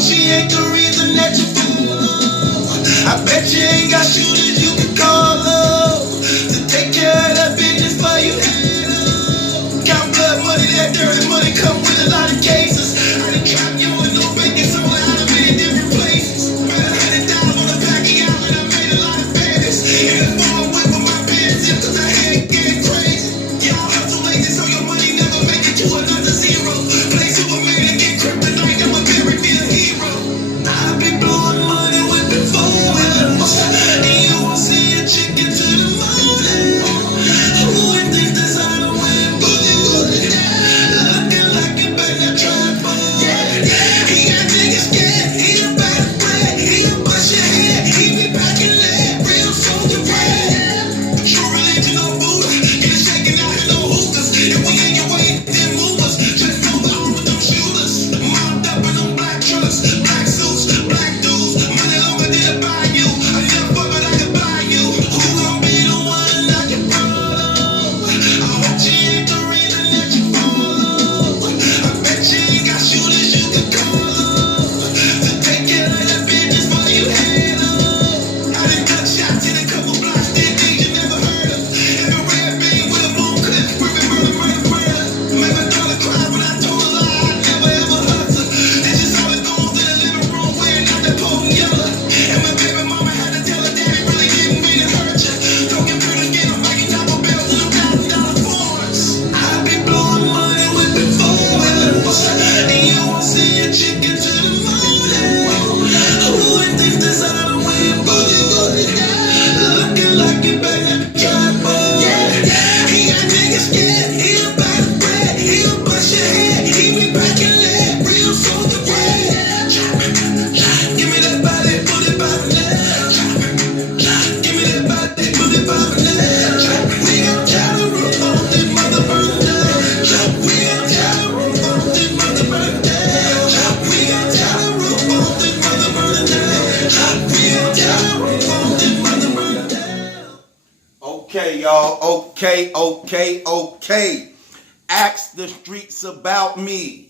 she ain't the reason that you fool. I bet you ain't got shooters you can call up to take care of that business for you. Count blood money, that dirty money come with a lot of cases. I done trapped you with no bacon, so out of many different places. Spent $100 on a pack of y'all and I made a lot of babies. In the fall with my pants in, cause I had it getting crazy. Y'all hustle lazy, so your money never make it to another zero. Play Superman and get kryptonite, I'ma bury me a hero. I be blowing money with the four-wheelers, and you won't see a chicken to the morning. Who would think this out of wind boogie? Looking like you better try, boy. He got niggas scared, he about to bread, he'll bust your head, he be packing lead, real soldier bread. True religion on Buddha, get it shaking out in no hookahs. If we ain't your way, then move us. Just know the home with them shooters. Mobbed up in them black trucks, black suits, black dudes. Money longer than a bayou. Enough of it I can buy you. Who gon' be the one I can follow? I hope she ain't the reason that you follow. I bet you ain't got shooters you can call up to take care of that business for you head up. I done got shots in a couple blocks, did things you never heard of. Every red beam with a boom clip, ripping murder, murder, murder. Made my daughter cry when I told her lie, I never ever hurt her. And she saw it goes in the living room, wearing out that potent yellow. And my baby mama had to tell her daddy really didn't mean to hurt you. Don't get through the game, I'm making Taco Bells and them $1,000 fours. I be blowing money with the four-wheelers, and you won't see a chicken to the morning. Who would think this out of wind boogie? Looking like you better try, boy. He got niggas scared, he about to bread, he'll bust your head, he be packing lead, real soldier bread. Give me that body, put it by the leg. Give me that body, put it by the leg. We gon' try to roof on this mother birthday. We gon' try to roof on this mother birthday. We gon' try to roof on this mother birthday. We gon' try to roof on this mother birthday. Okay, y'all. Okay. Ask the Streets About Me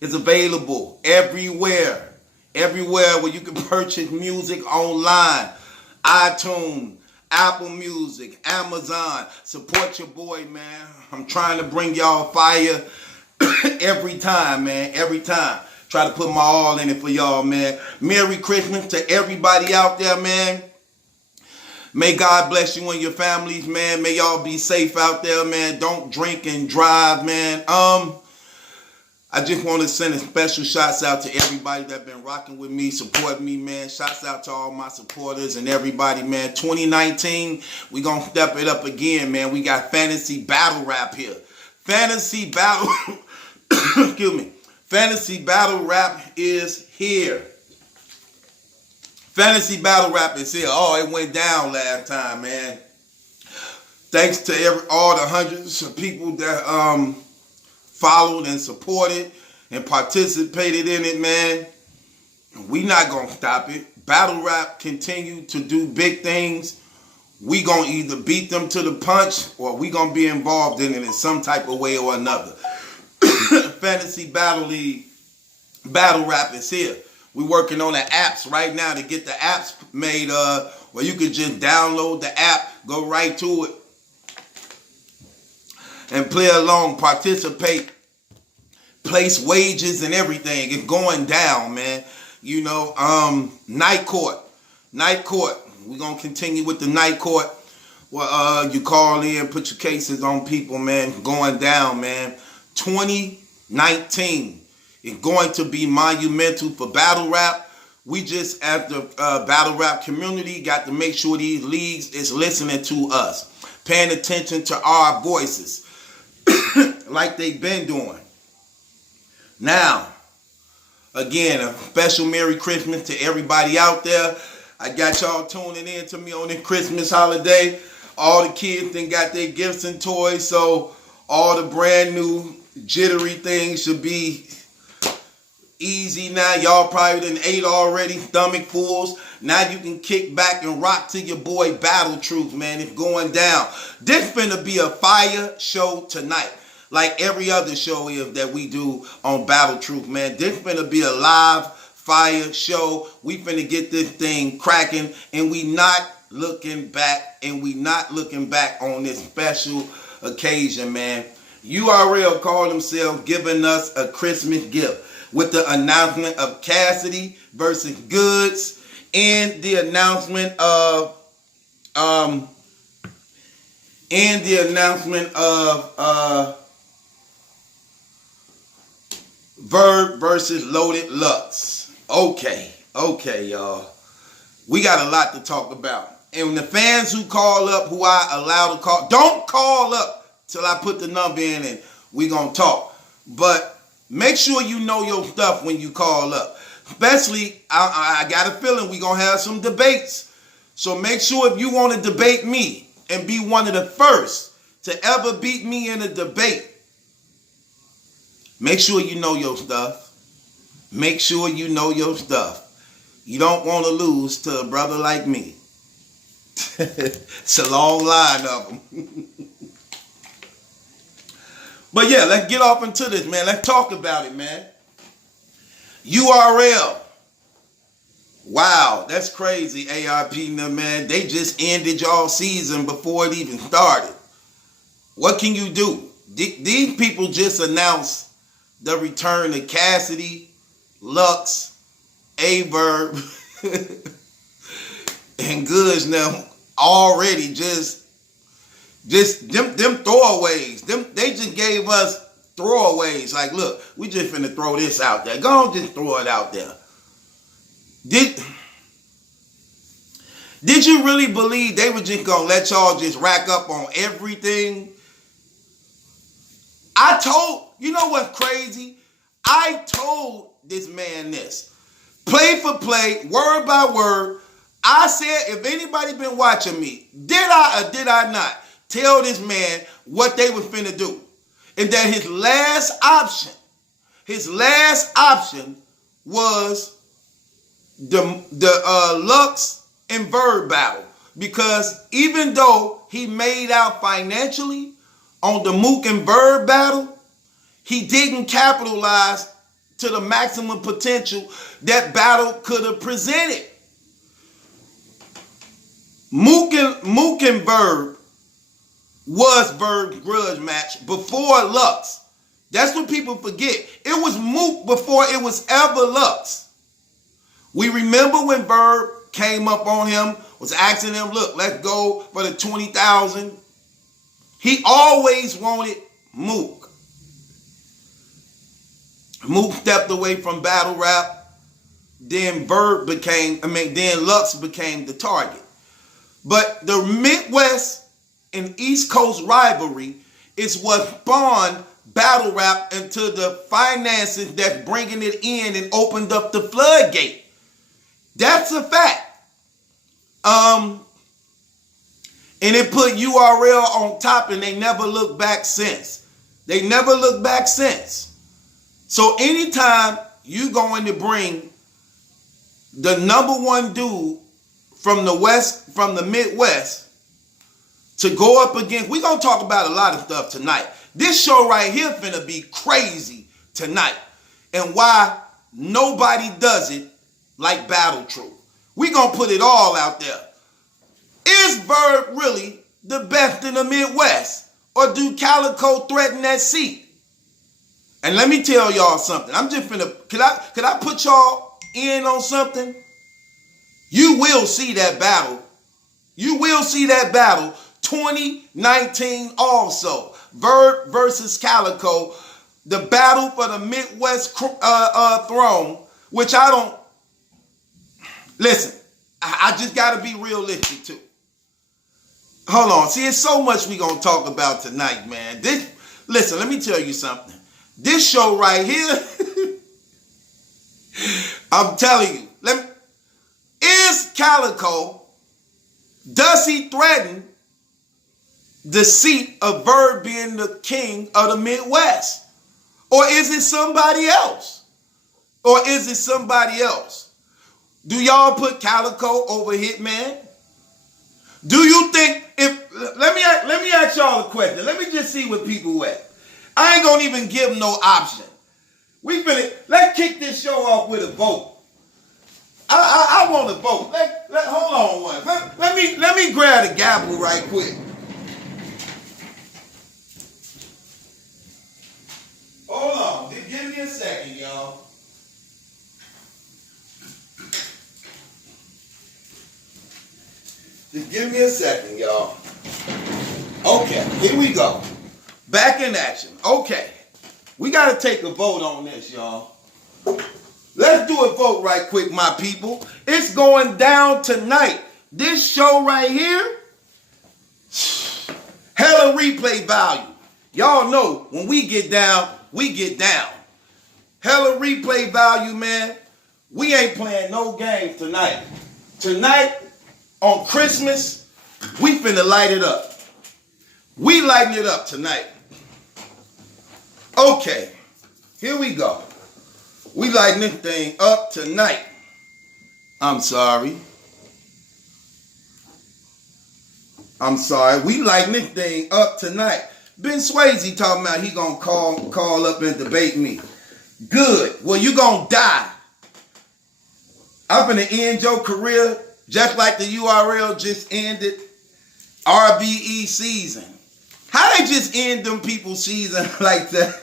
is available everywhere. Everywhere where you can purchase music online. iTunes, Apple Music, Amazon. Support your boy, man. I'm trying to bring y'all fire every time, man. Every time. Try to put my all in it for y'all, man. Merry Christmas to everybody out there, man. May God bless you and your families, man. May y'all be safe out there, man. Don't drink and drive, man. I just want to send a special shouts out to everybody that been rocking with me, supporting me, man. Shouts out to all my supporters and everybody, man. 2019, we gonna step it up again, man. We got fantasy battle rap here. Fantasy battle, excuse me. Fantasy battle rap is here. Fantasy battle rap is here. Oh, it went down last time, man. Thanks to all the hundreds of people that followed and supported and participated in it, man. We not gonna stop it. Battle rap continue to do big things. We gonna either beat them to the punch or we gonna be involved in it in some type of way or another. Fantasy Battle League battle rap is here. We working on the apps right now to get the apps made where you can just download the app, go right to it, and play along, participate, place wagers and everything. It's going down, man. You know, night court. We're going to continue with the night court. Well, you call in, put your cases on people, man. Going down, man. 2019 is going to be monumental for battle rap. We just, at the battle rap community, got to make sure these leagues is listening to us, paying attention to our voices like they've been doing. Now, again, a special Merry Christmas to everybody out there. I got y'all tuning in to me on the Christmas holiday. All the kids then got their gifts and toys, so all the brand new jittery things should be easy now. Y'all probably done ate already, stomach fulls. Now you can kick back and rock to your boy Battle Truth, man. It's going down. This finna be a fire show tonight, like every other show is that we do on Battle Truth, man. This finna be a live fire show. We finna get this thing cracking, and we not looking back, on this special occasion, man. URL called themselves giving us a Christmas gift with the announcement of Cassidy versus Goods and the announcement of Verb versus Loaded Lux. Okay, y'all. We got a lot to talk about. And the fans who call up, who I allow to call, don't call up till I put the number in and we gonna talk. But make sure you know your stuff when you call up. Especially, I got a feeling we gonna have some debates. So make sure if you want to debate me and be one of the first to ever beat me in a debate, make sure you know your stuff. Make sure you know your stuff. You don't want to lose to a brother like me. It's a long line of them. But yeah, let's get off into this, man. Let's talk about it, man. URL. Wow, that's crazy, ARP, man. They just ended y'all season before it even started. What can you do? These people just announced the return of Cassidy, Lux, Verb, and Goods now already just them throwaways. They just gave us throwaways. Like, look, we just finna throw this out there. Go on, just throw it out there. Did you really believe they were just gonna let y'all just rack up on everything? You know what's crazy? I told this man this. Play for play, word by word. I said, if anybody been watching me, did I or did I not tell this man what they was finna do? And that his last option was the Lux and Verb battle. Because even though he made out financially on the Mook and Verb battle, he didn't capitalize to the maximum potential that battle could have presented. Mook and Verb was Verb's grudge match before Lux. That's what people forget. It was Mook before it was ever Lux. We remember when Verb came up on him, was asking him, look, let's go for the 20,000. He always wanted Mook. Mook stepped away from battle rap. Then then Lux became the target. But the Midwest and East Coast rivalry is what spawned battle rap into the finances that's bringing it in and opened up the floodgate. That's a fact. And it put URL on top, and they never looked back since. So anytime you going to bring the number one dude from the Midwest to go up against, we're going to talk about a lot of stuff tonight. This show right here finna be crazy tonight. And why nobody does it like Battle Truth. We're going to put it all out there. Is Verb really the best in the Midwest? Or do Calico threaten that seat? And let me tell y'all something. I'm just finna, could I put y'all in on something? You will see that battle. 2019 also. Verb versus Calico. The battle for the Midwest throne, which I don't, listen, I just got to be realistic too. Hold on. See, it's so much we going to talk about tonight, man. Listen, let me tell you something. This show right here, I'm telling you, is Calico, does he threaten the seat of Verb being the king of the Midwest? Or is it somebody else? Do y'all put Calico over Hitman? Do you think let me ask y'all a question. Let me just see what people at. I ain't gonna even give them no option. Let's kick this show off with a vote. I want to vote. Hold on one. Let me grab the gavel right quick. Hold on. Just give me a second, y'all. Just give me a second, y'all. Okay, here we go. Back in action. Okay. We got to take a vote on this, y'all. Let's do a vote right quick, my people. It's going down tonight. This show right here, hella replay value. Y'all know when we get down, we get down. Hella replay value, man. We ain't playing no games tonight. Tonight, on Christmas, we finna light it up. We lighting it up tonight. Okay, here we go. We lighting this thing up tonight. I'm sorry. We lighting this thing up tonight. Ben Swayze talking about he gonna call up and debate me. Good. Well, you gonna die. I'm gonna end your career just like the URL just ended RBE season. How they just end them people's season like that?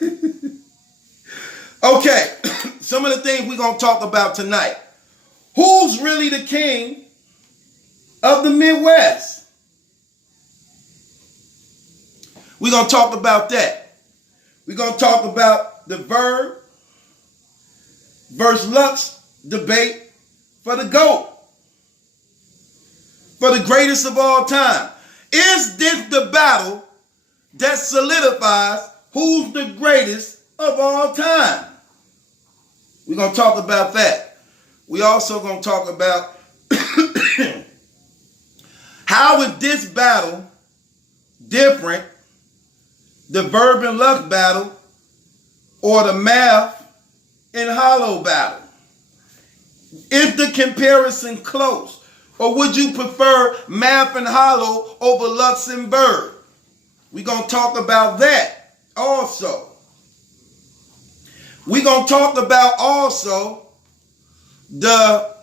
Okay, some of the things we're going to talk about tonight. Who's really the king of the Midwest? We're going to talk about that. We're going to talk about the Verb versus Lux debate for the GOAT. For the greatest of all time. Is this the battle that solidifies who's the greatest of all time? We're going to talk about that. We also going to talk about how is this battle different, the Verb and Lux battle or the Math and Hollow battle? Is the comparison close? Or would you prefer Math and Hollow over Lux and Verb? We're going to talk about that also. We're going to talk about also the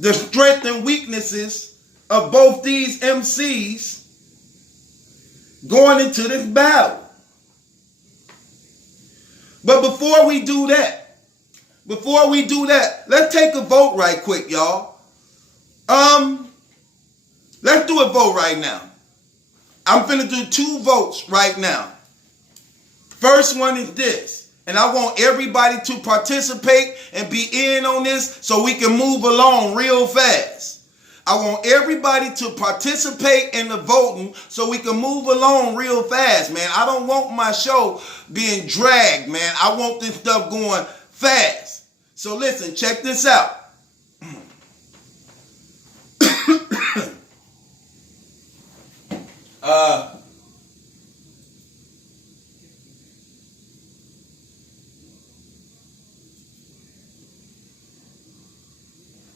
strengths and weaknesses of both these MCs going into this battle. But before we do that, let's take a vote right quick, y'all. Let's do a vote right now. I'm finna do 2 votes right now. First one is this. And I want everybody to participate and be in on this so we can move along real fast. I want everybody to participate in the voting so we can move along real fast, man. I don't want my show being dragged, man. I want this stuff going fast. So listen, check this out.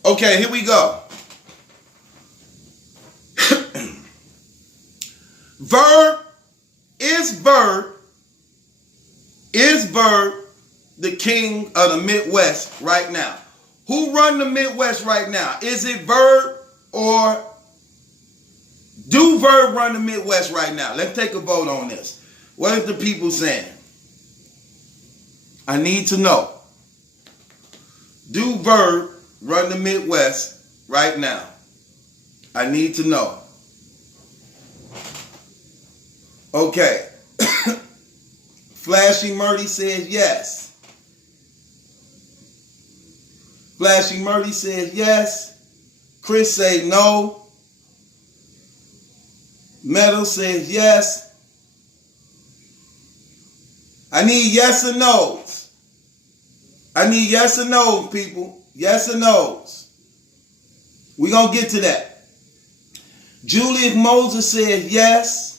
Okay, here we go. Verb the king of the Midwest right now? Who run the Midwest right now? Is it Verb or do Verb run the Midwest right now? Let's take a vote on this. What is the people saying? I need to know. Do Verb run the Midwest right now? I need to know. Okay. Flashy Murdy says yes. Flashy Murdy says yes. Chris say no. Metal says yes. I need yes or no's. I need yes or no's, people. Yes or no's. We're going to get to that. Julius Moses says yes.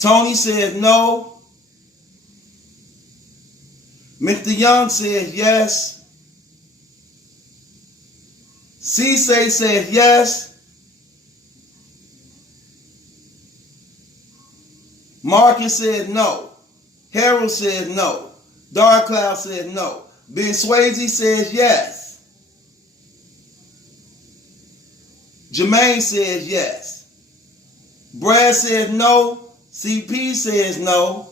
Tony says no. Mr. Young says yes. Cisse says yes. Marcus says no. Harold says no. Dark Cloud says no. Ben Swayze says yes. Jermaine says yes. Brad says no. CP says no.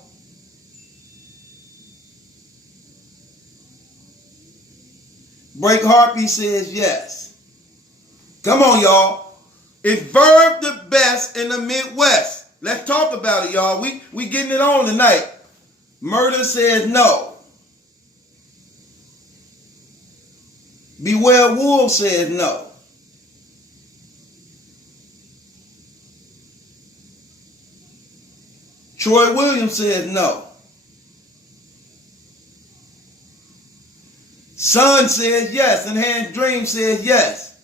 Break Harpy says yes. Come on, y'all. Is Verb the best in the Midwest? Let's talk about it, y'all. We getting it on tonight. Murder says no. Beware Wolf says no. Troy Williams says no. Sun says yes. Enhanced Dream says yes.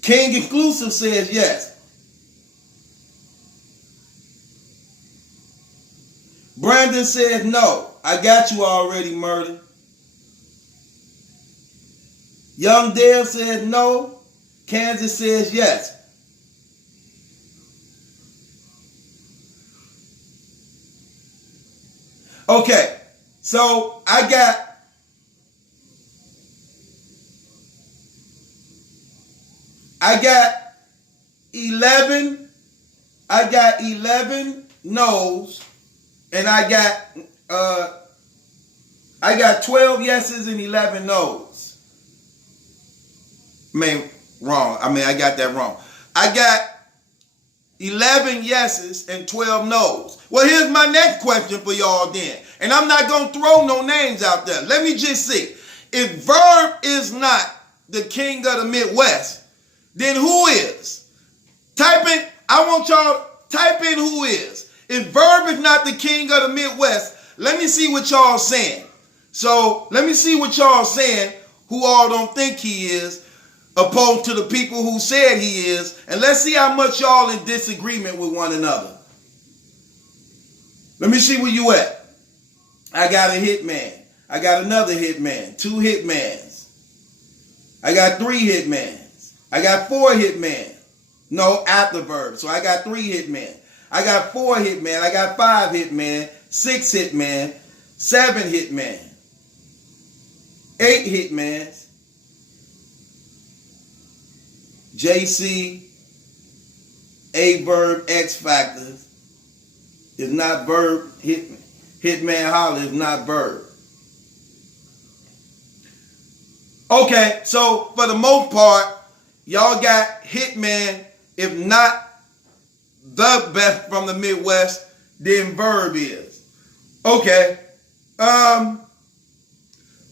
King Exclusive says yes. Brandon says no. I got you already, Murder. Young Dale says no. Kansas says yes. Okay, so I got 11. I got 11 no's, and I got 12 yeses and 11 no's. Wrong. I got that wrong. I got 11 yeses and 12 no's. Well, here's my next question for y'all then. And I'm not going to throw no names out there. Let me just see. If Verb is not the king of the Midwest, then who is? I want y'all type in who is. If Verb is not the king of the Midwest, let me see what y'all saying. So let me see what y'all saying who all don't think he is, opposed to the people who said he is, and let's see how much y'all in disagreement with one another. Let me see where you at. I got a hitman. I got another hitman. 2 hitmans. I got 3 hitmans. I got 4 hitmen. No, after Verb. So I got 3 hitmen. I got 4 hitmen. I got 5 hitmen. 6 hitmen. 7 hitmen. 8 hitmans. JC, A Verb, X Factors. It's not Verb. Hitman Holler is not Verb. Okay, so for the most part, y'all got Hitman, if not the best from the Midwest, then Verb is. Okay.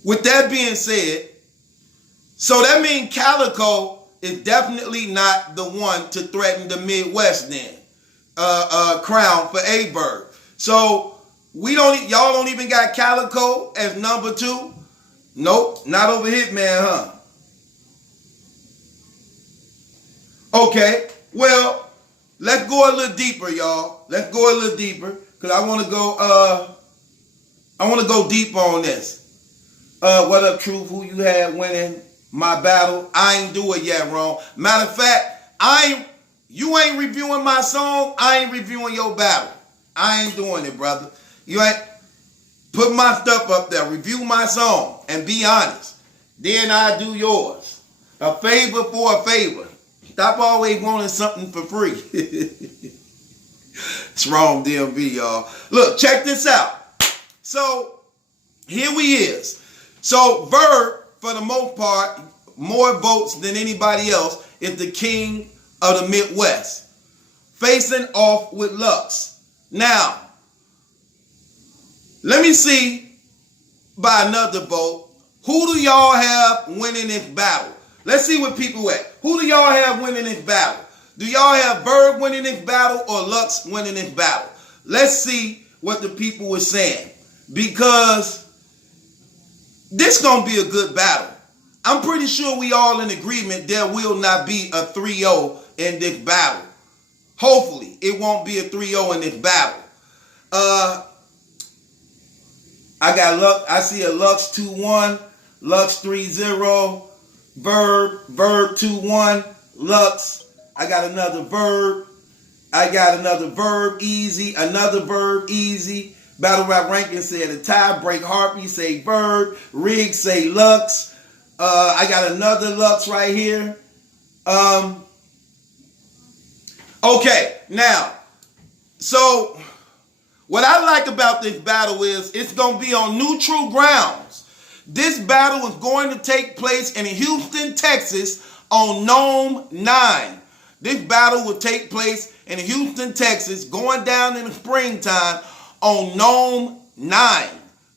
With that being said, so that means Calico is definitely not the one to threaten the Midwest then. Crown for A Verb. So y'all don't even got Calico as number 2? Nope, not over Hitman, huh? Okay, well, let's go a little deeper, y'all. Let's go a little deeper, because I want to go deep on this. What up, Truth? Who you had winning my battle? I ain't do it yet, wrong. Matter of fact, you ain't reviewing my song, I ain't reviewing your battle. I ain't doing it, brother. You ain't put my stuff up there, review my song, and be honest. Then I do yours. A favor for a favor. Stop always wanting something for free. It's wrong, DMV, y'all. Look, check this out. So, here we is. So, Verb, for the most part, more votes than anybody else, is the king of the Midwest. Facing off with Lux. Now, let me see by another vote, who do y'all have winning this battle? Let's see what people at. Who do y'all have winning this battle? Do y'all have Verb winning this battle or Lux winning this battle? Let's see what the people were saying. Because this gonna be a good battle. I'm pretty sure we all in agreement there will not be a 3-0 in this battle. Hopefully, it won't be a 3-0 in this battle. I see a Lux 2-1, Lux 3-0, Verb 2-1, Lux. I got another Verb. I got another Verb easy, another Verb easy, Battle Rap Ranking said a tie. Break Harpy say Verb. Rig say Lux. I got another Lux right here. Okay, now, so what I like about this battle is it's going to be on neutral grounds. This battle is going to take place in Houston, Texas on Gnome 9. This battle will take place in Houston, Texas, going down in the springtime on Gnome 9.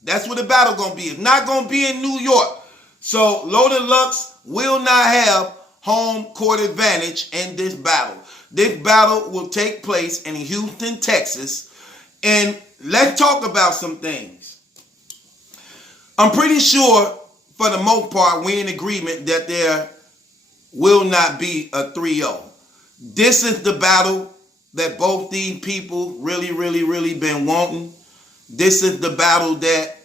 That's what the battle going to be. It's not going to be in New York. So Loaded Lux will not have home court advantage in this battle. This battle will take place in Houston, Texas. And let's talk about some things. I'm pretty sure, for the most part, we're in agreement that there will not be a 3-0. This is the battle that both these people really been wanting. This is the battle that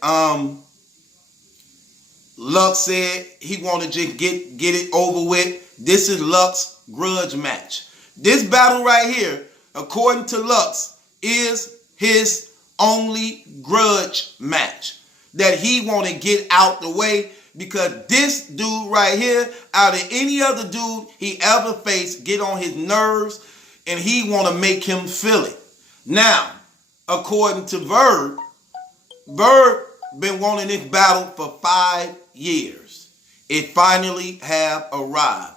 Lux said he wanted to just get it over with. This is Lux's grudge match. This battle right here, according to Lux, is his only grudge match that he want to get out the way, because this dude right here, out of any other dude he ever faced, get on his nerves, and he want to make him feel it. Now, according to Verb been wanting this battle for 5 years. It finally have arrived.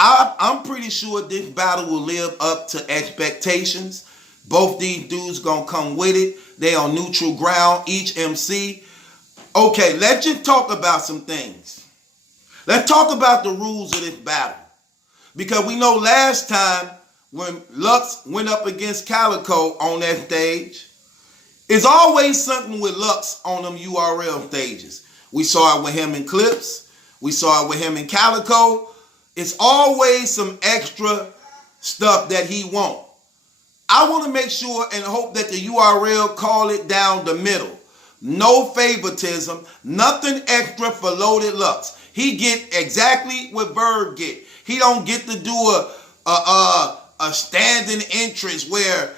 I'm pretty sure this battle will live up to expectations. Both these dudes gonna come with it. They on neutral ground, each MC. Okay, let's just talk about some things. Let's talk about the rules of this battle. Because we know last time when Lux went up against Calico on that stage, it's always something with Lux on them URL stages. We saw it with him in Clips. We saw it with him in Calico. It's always some extra stuff that he wants. I want to make sure and hope that the URL call it down the middle. No favoritism, nothing extra for Loaded Lux. He get exactly what Verb get. He don't get to do a standing entrance where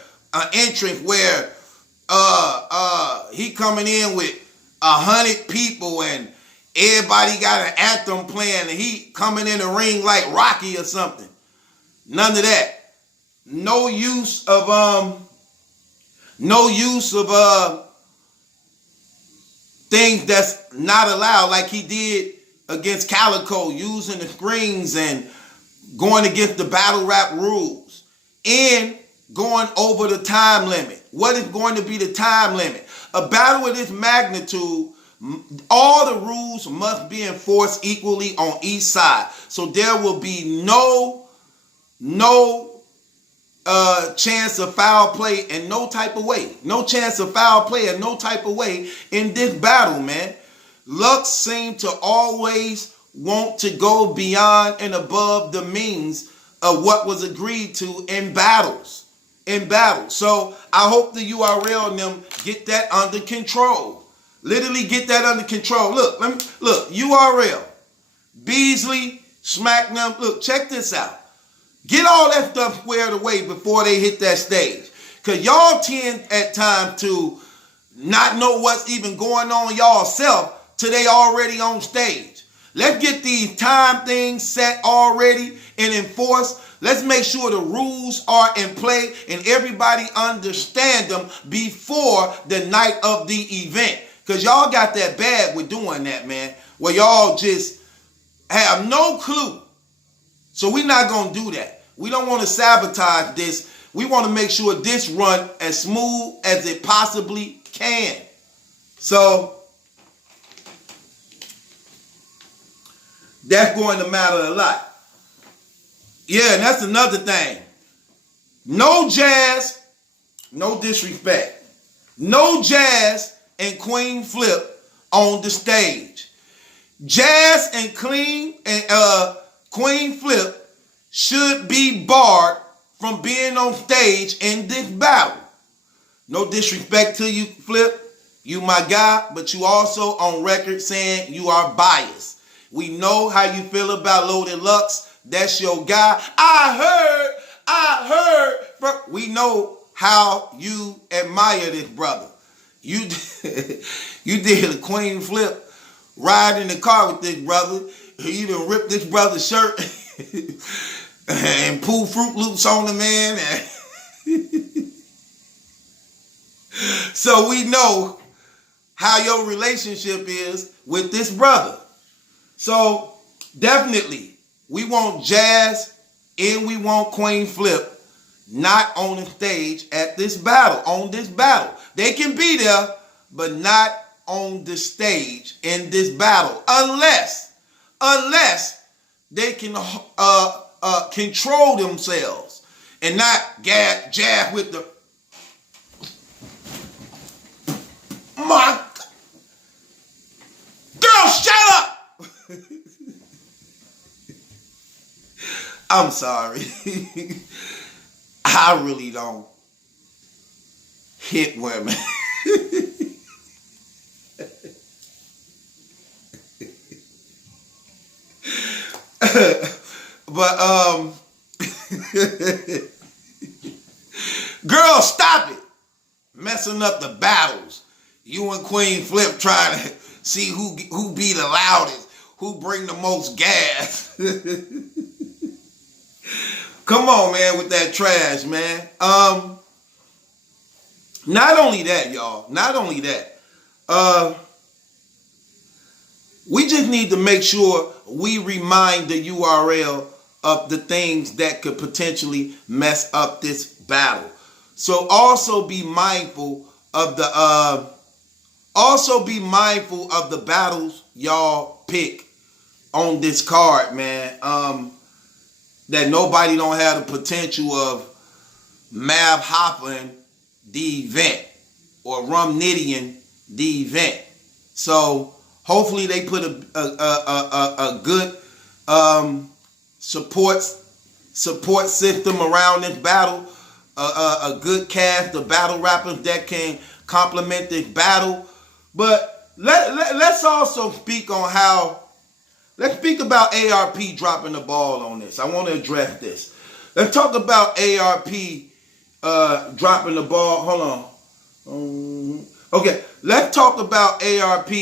he coming in with 100 people and everybody got an anthem playing and he coming in the ring like Rocky or something. None of that. No use of things that's not allowed, like he did against Calico, using the screens and going against the battle rap rules and going over the time limit. What is going to be the time limit? A battle of this magnitude, all the rules must be enforced equally on each side. So there will be no chance of foul play in no type of way. No chance of foul play in no type of way in this battle, man. Lux seemed to always want to go beyond and above the means of what was agreed to in battles. So I hope the URL and them get that under control. Literally get that under control. Look, URL. Beasley, Smackdown. Look, check this out. Get all that stuff squared away before they hit that stage. Because y'all tend at times to not know what's even going on y'all self till they already on stage. Let's get these time things set already and enforced. Let's make sure the rules are in play and everybody understand them before the night of the event. Because y'all got that bad with doing that, man. Where y'all just have no clue. So we're not going to do that. We don't want to sabotage this. We want to make sure this run as smooth as it possibly can. So that's going to matter a lot. Yeah, and that's another thing. No Jazz, no disrespect. No Jazz and Queen Flip on the stage. Jazz and Queen Flip should be barred from being on stage in this battle. No disrespect to you, Flip. You my guy, but you also on record saying you are biased. We know how you feel about Loaded Lux. That's your guy. I heard. We know how you admire this brother. You you did a queen flip, ride in the car with this brother. You done ripped this brother's shirt and pull Fruit Loops on the man. So we know how your relationship is with this brother. So definitely, we want Jazz and we want Queen Flip not on the stage at this battle, on this battle. They can be there, but not on the stage in this battle, unless they can control themselves and not jab with the my girl. Shut up. I'm sorry. I really don't hit women. But girl, stop it messing up the battles. You and Queen Flip trying to see who be the loudest, who bring the most gas. Come on, man, with that trash, man. Not only that, y'all. Not only that. We just need to make sure we remind the URL of the things that could potentially mess up this battle. So also be mindful of the battles y'all pick on this card, man. That nobody don't have the potential of Mav hopping the event or Rum Nittying the event. So hopefully they put a good support system around this battle, a good cast of battle rappers that can complement this battle. But let's also speak on how. Let's speak about ARP dropping the ball on this. I want to address this. Let's talk about ARP dropping the ball. Hold on. Okay, let's talk about ARP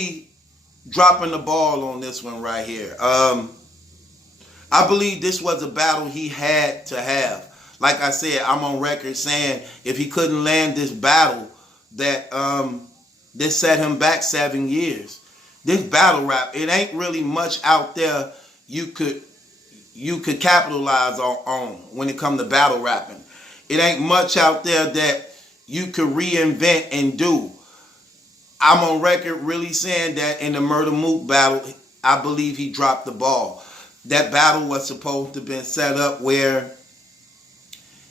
dropping the ball on this one right here. I believe this was a battle he had to have. Like I said, I'm on record saying if he couldn't land this battle, that this set him back 7 years. This battle rap, it ain't really much out there you could capitalize on when it comes to battle rapping. It ain't much out there that you could reinvent and do. I'm on record really saying that in the Murder Mook battle, I believe he dropped the ball. That battle was supposed to have been set up where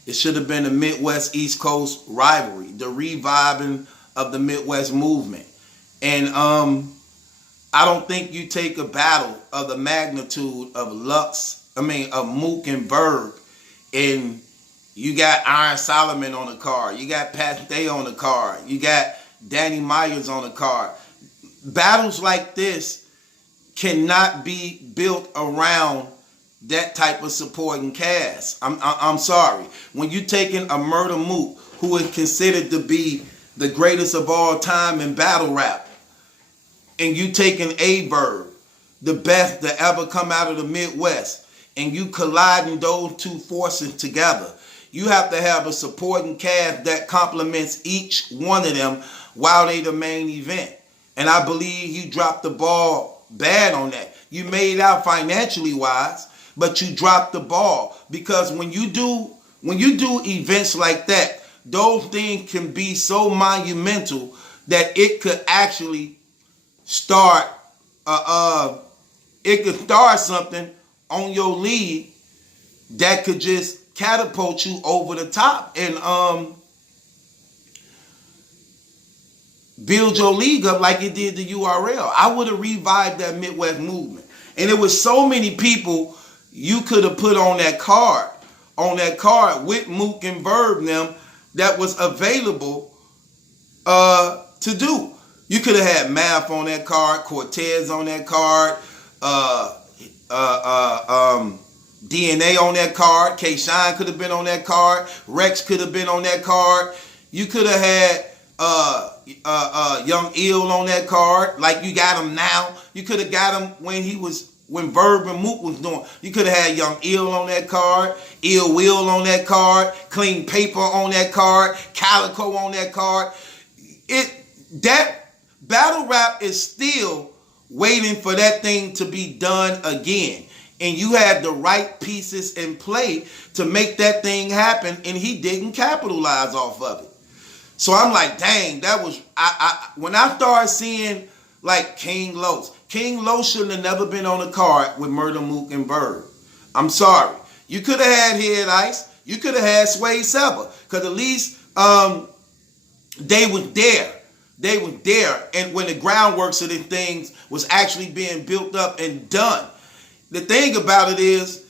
it should have been a Midwest East Coast rivalry, the reviving of the Midwest movement. And I don't think you take a battle of the magnitude of Mook and Verb, and you got Iron Solomon on the card, you got Pat Day on the card, you got Danny Myers on the card. Battles like this cannot be built around that type of supporting cast. I'm sorry. When you taking a Murder Mook, who is considered to be the greatest of all time in battle rap, and you taking a Verb, the best to ever come out of the Midwest, and you colliding those two forces together, you have to have a supporting cast that complements each one of them while they the main event. And I believe you dropped the ball bad on that. You made out financially wise, but you dropped the ball, because when you do events like that, those things can be so monumental that it could actually start something on your league that could just catapult you over the top and build your league up like it did the URL. I would have revived that Midwest movement. And there was so many people you could have put on that card with Mook and Verb them that was available to do. You could have had Math on that card, Cortez on that card, DNA on that card, K-Shine could have been on that card, Rex could have been on that card. You could have had Young Ill on that card, like you got him now. You could have got him when Verb and Mook was doing. You could have had Young Ill on that card, Ill Will on that card, Clean Paper on that card, Calico on that card. That battle rap is still waiting for that thing to be done again. And you had the right pieces in play to make that thing happen, and he didn't capitalize off of it. So I'm like, dang, that was when I started seeing like King Los shouldn't have never been on a card with Murder Mook and Verb. I'm sorry. You could have had Head Ice. You could have had Sway Sever, because at least they were there. They were there, and when the groundworks of the things was actually being built up and done. The thing about it is,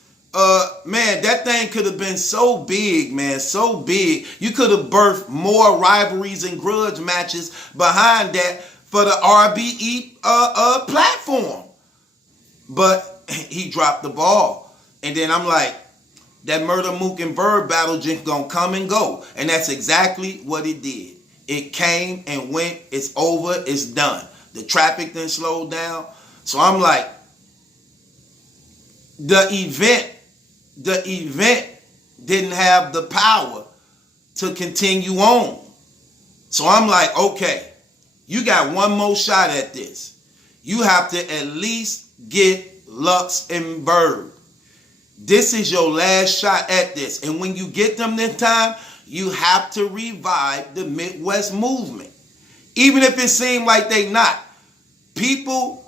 man, that thing could have been so big, man, so big. You could have birthed more rivalries and grudge matches behind that for the RBE platform. But he dropped the ball. And then I'm like, that Murder Mook and Verb battle just gonna come and go. And that's exactly what it did. It came and went. It's over. It's done. The traffic then slowed down. So I'm like, the event didn't have the power to continue on. So I'm like, okay, you got one more shot at this. You have to at least get Lux and Verb. This is your last shot at this. And when you get them this time, you have to revive the Midwest movement. Even if it seemed like they not. People,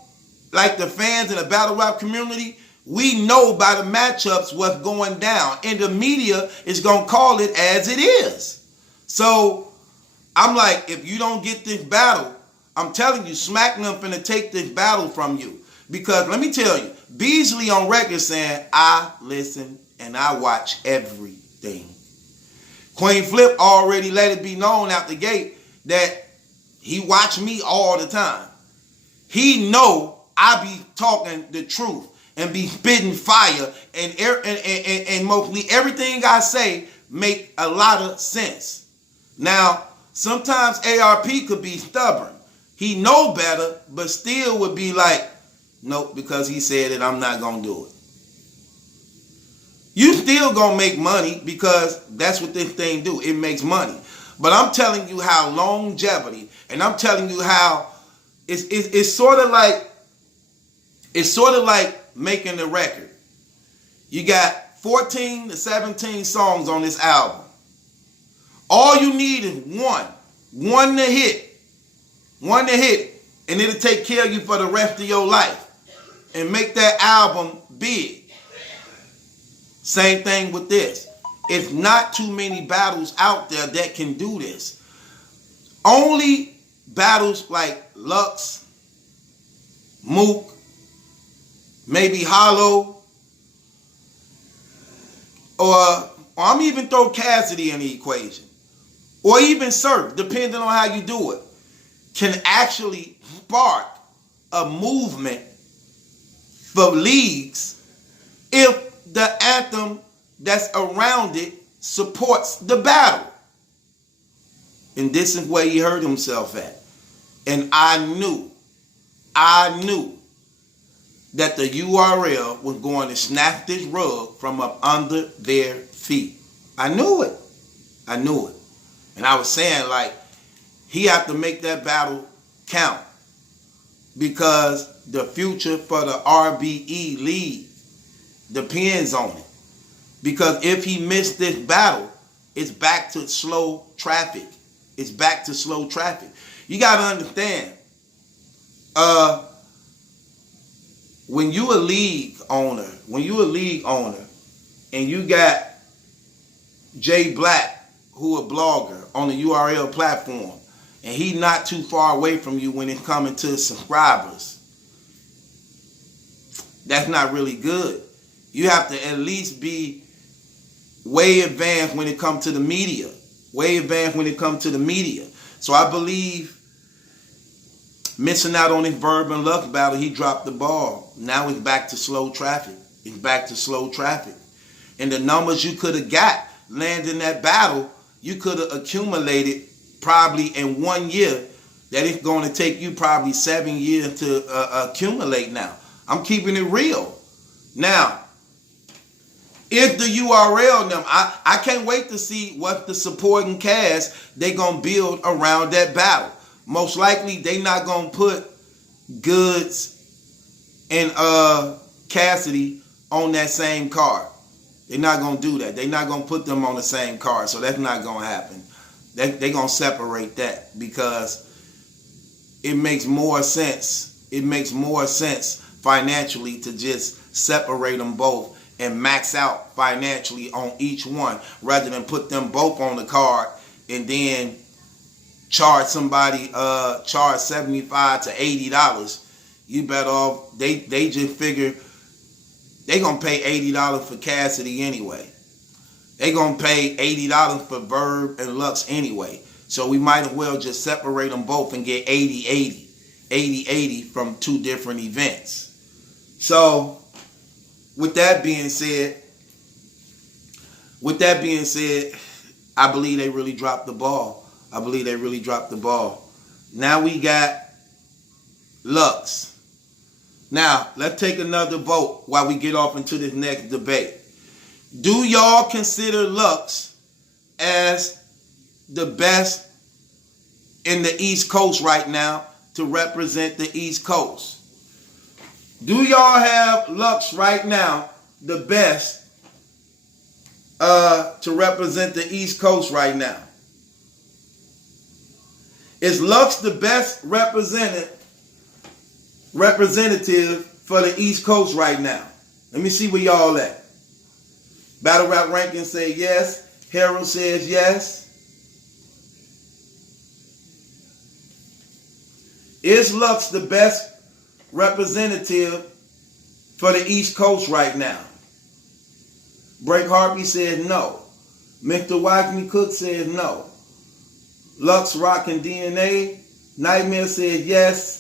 like the fans in the battle rap community, we know by the matchups what's going down. And the media is going to call it as it is. So, I'm like, if you don't get this battle, I'm telling you, SmackDown finna take this battle from you. Because, let me tell you, Beasley on record saying, I listen and I watch everything. Queen Flip already let it be known out the gate that he watch me all the time. He know I be talking the truth and be spitting fire, and mostly everything I say make a lot of sense. Now, sometimes ARP could be stubborn. He know better, but still would be like, nope, because he said it, I'm not going to do it. You still going to make money because that's what this thing do. It makes money. But I'm telling you how longevity, and I'm telling you how it's sort of like making the record. You got 14 to 17 songs on this album. All you need is one to hit, and it'll take care of you for the rest of your life and make that album big. Same thing with this. It's not too many battles out there that can do this. Only battles like Lux, Mook, maybe Hollow, or I'm even throw Cassidy in the equation, or even Surf, depending on how you do it, can actually spark a movement for leagues if the anthem that's around it supports the battle. And this is where he hurt himself at. And I knew that the URL was going to snap this rug from up under their feet. I knew it. And I was saying, like, he had to make that battle count, because the future for the RBE league depends on it. Because if he missed this battle, it's back to slow traffic. You got to understand, when you a league owner, and you got Jay Black, who a blogger on the URL platform, and he not too far away from you when it's coming to subscribers, that's not really good. You have to at least be way advanced when it comes to the media. So I believe missing out on his Verb and Lux battle, he dropped the ball. Now it's back to slow traffic. And the numbers you could have got landing that battle, you could have accumulated probably in 1 year that it's going to take you probably 7 years to accumulate now. I'm keeping it real. Now, if the URL them, I can't wait to see what the supporting cast they going to build around that battle. Most likely they not going to put Goods and Cassidy on that same card. They're not going to do that. They're not going to put them on the same card. So that's not going to happen. They're going to separate that because it makes more sense. It makes more sense financially to just separate them both and max out financially on each one rather than put them both on the card and then charge somebody charge $75 to $80. You better off they just figure they gonna pay $80 for Cassidy anyway. They gonna pay $80 for Verb and Lux anyway. So we might as well just separate them both and get 80-80 from two different events. So with that being said, I believe they really dropped the ball. Now we got Lux. Now, let's take another vote while we get off into this next debate. Do y'all consider Lux as the best in the East Coast right now to represent the East Coast? Do y'all have Lux right now the best to represent the East Coast right now? Is Lux the best representative for the East Coast right now? Let me see where y'all at. Battle Rap Ranking say yes. Harold says yes. Is Lux the best representative for the East Coast right now? Break Harpy said no. Mr. Wackney Cook said no. Lux Rockin' DNA. Nightmare said yes.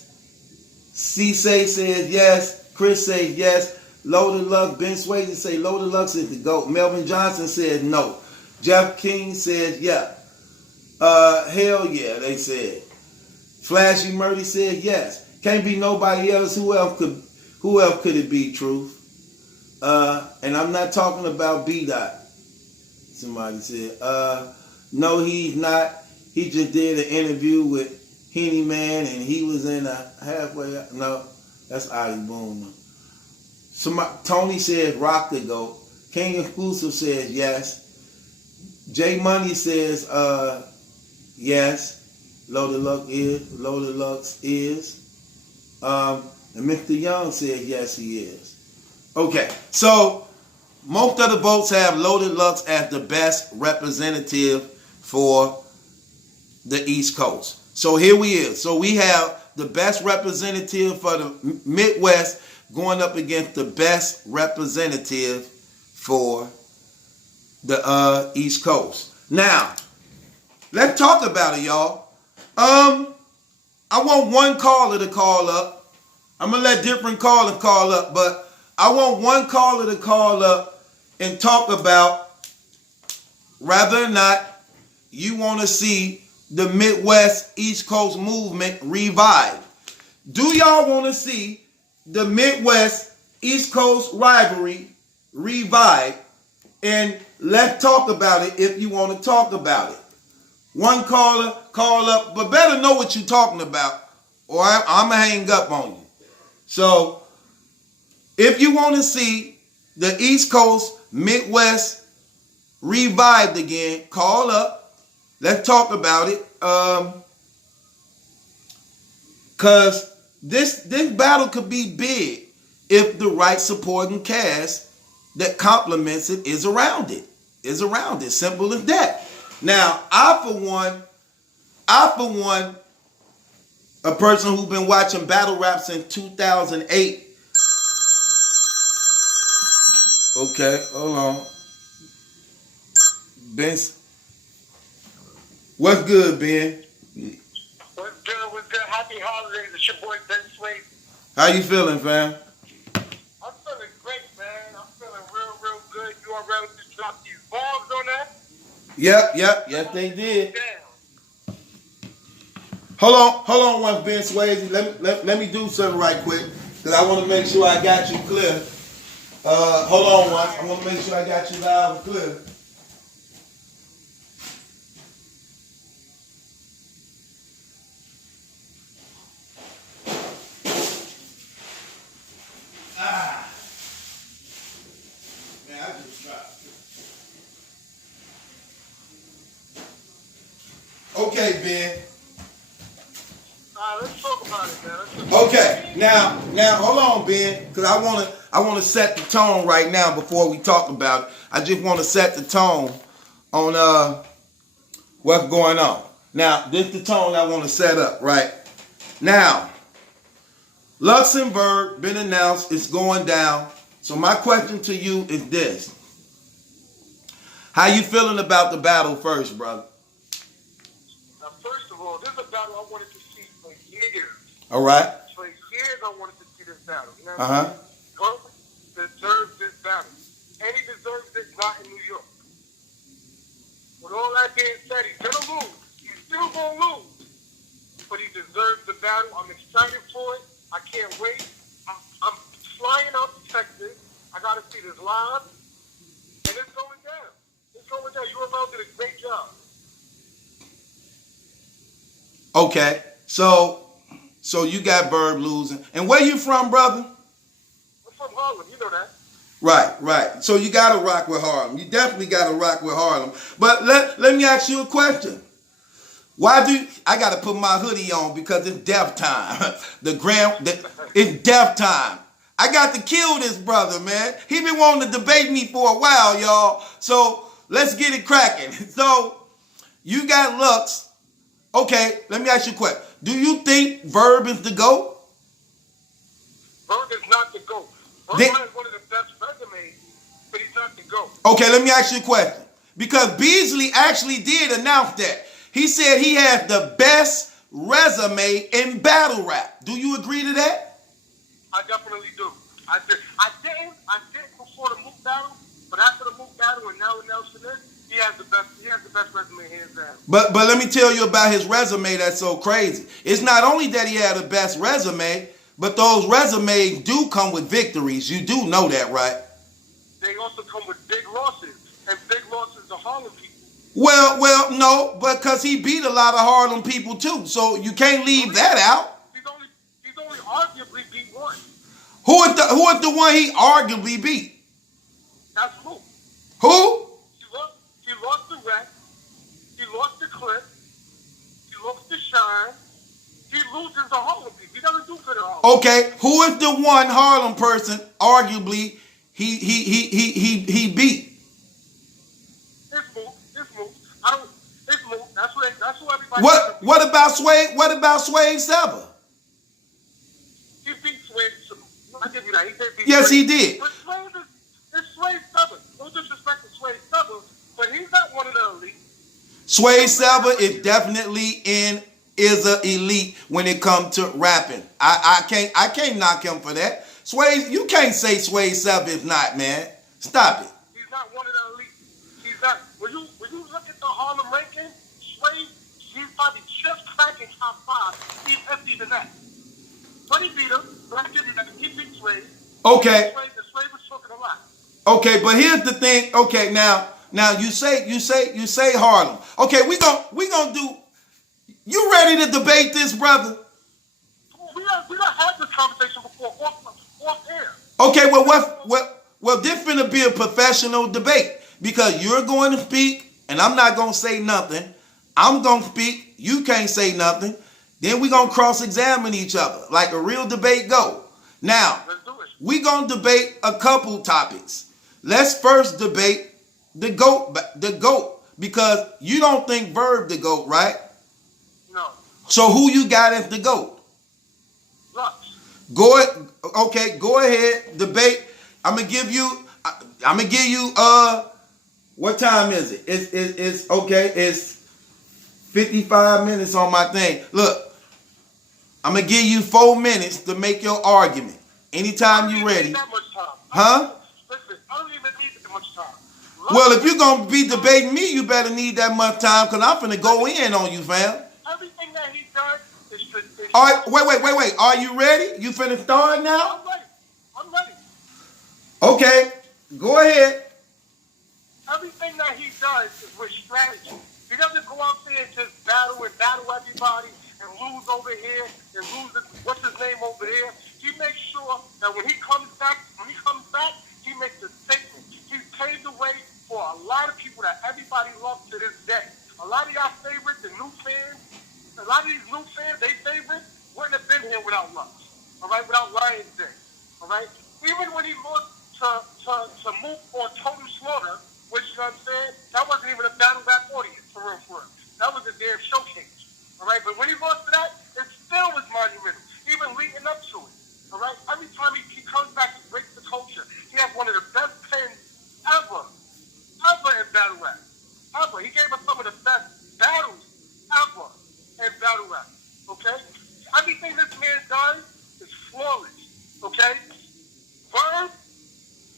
C-Say says yes. Chris says yes. Loaded Lux. Ben Swayze say Loaded Lux is the GOAT. Melvin Johnson said no. Jeff King says yeah. Hell yeah, they said. Flashy Murdy said yes. Can't be nobody else. Who else could it be, Truth? And I'm not talking about B-Dot. Somebody said, no, he's not. He just did an interview with Henny Man and he was in a halfway. No, that's Ali Boom. Tony says Rock the GOAT. King Exclusive says yes. J Money says yes. Loaded Lux is. And Mr. Young said yes, he is. Okay, so most of the votes have Loaded Lux as the best representative for the East Coast. So here we is. So we have the best representative for the Midwest going up against the best representative for the East Coast. Now, let's talk about it, y'all. I want one caller to call up. I'm going to let different callers call up, but I want one caller to call up and talk about whether or not you want to see the Midwest East Coast movement revived. Do y'all want to see the Midwest East Coast rivalry revived? And let's talk about it if you want to talk about it. One caller, call up, but better know what you're talking about or I'm going to hang up on you. So, if you want to see the East Coast, Midwest revived again, call up. Let's talk about it. Because this battle could be big if the right supporting cast that complements it is around it. Simple as that. Now, I for one, a person who's been watching battle rap since 2008. Okay, hold on. Ben, what's good, Ben? What's good? Happy holidays. It's your boy Ben Swayze. How you feeling, fam? I'm feeling great, man. I'm feeling real good. You already just dropped these bombs on that? Yep. Yes, they did. Hold on once, Ben Swayze. Let me do something right quick. Because I want to make sure I got you clear. Hold on once. I want to make sure I got you loud and clear. Man, I just dropped it. Okay, Ben. Let's talk about it, man. Okay, now hold on, Ben, because I wanna set the tone right now before we talk about it. I just want to set the tone on what's going on. Now, this is the tone I want to set up right now. Luxembourg been announced, it's going down. So my question to you is this: how you feeling about the battle first, brother? Now, first of all, this is a battle I wanted to see for years. All right. For years, I wanted to see this battle. You know what Uh-huh. Verb deserves this battle. And he deserves it not in New York. With all that being said, he's going to lose. He's still going to lose. But he deserves the battle. I'm excited for it. I can't wait. I'm flying out to Texas. I got to see this live. And it's going down. It's going down. URL did a great job. Okay. So you got Verb losing. And where you from, brother? I'm from Harlem. You know that. Right. So you got to rock with Harlem. You definitely got to rock with Harlem. But let me ask you a question. I got to put my hoodie on because it's death time. It's death time. I got to kill this brother, man. He been wanting to debate me for a while, y'all. So let's get it cracking. So you got Lux. Okay, let me ask you a question. Do you think Verb is the GOAT? Verb is not the GOAT. Verb has one of the best resumes, but he's not the GOAT. Okay, let me ask you a question. Because Beasley actually did announce that. He said he has the best resume in battle rap. Do you agree to that? I definitely do. I didn't before the Mook battle, but after the Mook battle and now announcing this, he has the best resume hands down. But let me tell you about his resume that's so crazy. It's not only that he had the best resume, but those resumes do come with victories. You do know that, right? They also come with big losses, and big losses to Harlem people. Well, no, because he beat a lot of Harlem people too, so you can't leave that out. He's only arguably beat one. Who is the one he arguably beat? That's Mook. Who? He lost the Wreck. He lost the Clip. He lost the Shine. He loses the Harlem people. He doesn't do good at Harlem. Okay, who is the one Harlem person arguably he beat? It's Mook. It's Mook. That's who everybody. What about Sway? What about Sway Sever? He beat Sway. I give you that. He did beat Yes, Sway. he did. But it's Sway Sever. No disrespect to Sway Sever, but he's not one of the elite. Sway Sever is definitely is an elite when it comes to rapping. I can't knock him for that. You can't say Sway Sever is not, man. Stop it. He's not one of the elite. He's not. When you look at the Harlem ranking, Sway, he's probably just cracking top 5. He's empty than that. But he beat him. But I give you that. He beat Sway. Okay. Sway was talking a lot. Okay, but here's the thing. Okay, now you say Harlem. Okay, we gonna do. You ready to debate this, brother? We not had this conversation before off air. Okay, well, this finna be a professional debate because you're going to speak and I'm not gonna say nothing. I'm gonna speak. You can't say nothing. Then we gonna cross-examine each other like a real debate go. Now, we gonna debate a couple topics. Let's first debate the GOAT, because you don't think Verb the GOAT, right? No. So who you got as the GOAT? Lux. Go ahead, debate. I'm gonna give you what time is it? It's okay, it's 55 minutes on my thing. Look, I'm gonna give you 4 minutes to make your argument. Anytime you ready. That much time. Huh? Listen, I don't even need that much time. Well, if you're going to be debating me, you better need that much time because I'm finna go in on you, fam. Everything that he does, All right, wait. Are you ready? You finna start now? I'm ready. Okay, go ahead. Everything that he does is with strategy. He doesn't go out there and just battle everybody and lose over here and lose what's his name over there. He makes sure that when he comes back, he makes a statement. He's paved the way for a lot of people that everybody loves to this day. A lot of y'all favorites, the new fans, a lot of these new fans, they favorites, wouldn't have been here without Lux. All right, without Ryan's day. All right, even when he lost to move on Total Slaughter, which, you know what I'm saying, that wasn't even a battle rap audience, for real. That was a damn showcase, all right? But when he lost to that, it still was monumental, even leading up to it, all right? Every time he comes back, he breaks the culture. He has one of the best pens ever in battle rap, ever. He gave us some of the best battles ever in battle rap, okay? Everything this man does is flawless, okay? Verb,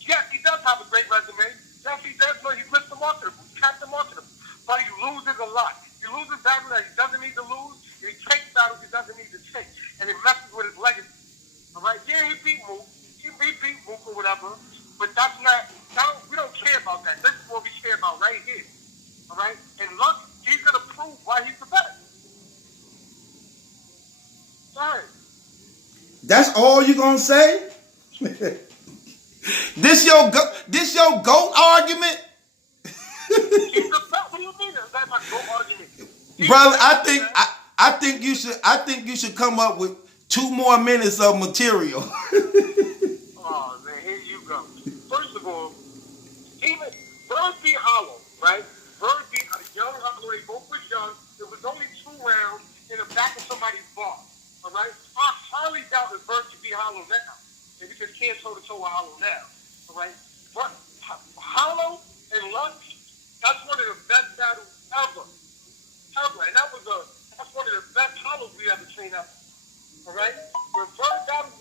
yes, he does have a great resume. Yes, he does, but he's Mr. Marketable. He's Captain Marketable. But he loses a lot. He loses battles that he doesn't need to lose, and he takes battles he doesn't need to take. And it messes with his legacy. All right? Yeah, he beat Mook. He beat Mook or whatever. But we don't care about that. This is what we care about right here. All right? And look, he's going to prove why he's the best. Sorry. That's all you gonna say? This your GOAT argument? He's the best. What do you mean? That's my GOAT argument. Brother, I think you should come up with 2 more minutes of material. Oh man, here you go. First of all, even Bird beat Hollow, right? Bird beat a young Hollow. They both was young. It was only 2 rounds in the back of somebody's bar. All right? I highly doubt that Bird could beat Hollow now. And he just can't toe-to-toe with Hollow now. All right? But Hollow and Lux, that's one of the best battles ever. And that's one of the best Hollows we ever seen ever. All right? When Bird battled,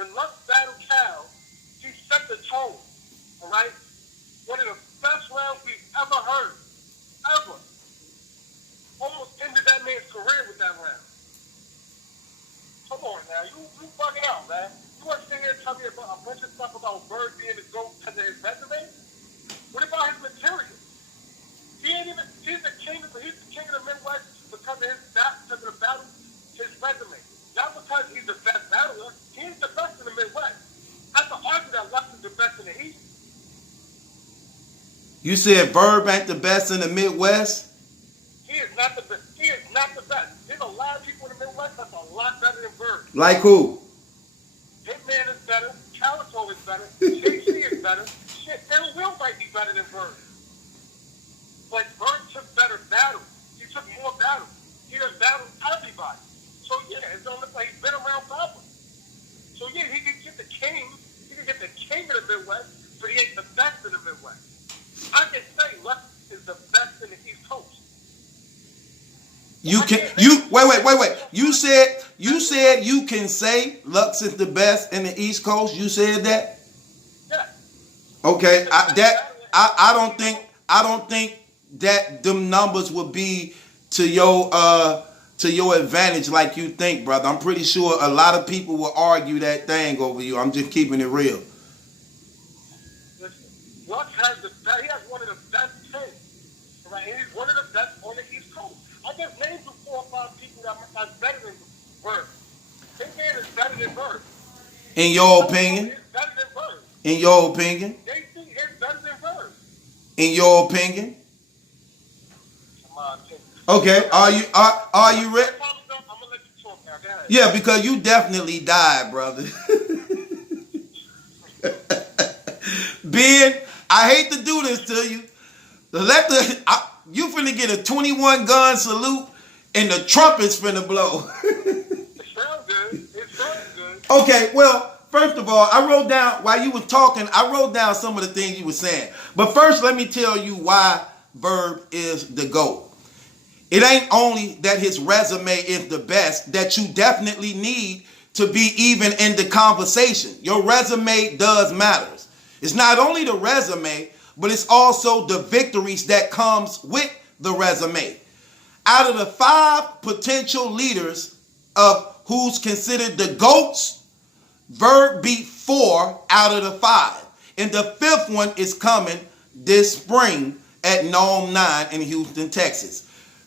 when Lux battled Cal, he set the tone. All right? One of the best rounds we've ever heard. Ever. Almost ended that man's career with that round. Come on now, you bugging out, man. You want to sit here and tell me about a bunch of stuff about Bird being the GOAT because of his resume? What about his material? He's the king of the Midwest because of the battle, his resume. Not because he's the best battler. He's the best in the Midwest. I can argue that Lux is the best in the East. You said Verb ain't the best in the Midwest? He is not the best. He is not the best. There's a lot of people in the Midwest that's a lot better than Bird. Like who? Hitman is better. Calico is better. JC is better. Shit, Ill Will might be better than Bird. But Bird took better battles. He took more battles. He has battled everybody. So yeah, it's don't look like he's been around battling. So yeah, he can get the king. He can get the king of the Midwest, but he ain't the best in the Midwest. I can say Lux is the best in the East Coast. Wait. You said you can say Lux is the best in the East Coast. You said that? Yeah. Okay. I don't think that them numbers would be to your advantage like you think, brother. I'm pretty sure a lot of people will argue that thing over you. I'm just keeping it real. Listen, Lux has he has one of the best pins. Right? He's one of the best on the East Coast. I just named you 4 or 5 people that's better than Bird. Hitman is better than Bird. In your opinion? Is better than Bird. In your opinion? JC is better than Bird. In your opinion? My opinion. Okay. Are you ready? I'm gonna let you talk now. Go ahead. Yeah, because you definitely died, brother. Ben, I hate to do this to you. You finna get a 21 gun salute and the trumpet's finna blow. It sounds good. It sounds good. Okay, well, first of all, I wrote down, while you were talking, I wrote down some of the things you were saying. But first, let me tell you why Verb is the GOAT. It ain't only that his resume is the best, that you definitely need to be even in the conversation. Your resume does matters. It's not only the resume, but it's also the victories that comes with the resume. Out of the 5 potential leaders of who's considered the GOATs, Verb beat 4 out of the 5. And the 5th one is coming this spring at Gnome 9 in Houston, Texas.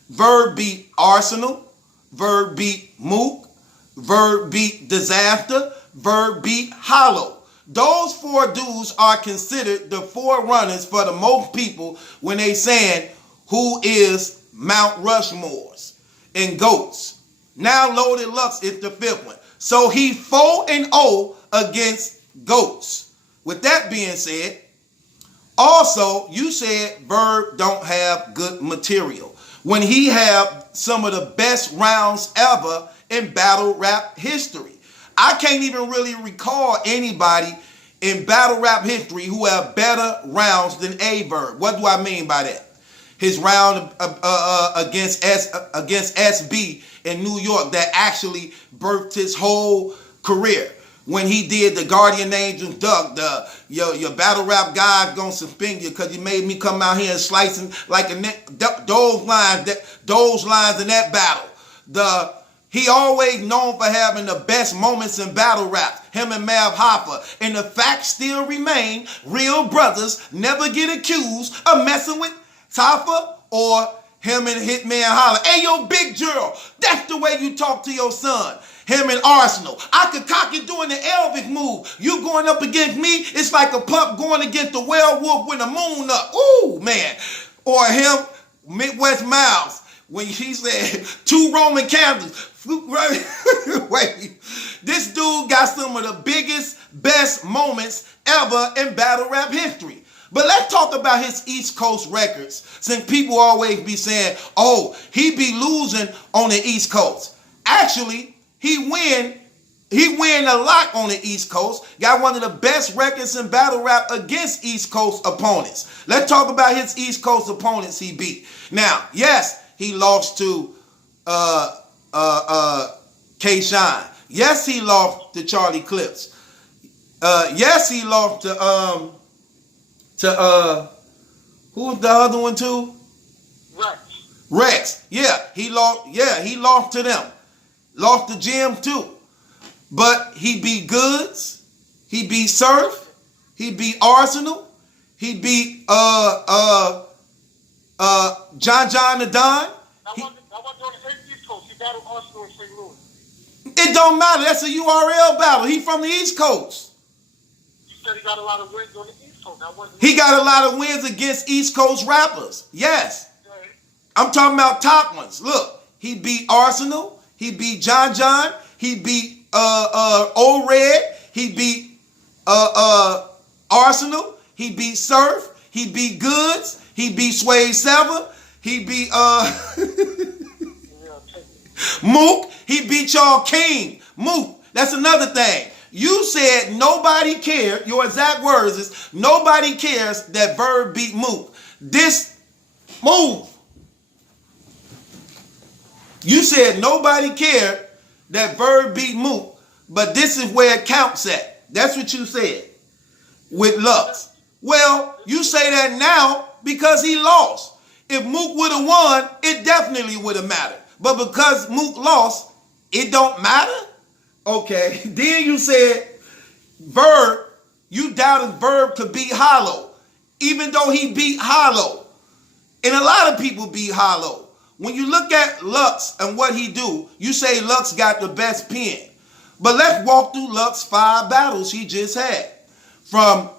Verb beat Arsenal. Verb beat Mook. Verb beat Disaster. Verb beat Hollow. Those 4 dudes are considered the 4 runners for the most people when they saying who is Mount Rushmore's and GOATs. Now Loaded Lux is the 5th one. So he 4-0 against GOATs. With that being said, also you said Verb don't have good material when he have some of the best rounds ever in battle rap history. I can't even really recall anybody in battle rap history who have better rounds than Verb. What do I mean by that? His round against SB in New York that actually birthed his whole career. When he did the Guardian Angels Duck, your battle rap guy gonna suspend you because you made me come out here and slicing like those lines in that battle. He always known for having the best moments in battle rap. Him and Mav Hoffa. And the fact still remain, real brothers never get accused of messing with Hoffa or him and Hitman Holler. Hey, yo, Big Gerald, that's the way you talk to your son. Him and Arsenal. I could cock it doing the Elvis move. You going up against me, it's like a pup going against the werewolf with the moon up. Ooh, man. Or him, Midwest Miles, when he said 2 Roman candles. Wait, this dude got some of the biggest, best moments ever in battle rap history. But let's talk about his East Coast records, since people always be saying, oh, he be losing on the East Coast. Actually, he win a lot on the East Coast. Got one of the best records in battle rap against East Coast opponents. Let's talk about his East Coast opponents he beat. Now, yes, he lost to K-Shine. Yes, he lost to Charlie Clips. Yes, he lost to who was the other one too? Rex. Yeah, he lost to them. Lost to Jim too. But he beat Goods. He beat Surf. He beat Arsenal. He beat John the Don. I wasn't on the East Coast. He battled Arsenal in St. Louis. It don't matter. That's a URL battle. He from the East Coast. You said he got a lot of wins on the East Coast. He got a lot of wins against East Coast rappers. Yes. Okay. I'm talking about top ones. Look, he beat Arsenal. He beat John. He beat Old Red. He beat Arsenal. He beat Surf. He beat Goods. He beat Sway 7. He beat Mook. He beat y'all King. Mook. That's another thing. You said nobody cared. Your exact words is nobody cares that Verb beat Mook. This move. You said nobody cared that Verb beat Mook, but this is where it counts at. That's what you said with Lux. Well, you say that now because he lost. If Mook would have won, it definitely would have mattered. But because Mook lost, it don't matter? Okay. Then you said Verb, you doubted Verb could beat Hollow, even though he beat Hollow. And a lot of people beat Hollow. When you look at Lux and what he do, you say Lux got the best pen. But let's walk through Lux's 5 battles he just had. From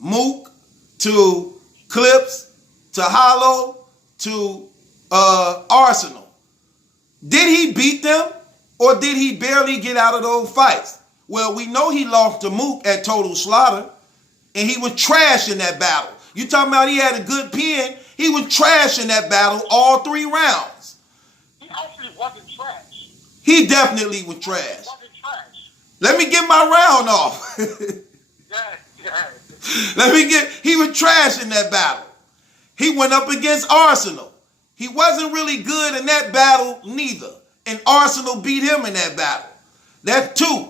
Mook to Clips to Hollow to Arsenal. Did he beat them or did he barely get out of those fights? Well, we know he lost to Mook at Total Slaughter and he was trash in that battle. You talking about he had a good pen? He was trash in that battle all 3 rounds. He actually wasn't trash. He definitely was trash. He wasn't trash. Let me get my round off. Yeah. He was trash in that battle. He went up against Arsenal. He wasn't really good in that battle neither. And Arsenal beat him in that battle. That's 2.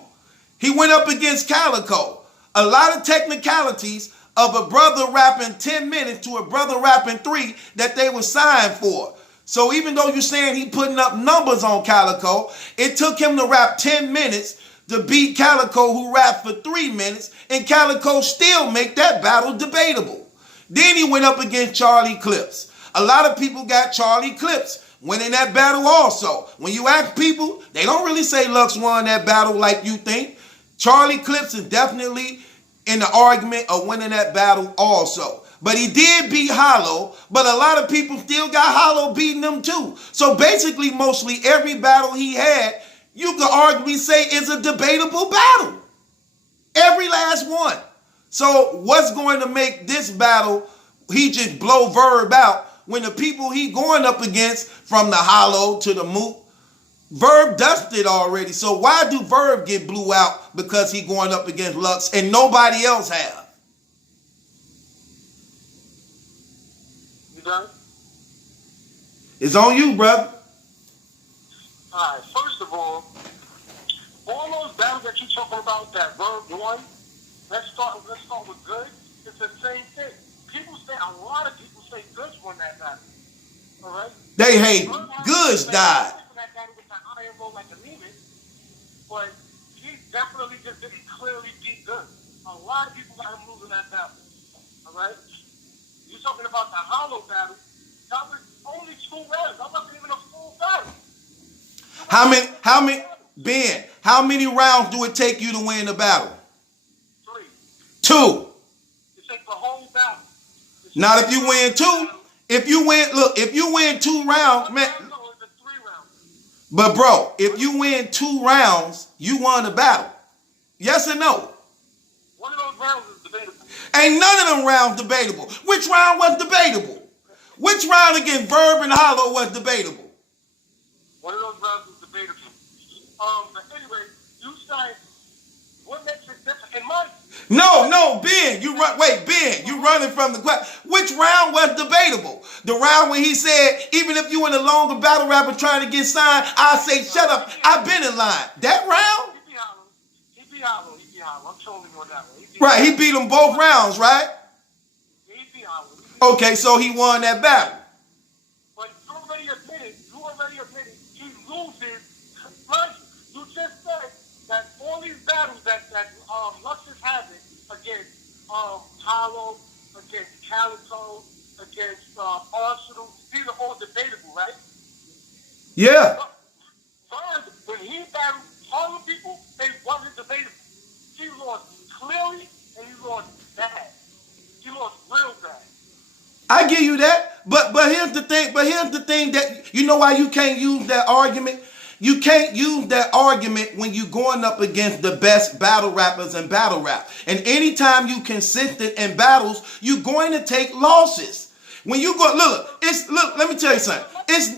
He went up against Calico. A lot of technicalities of a brother rapping 10 minutes to a brother rapping 3 that they were signed for. So even though you're saying he putting up numbers on Calico, it took him to rap 10 minutes to beat Calico, who rapped for 3 minutes, and Calico still make that battle debatable. Then he went up against Charlie Clips. A lot of people got Charlie Clips winning that battle also. When you ask people, they don't really say Lux won that battle like you think. Charlie Clips is definitely in the argument of winning that battle also. But he did beat Hollow, but a lot of people still got Hollow beating him too. So basically, mostly every battle he had, you could arguably say is a debatable battle. Every last one. So what's going to make this battle, he just blow Verb out, when the people he going up against, from the Hollow to the Moot, Verb dusted already. So why do Verb get blew out because he going up against Lux and nobody else have? You done? It's on you, brother. All right. First of all those battles that you're talking about that Verb won, let's start with Good. It's the same thing. A lot of people say Goods won that battle. All right? They hate Goods died. That battle with the iron roll like a demon, but he definitely just didn't clearly beat Good. A lot of people got him losing that battle. All right? You're talking about the Hollow battle. That was only 2 rounds. That wasn't even a full battle. Ben, how many rounds do it take you to win the battle? 3. 2. It takes the whole battle. Not if you win 2. If you win 2 rounds, man. No, it's a 3 rounds. But bro, if you win 2 rounds, you won the battle. Yes or no? One of those rounds is debatable. Ain't none of them rounds debatable. Which round was debatable? Which round against Verb and Hollow was debatable? One of those rounds is debatable. But anyway, you said, what makes it different? In my No, Ben, Ben, you running from the question. Which round was debatable? The round when he said, even if you in a longer battle rapper trying to get signed, I say, shut up, I've been in line. That round? He beat Hollow. I'm trolling you on that one. Right, he beat them both rounds, right? He beat Hollow. Okay, so he won that battle. But you already admitted he loses. Right? You just said that all these battles that Lux is having against Hollow, against Calico, against Arsenal, these are all debatable, right? Yeah. Verb, when he battled Harlem people, they wasn't debatable. He lost clearly and he lost bad. He lost real bad. I give you that, but here's the thing that you know why you can't use that argument. You can't use that argument when you're going up against the best battle rappers in battle rap. And anytime you consistent in battles, you're going to take losses. When you go, let me tell you something. Lux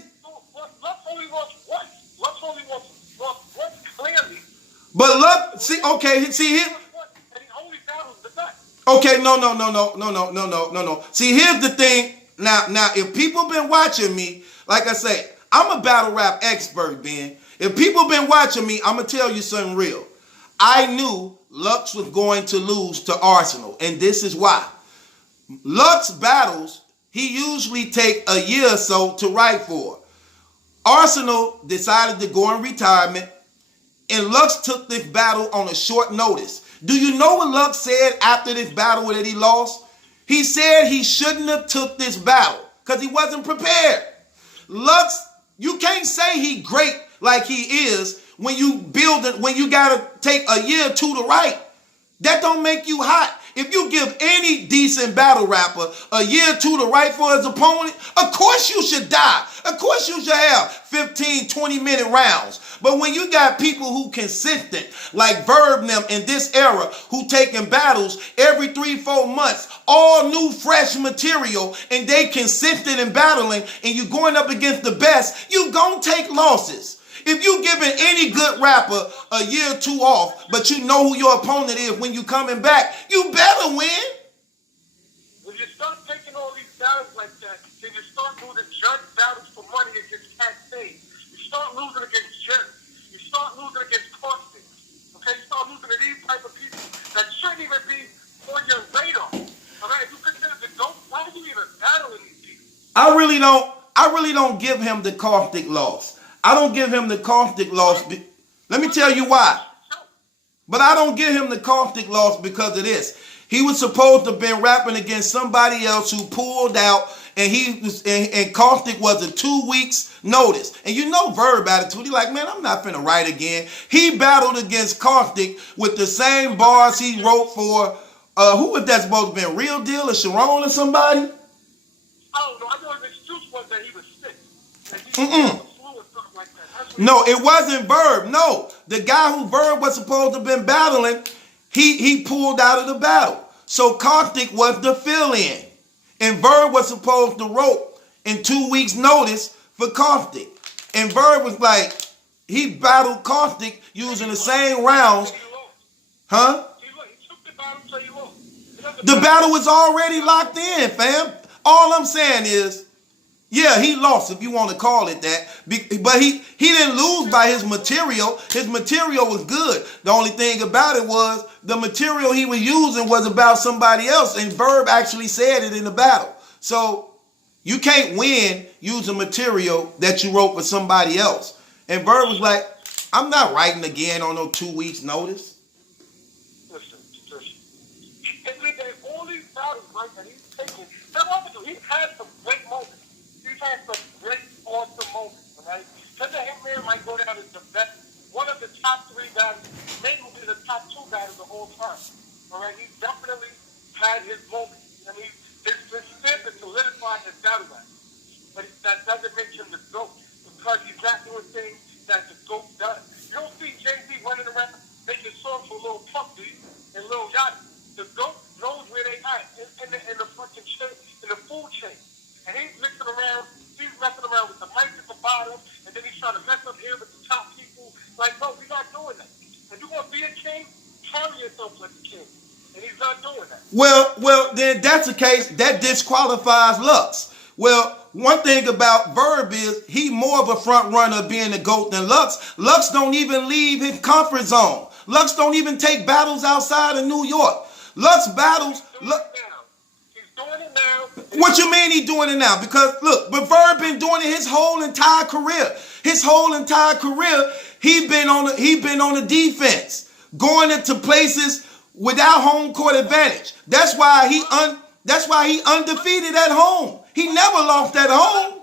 only lost once. Lux only lost once clearly. But here. And he only battles the best. Okay, no. See, here's the thing. Now, if people been watching me, like I say, I'm a battle rap expert, Ben. If people been watching me, I'm going to tell you something real. I knew Lux was going to lose to Arsenal, and this is why. Lux battles, he usually take a year or so to write for. Arsenal decided to go in retirement, and Lux took this battle on a short notice. Do you know what Lux said after this battle that he lost? He said he shouldn't have took this battle because he wasn't prepared. Lux, you can't say he great like he is when you got to take a year or 2 to write. That don't make you hot. If you give any decent battle rapper a year or 2 to write for his opponent, of course you should die. Of course you should have 15, 20-minute rounds. But when you got people who consistent, like Verb them in this era, who taking battles every 3-4 months, all new fresh material, and they consistent in battling, and you going up against the best, you gonna take losses. If you giving any good rapper a year or 2 off, but you know who your opponent is when you coming back, you better win. When you start taking all these battles like that, then you start losing judge battles for money against Cat State. You start losing against Jerry. You start losing against Costin. Okay, you start losing to these type of people that shouldn't even be on your radar. All right, if you consider the dope, why are you even battling these people? I really don't I really don't give him the caustic loss. I don't give him the caustic loss. Let me tell you why. But I don't give him the caustic loss because of this. He was supposed to have been rapping against somebody else who pulled out, and Caustic was a 2 weeks notice. And you know Verb attitude. He like, man, I'm not finna write again. He battled against Caustic with the same bars he wrote for who was that supposed to be? Real Deal or Sharon or somebody? I don't know. I know his excuse was that he was sick. That he had the flu or something like that. No, it wasn't Verb. No. The guy who Verb was supposed to have been battling, he pulled out of the battle. So Caustic was the fill-in. And Verb was supposed to rope in 2 weeks notice for Caustic. And Verb was like, he battled Caustic using the same rounds. Huh? He took the battle so he lost. The battle was already locked in, fam. All I'm saying is, yeah, he lost, if you want to call it that. But he didn't lose by his material. His material was good. The only thing about it was the material he was using was about somebody else. And Verb actually said it in the battle. So you can't win using material that you wrote for somebody else. And Verb was like, I'm not writing again on no 2 weeks notice. Listen. All these battles, right, that he's taking, he had some great moments. He's had some great, awesome moments, all right? Because the Hitman might go down as the best, one of the top 3 battles, maybe will be the top 2 battles of all time, all right? He's definitely had his moments. I mean, his stamp is solidified his battle rap. But that doesn't make him the GOAT, because he's not doing things that the GOAT does. You don't see Jay-Z running around making songs for Lil Pump D and Lil Yachty. The GOAT knows where they at in the fucking chain, in the food chain. And he's messing around with the mic at the bottom, and then he's trying to mess up here with the top people. Like, no, we're not doing that. If you're going to be a king, carry yourself like a king. And he's not doing that. Well, then that's the case. That disqualifies Lux. Well, one thing about Verb is he more of a front runner of being the GOAT than Lux. Lux don't even leave his comfort zone. Lux don't even take battles outside of New York. Lux battles. He's doing it now. What you mean he doing it now? Because look, but Verb been doing it his whole entire career. His whole entire career, he been on the defense, going into places without home court advantage. That's why he undefeated at home. He never lost at home.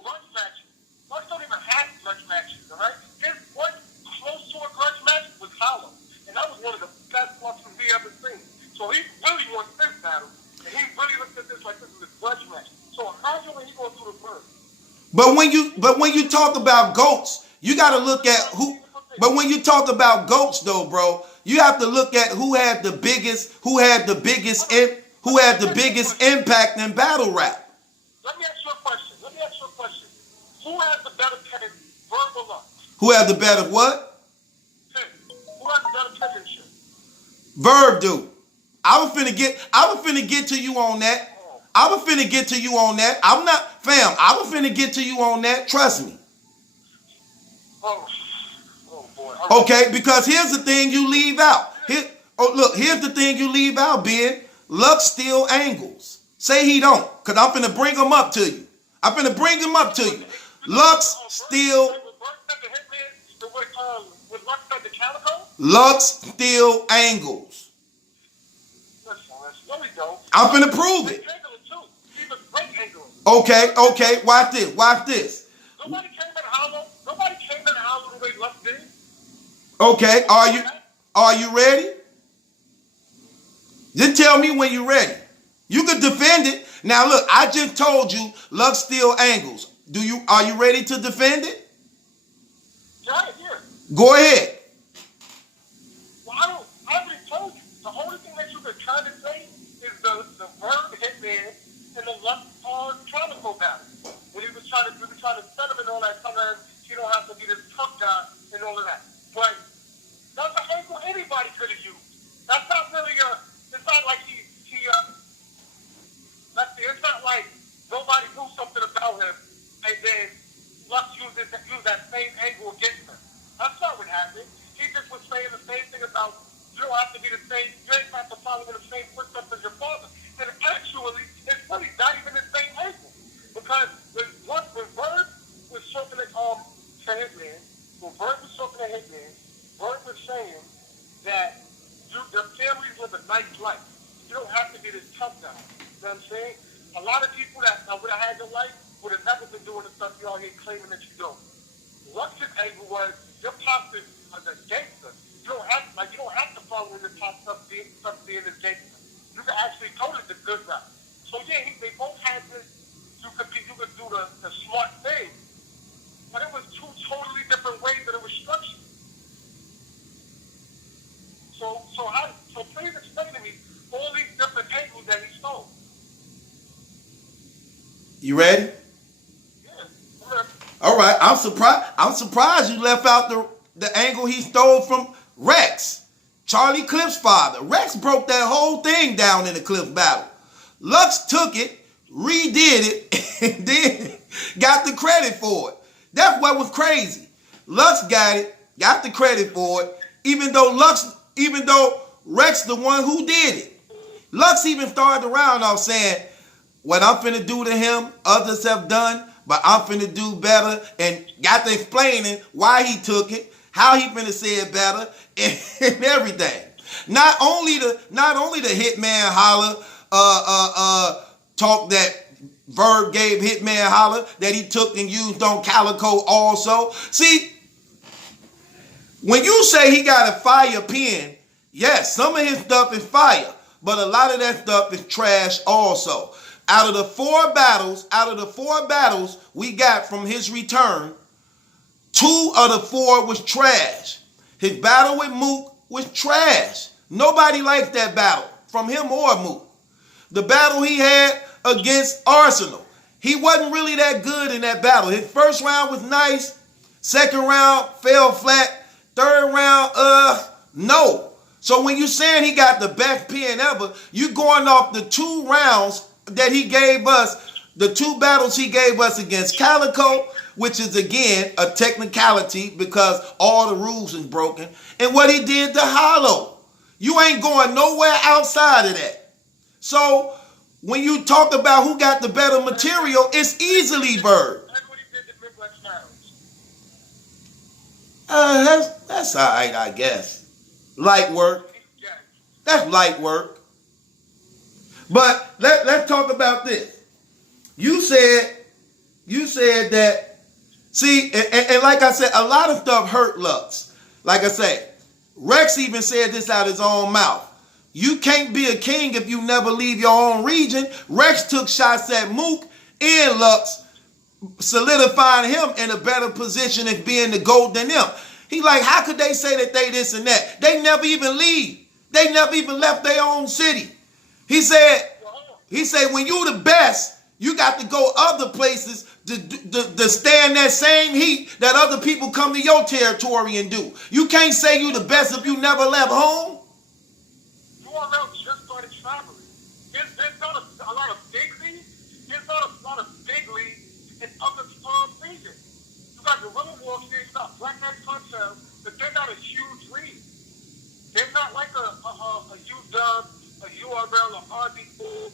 Lux don't even have grudge matches, all right? His one close to a grudge match was Hollow, and that was one of the best Luxes we ever seen. So he really wants this battle, and he really looked at this like this is a grudge match. So imagine when he goes through the Verb. But when you talk about GOATs, you got to look at who. But when you talk about GOATs, though, bro, you have to look at who had the biggest impact in battle rap. Let me ask you a question. Who has the better pen, Verb or Lux? Who has the better what? Pen. Who has the better penmanship? Verb do. I was finna get to you on that. I was finna get to you on that. I'm not, fam, I was finna get to you on that. Trust me. Oh boy. Okay, because here's the thing you leave out. Here's the thing you leave out, Ben. Lux still angles. Say he don't, because I'm finna bring him up to you. Lux still. Lux still angles. I'm finna prove it. Okay, watch this. Nobody came in Hollow the way Lux did. Okay, are you ready? Just tell me when you're ready. You could defend it. Now look, I just told you Lux still angles. Are you ready to defend it? Yeah. Go ahead. Well, I already told you. The only thing that you could kind of say is the Verb Hitman and the Lux Tropical battle. When he was trying to set him and all that, sometimes he don't have to be this tough guy and all of that. But that's an angle anybody could have used. That's not really it's not like it's not like nobody knew something about him and then Lux used that same angle against him. That's not what happened. He just was saying the same thing about you don't have to be the same, you ain't have to follow in the same footsteps as your father. And actually, it's really not even the same angle. Because when Verb that the families live a nice life. You don't have to be this tough guy. You know what I'm saying? A lot of people that would have had your life would have never been doing the stuff you out here claiming that you don't. Lux's angle was your pops is a gangster. You don't have to follow in your pops stuff being this gangster. You can actually go to the good route. So yeah, they both had this. You could do the smart thing, but it was two totally different ways that it was structured. So please explain to me all these different angles that he stole. You ready? Yeah. All right. I'm surprised you left out the angle he stole from Rex, Charlie Cliff's father. Rex broke that whole thing down in the Cliff battle. Lux took it, redid it, and then got the credit for it. That's what was crazy. Lux got it, got the credit for it, even though Rex the one who did it. Lux even started around off saying, what I'm finna do to him, others have done, but I'm finna do better, and got to explaining why he took it, how he finna say it better, and everything. Not only the Hitman Holler talk that Verb gave Hitman Holler that he took and used on Calico also. See, when you say he got a fire pen, yes, some of his stuff is fire, but a lot of that stuff is trash also. Out of the four battles we got from his return, 2 of the 4 was trash. His battle with Mook was trash. Nobody likes that battle, from him or Mook. The battle he had against Arsenal, he wasn't really that good in that battle. His first round was nice. Second round fell flat. Third round, no. So when you saying he got the best pen ever, you going off the 2 rounds that he gave us, the 2 battles he gave us against Calico, which is again a technicality because all the rules is broken, and what he did to Hollow. You ain't going nowhere outside of that. So when you talk about who got the better material, it's easily Verb. That's what he did to Midwest Finals. That's all right, I guess. Light work. That's light work. But let's talk about this. You said that, see, and like I said, a lot of stuff hurt Lux. Like I say, Rex even said this out his own mouth. You can't be a king if you never leave your own region. Rex took shots at Mook and Lux, solidifying him in a better position as being the GOAT than them. He like, how could they say that they this and that? They never even leave. They never even left their own city. He said, when you the best, you got to go other places to stay in that same heat that other people come to your territory and do. You can't say you the best if you never left home. URL just started traveling. There's not a lot of big leagues. There's not a lot of big leagues in other regions. You got Guerrilla Warfare, you got Black Knight Cartel, but they're not a huge league. They're not like a UW, a URL, or RD4.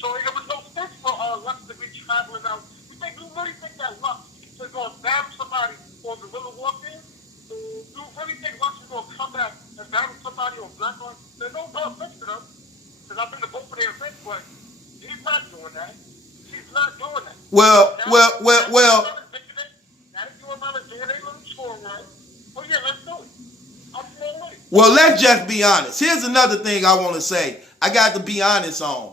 So it was no sense for Lux to be traveling out. You really think that Lux is going to battle somebody on Guerrilla Warfare? You really think Lux is going to come back and battle somebody on Black Ops? There's no offense to them, because I've been to both of their events, but he's not doing that. He's not doing that. Well. Now that URL is doing their little tour run, well, yeah, let's do it. I'm full with it. Well, let's just be honest. Here's another thing I want to say. I got to be honest on.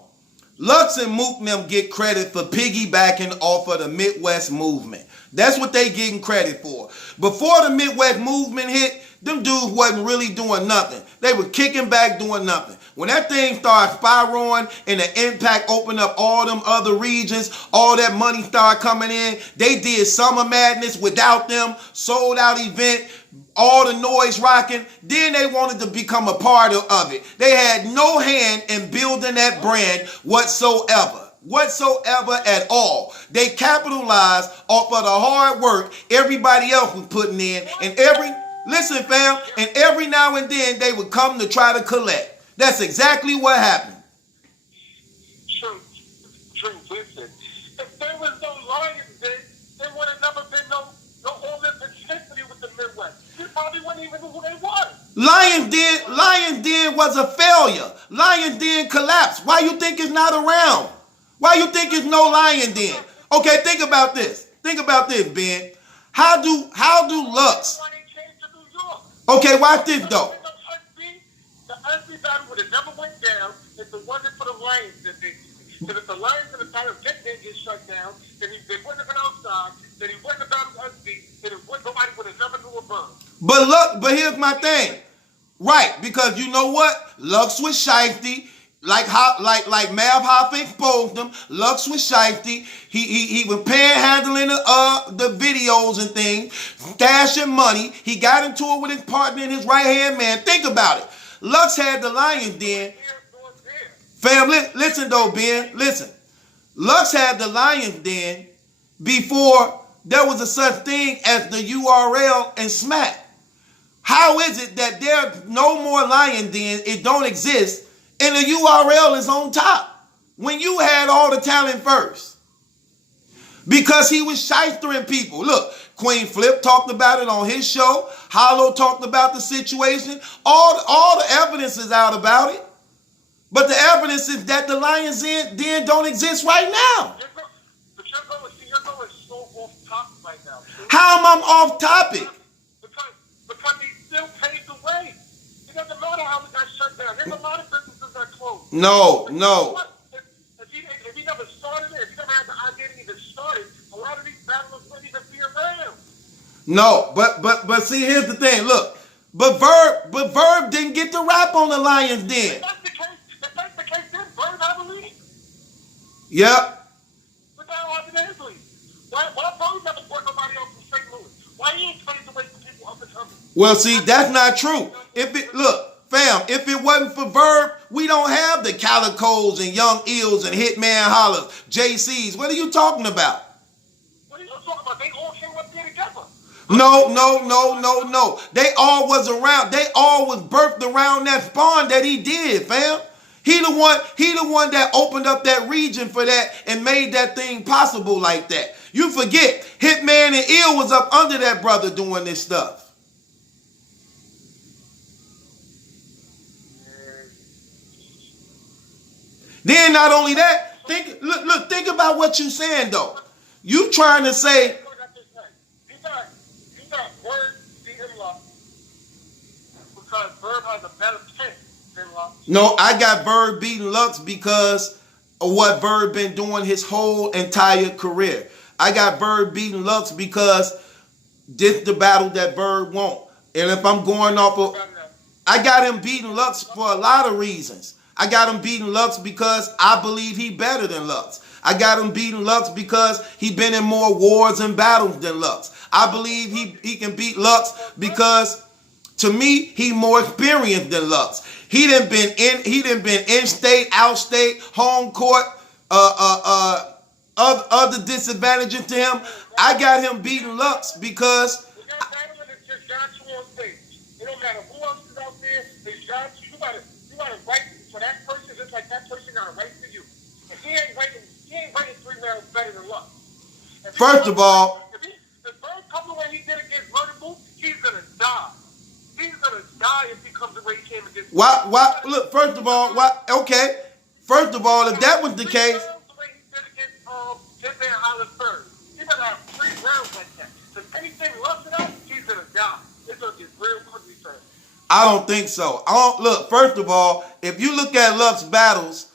Lux and Mook them get credit for piggybacking off of the Midwest movement. That's what they getting credit for. Before the Midwest movement hit, them dudes wasn't really doing nothing. They were kicking back, doing nothing. When that thing started spiraling and the impact opened up all them other regions, all that money started coming in, they did Summer Madness without them, sold out event, all the noise rocking. Then they wanted to become a part of it. They had no hand in building that brand whatsoever at all. They capitalized off of the hard work everybody else was putting in, and listen fam, and every now and then they would come to try to collect. That's exactly what happened. True. Listen, if there was no Lions, there would have never been no all this intensity with the Midwest. You probably would nobody even knew who they was. Lions Den was a failure. Lions Den collapsed. Why you think it's not around? Why you think it's no Lion Den? Okay, think about this. Think about this, Ben. How do Lux? Okay, watch this though. The Husby battle would have never went down if it wasn't for the Lions. Because if the Lions and the battle didn't get shut down, then they wouldn't have been outside. Then he wouldn't have battled Husby. Then nobody would have never knew a Verb. But look, but here's my thing. Right, because you know what? Lux was shifty. Like Mav Hoffa exposed him. Lux was shifty. He was panhandling the videos and things, stashing money. He got into it with his partner and his right hand man. Think about it. Lux had the Lions Den. Fam, listen though, Ben. Listen. Lux had the Lions Den before there was a such thing as the URL and Smack. How is it that there's no more Lion Den? It don't exist. And the URL is on top when you had all the talent first. Because he was shystering people. Look, Queen Flip talked about it on his show. Hollow talked about the situation. All the evidence is out about it. But the evidence is that the Lions Den don't exist right now. But you're going so off topic right now. How am I off topic? Because he still paid the way. It doesn't matter how we got shut down. There's a lot of businesses that closed. No. If he never started it, if he never had the idea to even start it, a lot of these battlers wouldn't even be around. No, but see, here's the thing. Look, but Verb didn't get the rap on the Lions Den. If that's the case, then Verb have a lead. Yep. But that happened in his league. Why Verb never brought nobody else from St. Louis? Why he ain't traded away from people up and coming? Well, see, that's not true. If it wasn't for Verb, we don't have the Calicos and Young Eels and Hitman Hollers, JCs. What are you talking about? What are you talking about? They all came up there together. No. They all was around. They all was birthed around that spawn that he did, fam. He the one that opened up that region for that and made that thing possible like that. You forget, Hitman and Eel was up under that brother doing this stuff. Then not only that, think about what you're saying though. You trying to say You got Verb beating Lux because Verb has a better pick than Lux. no, I got Verb beating Lux because of what Verb been doing his whole entire career. I got Verb beating Lux because this the battle that Verb won. And if I'm going off of, I got him beating Lux for a lot of reasons. I got him beating Lux because I believe he better than Lux. I got him beating Lux because he been in more wars and battles than Lux. I believe he can beat Lux because to me he more experienced than Lux. He done been in state, out state, home court, other disadvantages to him. I got him beating Lux because That battle is just got you on stage. It don't matter who else is out there. It's got you. You gotta write for that person just like that person gotta write for you. If he ain't writing 3 rounds better than Lux. first of all, if Verb comes the way he did against Vertical, he's gonna die. He's gonna die if he comes the way he came against. why look, first of all, okay. First of all, if that was the case, The way he did against Hitman Hollis Bird. He better have 3 rounds like that. If anything less than that, he's gonna die. It's gonna get real ugly for him. I don't think so. Look, first of all, if you look at Lux battles,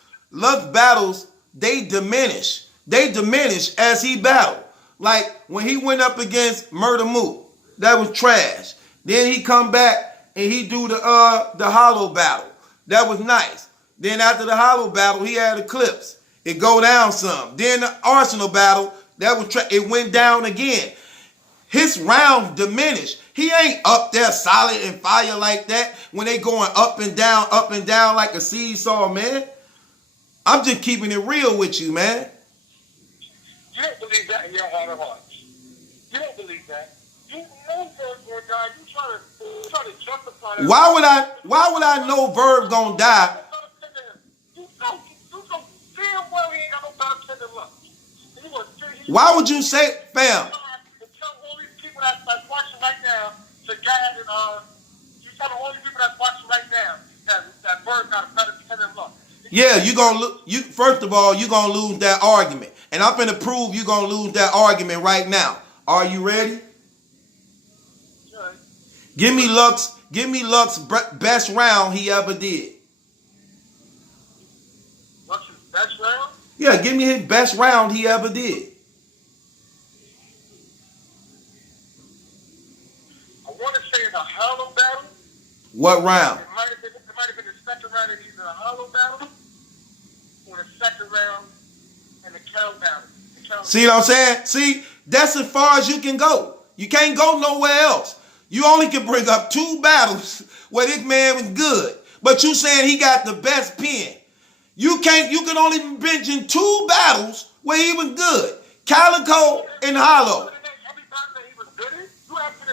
they diminish. They diminish as he battled. Like when he went up against Murder Mook, that was trash. Then he come back and he do the Hollow battle. That was nice. Then after the Hollow battle, he had Eclipse. It go down some. Then the Arsenal battle, it went down again. His rounds diminished. He ain't up there solid and fire like that when they going up and down like a seesaw, man. I'm just keeping it real with you, man. You don't believe that in your heart of hearts. You don't believe that. You know Verb guy. You try to justify that. Why would I know Verb gonna die? You know damn well he ain't got no better than Lux. Why would you say, fam? To tell all these people that's watching right now to guy that you tell the only people that's watching right now that Verb got a better 10 and look. Yeah, you gonna first of all, you gonna lose that argument. And I'm finna prove you gonna lose that argument right now. Are you ready? Sure. Give me Luck's best round he ever did. What's his best round? Yeah, give me his best round he ever did. I want to say in a hollow battle. What round? It might have been the second round in either a hollow battle or the second round in the cow battle. See what I'm saying? See, that's as far as you can go. You can't go nowhere else. You only can bring up 2 battles where this man was good. But you saying he got the best pen. You can only mention 2 battles where he was good. Calico and Hollow.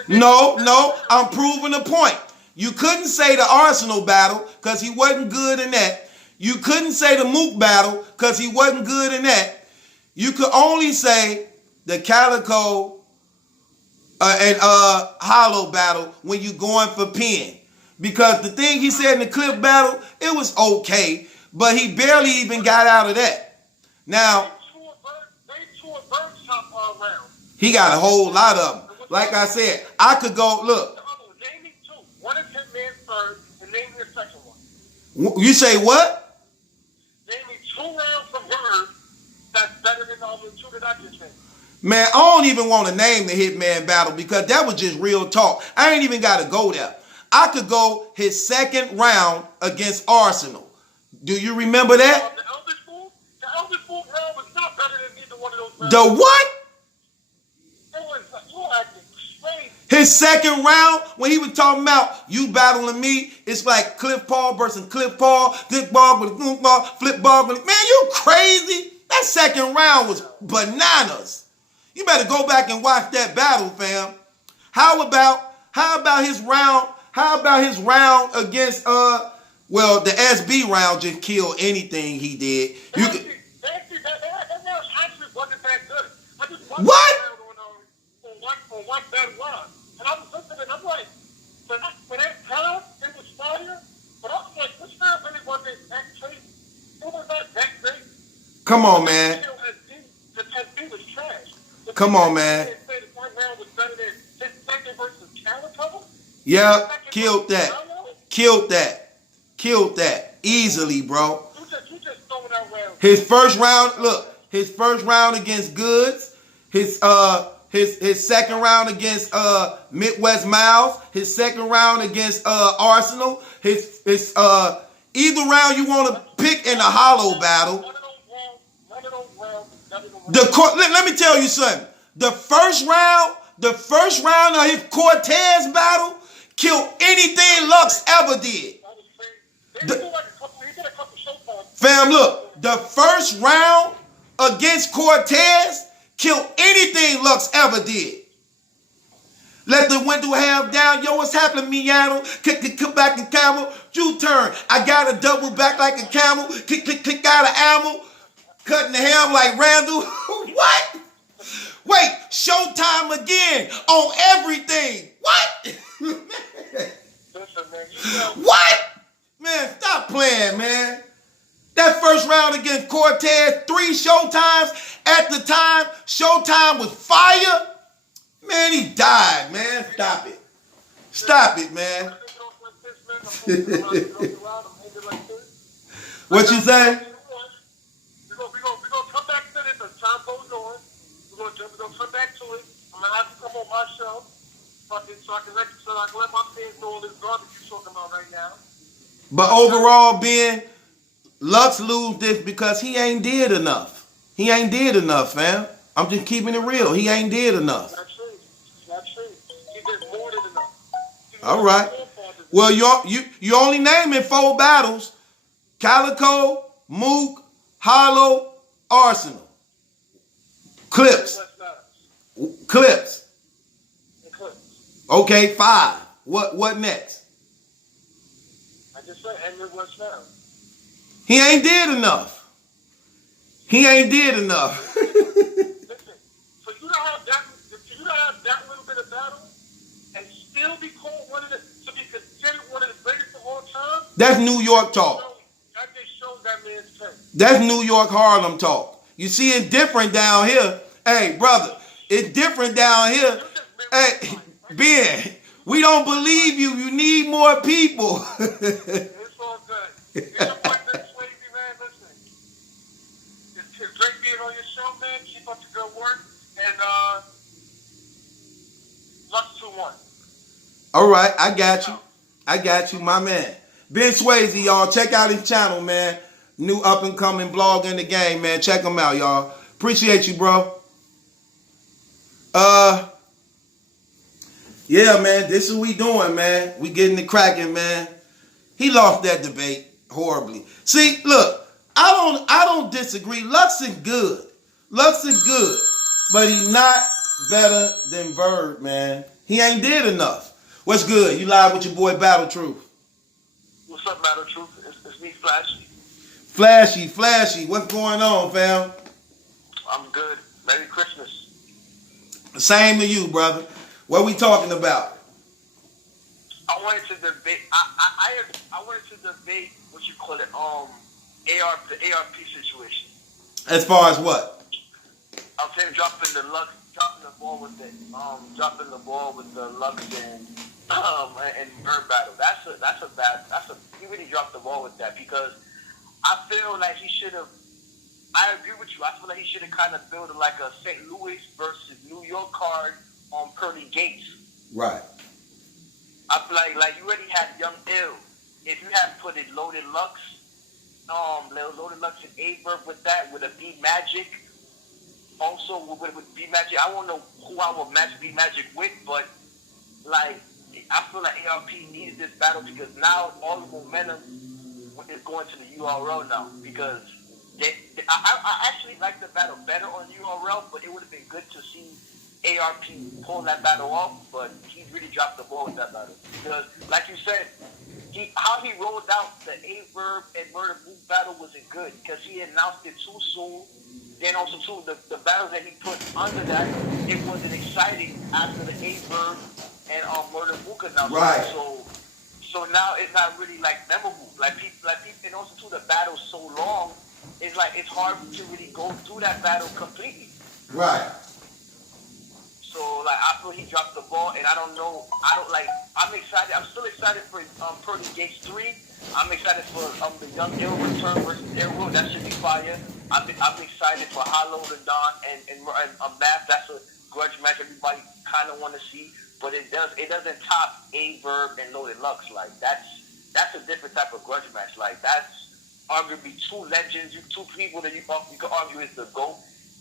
No, I'm proving the point. You couldn't say the Arsenal battle because he wasn't good in that. You couldn't say the Mook battle because he wasn't good in that. You could only say the Calico and Hollow battle when you going for pen. Because the thing he said in the Cliff battle, it was okay, but he barely even got out of that. Now, he got a whole lot of them. Like I said, I could go, look. Name me 2. One is him, man, third, and name me the second one. You say what? Name me 2 rounds from Verb that's better than all the 2 that I just named. Man, I don't even want to name the Hitman battle because that was just real talk. I ain't even got to go there. I could go his second round against Arsenal. Do you remember that? The Elvis Fool round was not better than either one of those rounds. The what? It was you acting crazy. His second round, when he was talking about you battling me, it's like Cliff Paul versus Cliff Paul, flip ball with a ball, flip ball with man, you crazy? That second round was bananas. You better go back and watch that battle, fam. How about his round? How about his round against the SB round just killed anything he did. That round actually wasn't that good. I just watched What? on one bad run. And I was listening, I'm like, for that time, it was fire. But I was like, this round really wasn't that great. It was not that great. Come on, man. The SB was trash. Come on, man. The first round was better than his second versus Calico. Yeah, killed that easily, bro. You just throwing out rounds. His first round against Goods, his second round against Midwest Miles, his second round against Arsenal, his either round you want to pick in the Hollow battle. Let me tell you something. The first round of his Cortez battle killed anything Lux ever did. Fam, look, the first round against Cortez killed anything Lux ever did. Let the window half down. Yo, what's happening, Miano? Kick back and camel. U-turn. I got to double back like a camel. Click out of ammo. Cutting the ham like Randall. What? Wait, Showtime again on everything. What? What? Man, stop playing, man. That first round against Cortez, 3 Showtimes. At the time, Showtime was fire. Man, he died, man. Stop it. Stop it, man. What you say? We're gonna come back to this as time goes on. We're gonna come back to it. I'm gonna have you come on my show so I can let my fans know all this garbage you're talking about right now. But overall, Ben, Lux lose this because he ain't did enough. He ain't did enough, fam. I'm just keeping it real. He ain't did enough. That's true. He did more than enough. All right. Well, you only naming 4 battles: Calico, Mook, Hollow, Arsenal, Clips. Okay, 5. What next? I just said Edmund West now. He ain't did enough. Listen, for you to have that little bit of battle and still still be called to be considered one of the greatest of all time. That's New York talk. That just shows that man's strength. That's New York Harlem talk. You see, it's different down here. Hey, brother, it's different down here. Hey, Ben, we don't believe you. You need more people. It's all good. It's your boy, Ben Swayze, man. Listen, it's great being on your show, man. Keep up the good work. And, Lux 2-1. All right, I got you, my man. Ben Swayze, y'all. Check out his channel, man. New up and coming blog in the game, man. Check him out, y'all. Appreciate you, bro. Yeah, man. This is what we doing, man. We getting it cracking, man. He lost that debate horribly. See, look, I don't disagree. Lux is good. Lux is good, but he's not better than Verb, man. He ain't did enough. What's good? You live with your boy Battle Truth. What's up, Battle Truth? It's me, Flashy. Flashy. What's going on, fam? I'm good. Merry Christmas. Same to you, brother. What we talking about? I wanted to debate. I wanted to debate what you call it. The ARP situation. As far as what? I'm saying dropping the ball with the Lux and Verb battle. He really dropped the ball with that because I feel like he should have. I agree with you. I feel like he should have kind of built like a St. Louis versus New York card on Pearly Gates. Right. I feel like you already had Young Ill. If you had put it Loaded Lux and Verb with that, with a B Magic, also with B Magic, I won't know who I would match B Magic with, but like I feel like ARP needed this battle because now all the momentum is going to the URL now because I actually like the battle better on URL, but it would have been good to see ARP pull that battle off, but he really dropped the ball with that battle. Because, like you said, how he rolled out the A-Verb and Murder Mook battle wasn't good because he announced it too soon. Then also, too, the battles that he put under that, it wasn't exciting after the A-Verb and Murder Mook announcement. Right. So now it's not really like memorable. Like people, and also too, the battle's so long. It's like it's hard to really go through that battle completely. Right. So like I feel he dropped the ball, and I'm excited. I'm still excited for Pearly Gates 3. I'm excited for the Young Ill return versus Airwood. That should be fire. I'm excited for Hollow the Don and Math. That's a grudge match everybody kind of want to see, but it doesn't top A-Verb and Loaded Lux. Like that's a different type of grudge match. Like that's arguably two legends, two people that you could argue is the GOAT,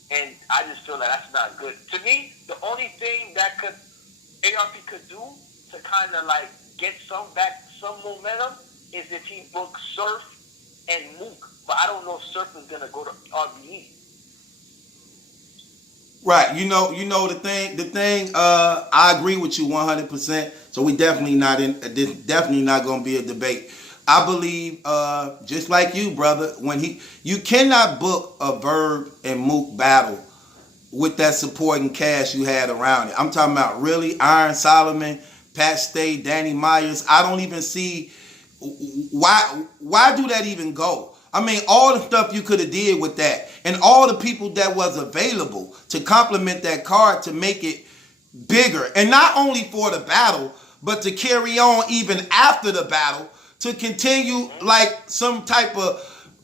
and I just feel like that's not good. To me, the only thing that ARP could do to kind of like get some momentum is if he booked Surf and Mook, but I don't know if Surf is gonna go to RBE. Right, you know the thing. I agree with you 100%. So we definitely not gonna be a debate. I believe, just like you, brother, you cannot book a Verb and Mook battle with that supporting cast you had around it. I'm talking about really Iron Solomon, Pat Stay, Danny Myers. I don't even see why do that even go? I mean, all the stuff you could have did with that and all the people that was available to complement that card to make it bigger. And not only for the battle, but to carry on even after the battle, to continue like some type of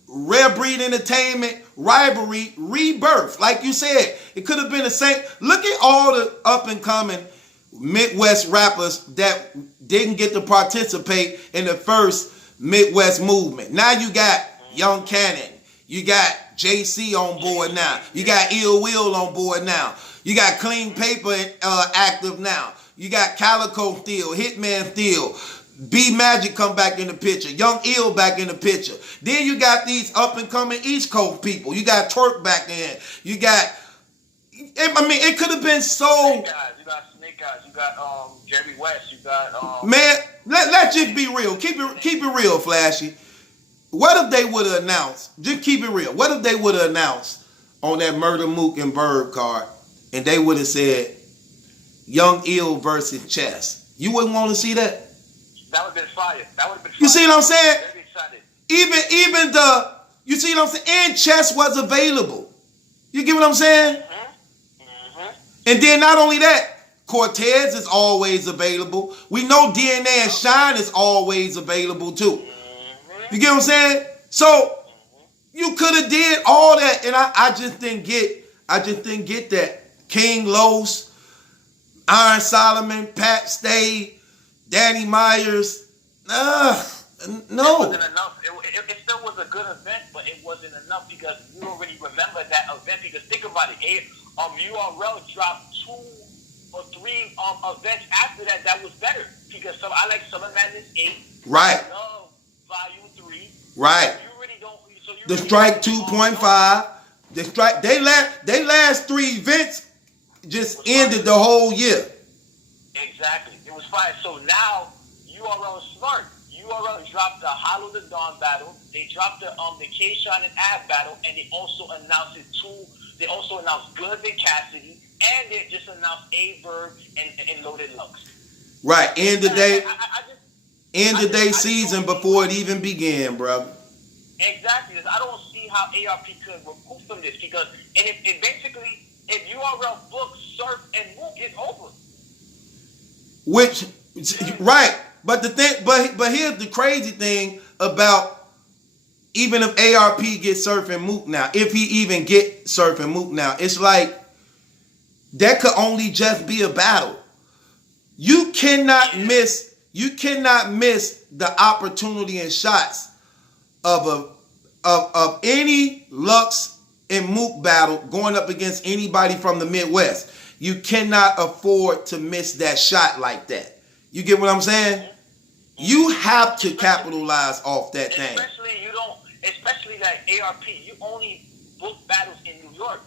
rare breed entertainment, rivalry, rebirth. Like you said, it could have been the same. Look at all the up and coming Midwest rappers that didn't get to participate in the first Midwest movement. Now you got Young Cannon. You got JC on board now. You got Ill Will on board now. You got Clean Paper active now. You got Calico still, Hitman still. B Magic come back in the picture. Young Ill back in the picture. Then you got these up and coming East Coast people. You got Twerk back in. You got, I mean, it could have been so. You got Snake Eyes. You got Jerry West. You got man. Let's just be real. Keep it real, Flashy. What if they would have announced? Just keep it real. What if they would have announced on that Murder Mook and Verb card, and they would have said Young Ill versus Chess? You wouldn't want to see that. That would have been fire. That would have been fire. You see what I'm saying? Very excited. Even the, you see what I'm saying? And chess was available. You get what I'm saying? And then not only that, Cortez is always available. We know DNA and Shine is always available too. You get what I'm saying? So you could have did all that, and I just didn't get that. King Los, Iron Solomon, Pat Stay, Danny Myers. No. It wasn't enough. It still was a good event, but it wasn't enough because you already remember that event. Because think about it, URL dropped 2 or 3 events after that that was better. Because I like Summer Madness 8. Right. I love Volume 3. Right. So you really don't. So you The really Strike don't, 2.5. The Strike. They last 3 events just ended the whole year. Exactly. It was fire. So now URL is smart. URL dropped the Hollow the Dawn battle. They dropped the K-Shine and Av battle, and they also announced it too. They also announced Goods and Cassidy, and they just announced Verb and Loaded Lux. Right. End the day. End the day I season just before it even began, brother. Exactly. I don't see how ARP could recoup from this because, and if basically if URL books Surf and Mook, it's over. Which, right. But the thing, but here's the crazy thing about even if ARP gets Surf and Mook now, if he even get Surf and Mook now, it's like that could only just be a battle. You cannot miss the opportunity and shots of any Lux and Mook battle going up against anybody from the Midwest. You cannot afford to miss that shot like that. You get what I'm saying? You have to capitalize off that thing. Especially like ARP, you only book battles in New York.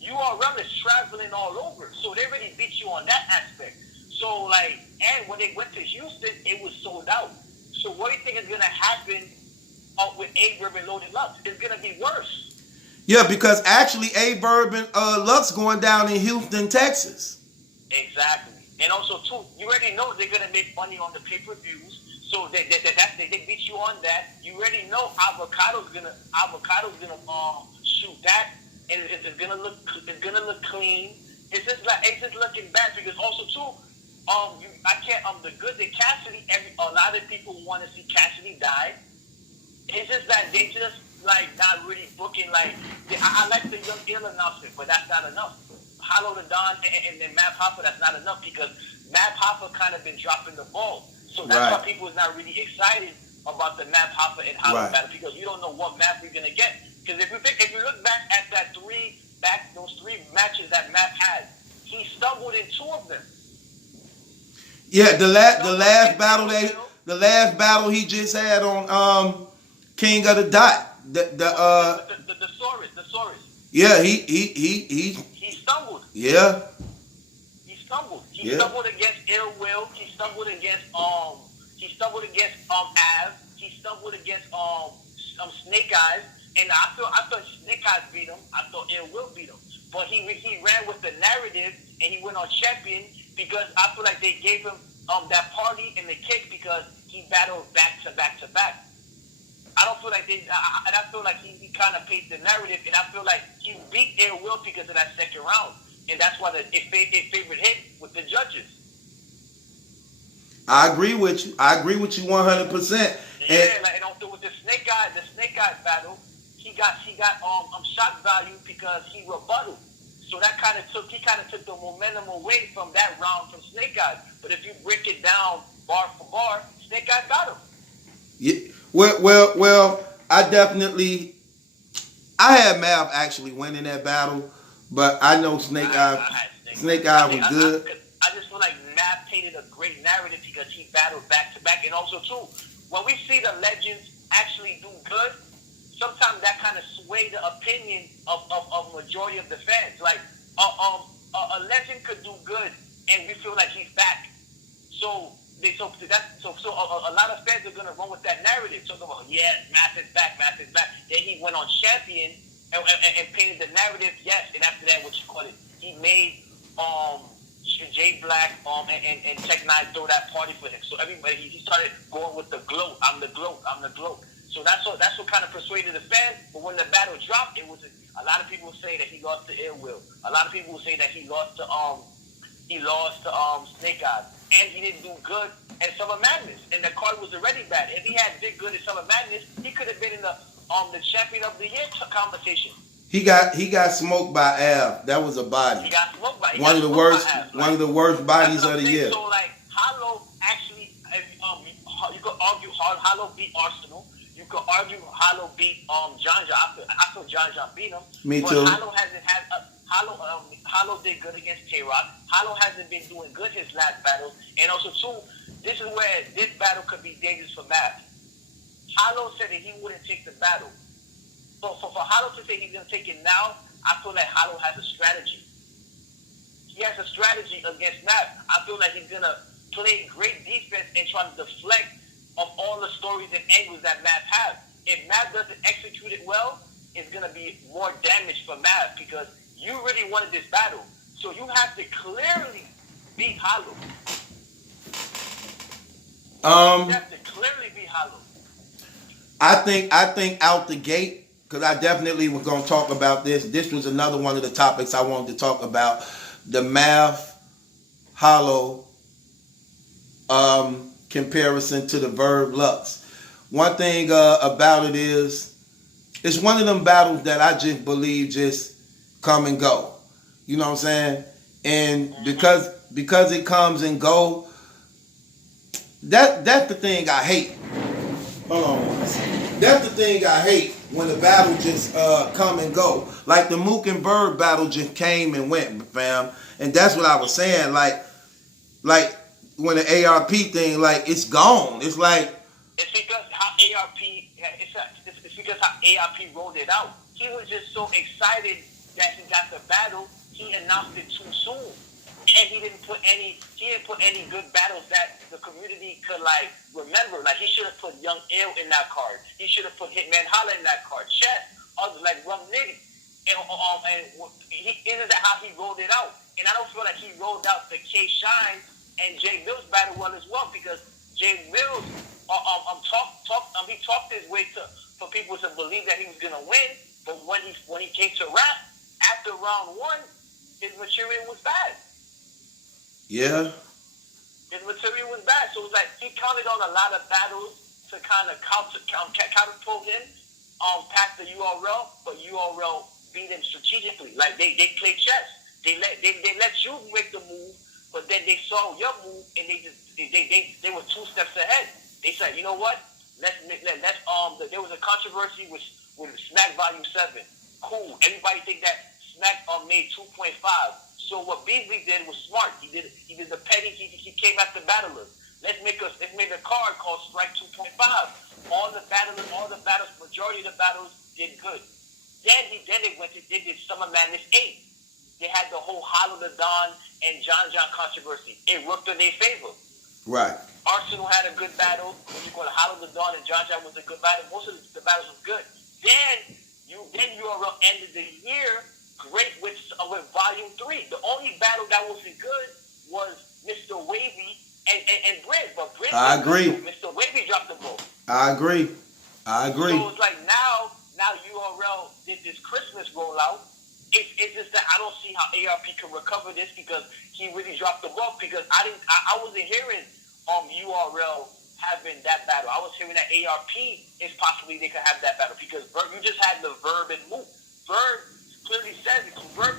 URL is traveling all over, so they already beat you on that aspect. So like, and when they went to Houston, it was sold out. So what do you think is gonna happen with Verb and Loaded Lux? It's gonna be worse. Yeah, because actually Verb and Lux going down in Houston, Texas. Exactly. And also, too, you already know they're going to make money on the pay-per-views. So they beat you on that. You already know Avocado's gonna shoot that, and it's gonna look clean. It's just looking bad because also too, the Goods and Cassidy. A lot of people want to see Cassidy die. It's just that they just like not really booking. Like I like the Young Ill announcement, but that's not enough. Hollow the Don and Matt Hoffa, that's not enough because Matt Hoffa kind of been dropping the ball. So that's why people is not really excited about the Matt Hoffa and Hollow battle because you don't know what map we're gonna get. Because if you look back at those 3 matches that Matt had, he stumbled in 2 of them. Yeah, the last battle he just had on King of the Dot. The Saurus. Yeah, he stumbled. Yeah. He stumbled. He stumbled against Ill Will. He stumbled against Av. He stumbled against Snake Eyes. And I thought Snake Eyes beat him. I thought Ill Will beat him. But he ran with the narrative and he went on champion because I feel like they gave him that party and the kick because he battled back to back to back. I don't feel like I feel like he kind of paid the narrative, and I feel like he beat Ill Will because of that second round, and that's why it favorite hit with the judges. I agree with you 100%. And also with the Snake Eye battle, he got shock value because he rebutted. So that kind of took the momentum away from that round from Snake Eyes. But if you break it down bar for bar, Snake Eyes got him. Yeah. Well, I had Mav actually winning that battle, but I know Snake Eye was good. I just feel like Mav painted a great narrative because he battled back to back, and also too, when we see the legends actually do good, sometimes that kind of sway the opinion of majority of the fans. Like a legend could do good, and we feel like he's back. So a lot of fans are gonna run with that narrative. So they're like, yes, Matt is back. Then he went on champion and painted the narrative. Yes, and after that, he made Jay Black and Tech Nine throw that party for him. So everybody he started going with the gloat. I'm the gloat. I'm the gloat. So that's what kind of persuaded the fans. But when the battle dropped, it was a lot of people say that he lost to Ill Will. A lot of people say that he lost to Snake Eyes, and he didn't do good at Summer Madness. And the card was already bad. If he had did good at Summer Madness, he could have been in the Champion of the Year conversation. He got smoked by Av. That was a body. He got smoked by one of the worst bodies of the year. So like Hollow actually, you could argue Hollow beat Arsenal. You could argue Hollow beat John John. I feel John John beat him. Me but too. Hollow hasn't had Hollow did good against K-Rock. Hollow hasn't been doing good his last battles. And also too, this is where this battle could be dangerous for Matt. Hollow said that he wouldn't take the battle. So for Hollow to say he's going to take it now, I feel like Hollow has a strategy. He has a strategy against Matt. I feel like he's going to play great defense and try to deflect on all the stories and angles that Matt has. If Matt doesn't execute it well, it's going to be more damage for Matt because you really wanted this battle. So you have to clearly beat Hollow. You have to clearly beat Hollow. I think out the gate, because I definitely was going to talk about this. This was another one of the topics I wanted to talk about. The Math Hollow comparison to the Verb Lux. One thing about it is, it's one of them battles that I just believe just come and go. You know what I'm saying? And because it comes and go, that's the thing I hate. Hold on one second. That's the thing I hate when the battle just come and go. Like the Mook and Verb battle just came and went, fam. And that's what I was saying. Like when the ARP thing, like it's gone. It's like it's because how ARP rolled it out. He was just so excited that he got the battle. He announced it too soon. And he didn't put any good battles that the community could like remember. Like he should have put Young Ill in that card. He should have put Hitman Holla in that card. Chet, others like Rum Nitty. And isn't that how he rolled it out? And I don't feel like he rolled out the K Shine and Jay Mills battle well as well because Jay Mills he talked his way for people to believe that he was gonna win. But when he came to rap after round one, his material was bad. Yeah. His material was bad. So it was like he counted on a lot of battles to kind of counterpole him past the URL, but URL beat him strategically. Like they played chess. They let you make the move, but then they saw your move and they were 2 steps ahead. They said, you know what? There was a controversy with Smack Volume 7. Cool. Everybody think that Smack made 2.5. So what Beasley did was smart. He did the petty. He came at the battlers. Let's make a card called Strike 2.5. All the battles, majority of the battles did good. Then they did Summer Madness 8. They had the whole Hollow the Don and John John controversy. It worked in their favor. Right. Arsenal had a good battle. What you call it, Hollow the Dawn and John John was a good battle. Most of the battles was good. Then URL ended the year great with Volume 3. The only battle that wasn't good was Mr. Wavy and Briz. But Briz, I agree. Mr. Wavy dropped the ball. I agree. So it's like now URL did this Christmas rollout. It's just that I don't see how ARP can recover this because he really dropped the ball because I wasn't hearing URL having that battle. I was hearing that ARP is possibly they could have that battle because you just had the Verb and Mook. Verb clearly says it. Verb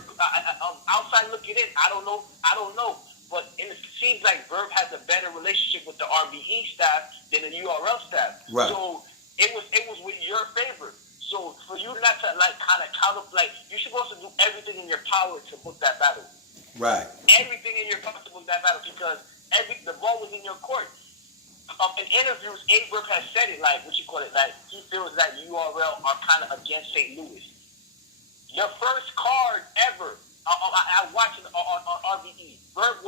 outside looking in, I don't know. But it seems like Verb has a better relationship with the RBE staff than the URL staff. Right. So it was with your favor. So for you not to like kind of counter, like you're supposed to do everything in your power to book that battle. Right. Everything in your power to book that battle because the ball was in your court. In interviews, Aberg has said it like he feels that URL are kind of against St. Louis. Your first card ever, I watched it on RBE. Verb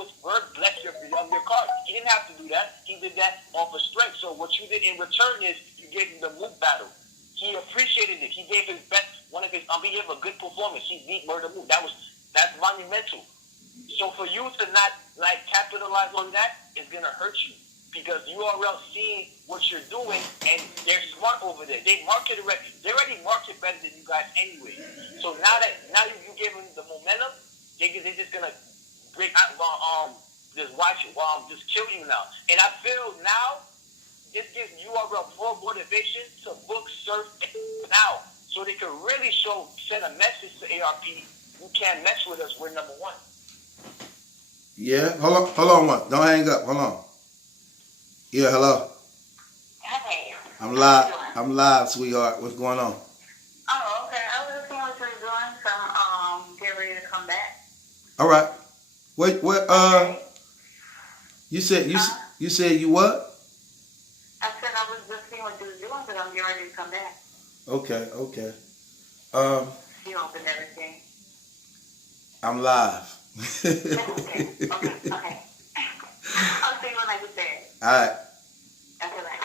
blessed your card. He didn't have to do that. He did that off of strength. So what you did in return is you gave him the Mook battle. He appreciated it. He gave his best, he gave a good performance. He beat Murder Mook. That's monumental. So for you to not like capitalize on that is gonna hurt you because URL seeing what you're doing and they're smart over there. They already market better than you guys anyway. So now you give them the momentum, they're just gonna break out just watch it just kill you now. And I feel now this gives URL more motivation to book surf now. So they can really send a message to ARP, you can't mess with us, we're number one. Yeah, hold on one. Don't hang up. Hold on. Yeah, hello. Hey. I'm live, sweetheart. What's going on? Oh, okay. I was just seeing what you were doing, so get ready to come back. All right. What Okay. you said you what? I said I was just seeing what you were doing, but I'm getting ready to come back. Okay. You opened everything. I'm live. Okay. I'll see you when I get there. All right. Okay, bye.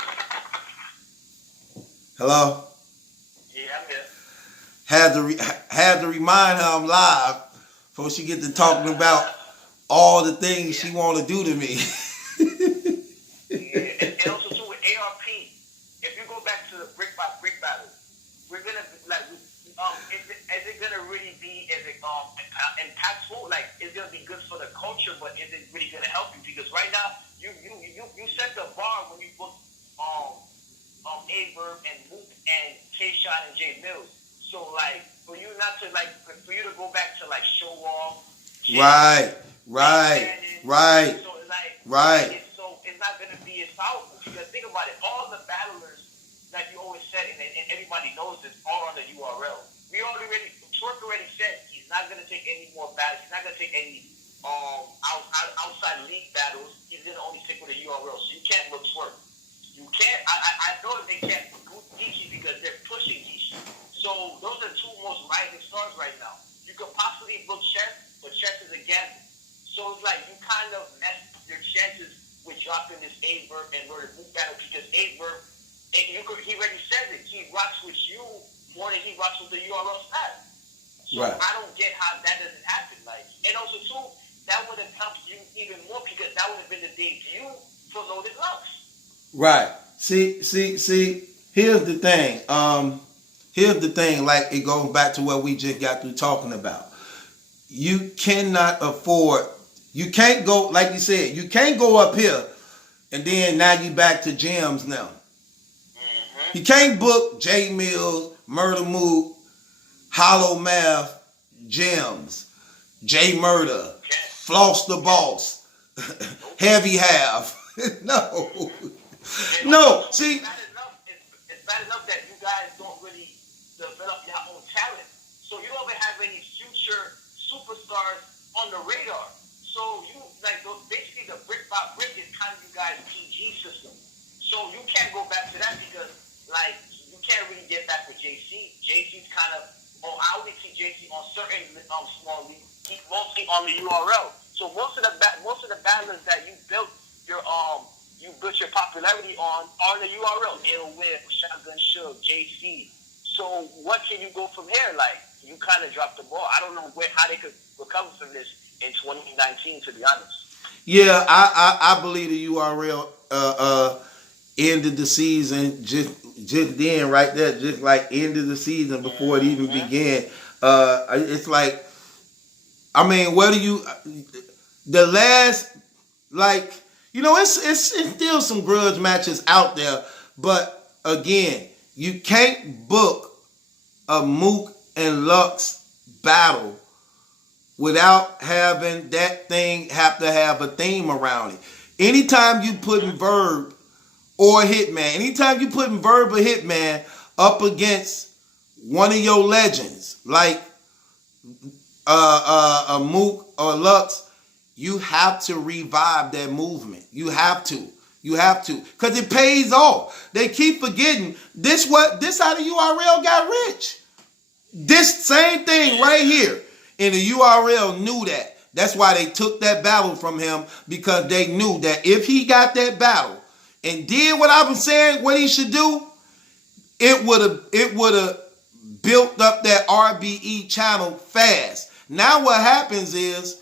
Hello. Yeah, I'm here. Had to remind her I'm live before she get to talking about all the things she want to do to me. Yeah. And also too with ARP, if you go back to the brick by brick battle, we're gonna like is it gonna really be impactful? Like it's gonna be good for the culture, but is it really gonna help you? Because right now you set the bar when you book Verb and Mook and K-Shot and J Mills. So like for you to go back to like show off. Right. So it's like Right. it's not gonna be as powerful because think about it, all the battlers like you always said and everybody knows this are on the URL. Twerk already said he's not gonna take any more battles, he's not gonna take any outside league battles, he's gonna only stick with the URL. So you can't look Twerk. You can't I know that they can't boot Geechee because they're pushing Geechee. So those are the two most rising stars right now. You could possibly book Chess, but Chess is a gamble. So it's like you kind of mess your chances with dropping this Verb and Murder Boot battle because Verb, he already says it. He rocks with you more than he rocks with the URL staff. So Right. I don't get how that doesn't happen. Like, and also too, that would have helped you even more because that would have been the debut for Loaded Lux. Right. See. Here's the thing. Like it goes back to what we just got through talking about. You cannot afford. You can't go like you said. You can't go up here, and then now you back to gems now. Mm-hmm. You can't book J Mills, Murder Mook, Hollow Math, Gems, J Murder, Floss the Boss, Heavy Half. No. No, see. It's bad enough that you guys don't really develop your own talent. So you don't even have any future superstars on the radar. So you basically the brick by brick is kind of you guys' PG system. So you can't go back to that because like you can't really get back with JC. JC's kind of I only see JC on certain small leagues, mostly on the URL. So most of the battlers that you built your popularity on the URL. Ill Whip, Shotgun Shook, JC. So what can you go from here? Like you kind of dropped the ball. I don't know how they could recover from this in 2019. To be honest. Yeah, I believe the URL ended the season just then right there, just like ended the season before it even began. It's like, I mean, the last, like, you know, it's still some grudge matches out there, but again, you can't book a Mook and Lux battle without having that thing have to have a theme around it. Anytime you putting Verb or Hitman, anytime you putting Verb or Hitman up against one of your legends, like a Mook or Lux, you have to revive that movement. You have to. Because it pays off. They keep forgetting this how the URL got rich. This same thing right here. And the URL knew that. That's why they took that battle from him, because they knew that if he got that battle and did what I was saying, what he should do, it would have built up that RBE channel fast. Now what happens is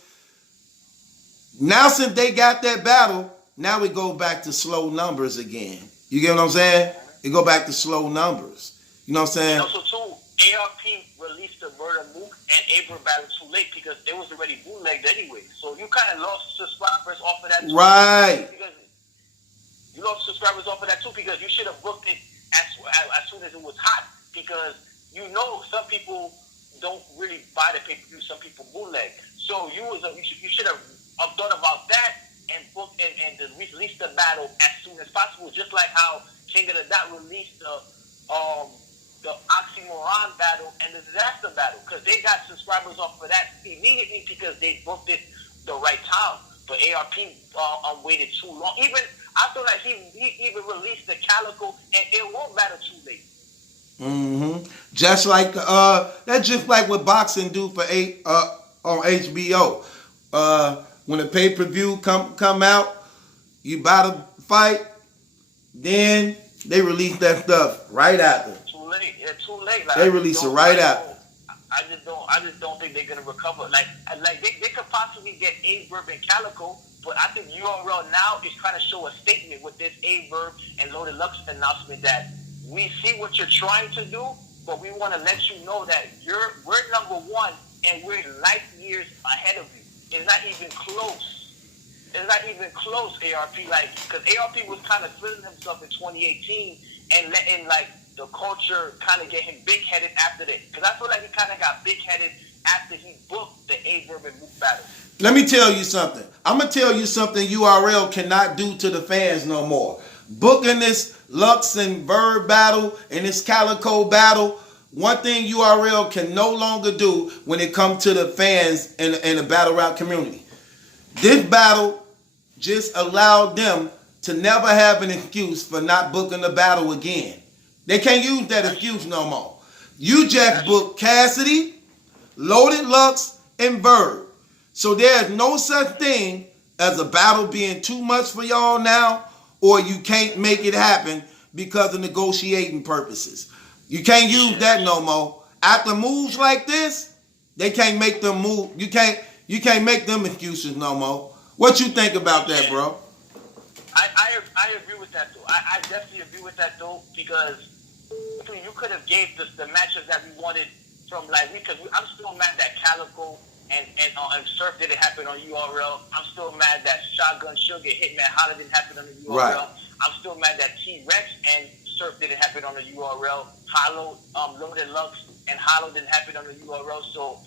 Now since they got that battle, now we go back to slow numbers again. You get what I'm saying? It go back to slow numbers. You know what I'm saying? And also too, ARP released the Murder Mook and Abram battle too late because it was already bootlegged anyway. So you kind of lost subscribers off of that too. Right. Because you lost subscribers off of that too because you should have booked it as soon as it was hot. Because you know some people don't really buy the pay-per-view, some people bootleg. So you should have thought about that and booked and release the battle as soon as possible. Just like how King of the Dot released the Oxymoron battle and the Disaster battle because they got subscribers off of that immediately because they booked it the right time. But ARP waited too long. Even I feel like he even released the Calico and it won't battle too late. Mm-hmm. Just like that's just like what boxing do for on HBO. When the pay-per-view come out, you buy the fight, then they release that stuff right after. Too late. Yeah, too late. Like, they release it right after. I just don't think they're gonna recover. Like they could possibly get Verb and Calico, but I think URL now is trying to show a statement with this Verb and Loaded Lux announcement that we see what you're trying to do, but we want to let you know that we're number one and we're light years ahead of you. It's not even close. It's not even close, ARP. Like, because ARP was kind of feeling himself in 2018 and letting like the culture kind of get him big-headed after that. Because I feel like he kind of got big-headed after he booked the Verb and Mook battle. Let me tell you something. I'm gonna tell you something URL cannot do to the fans no more. Booking this Lux and Verb battle and this Calico battle. One thing URL can no longer do when it comes to the fans in the battle rap community. This battle just allowed them to never have an excuse for not booking the battle again. They can't use that excuse no more. You just booked Cassidy, Loaded Lux, and Verb. So there's no such thing as a battle being too much for y'all now, or you can't make it happen because of negotiating purposes. You can't use that no more. After moves like this, they can't make them move. You can't make them excuses no more. What you think about that, bro? I agree with that though. I definitely agree with that though because you could have gave the matches that we wanted from like because I'm still mad that Calico and Surf didn't happen on URL. I'm still mad that Shotgun Sugar Hitman Holla didn't happen on the URL. Right. I'm still mad that T-Rex and Surf didn't happen on the URL. Hollow, Loaded Lux and Hollow didn't happen on the URL. So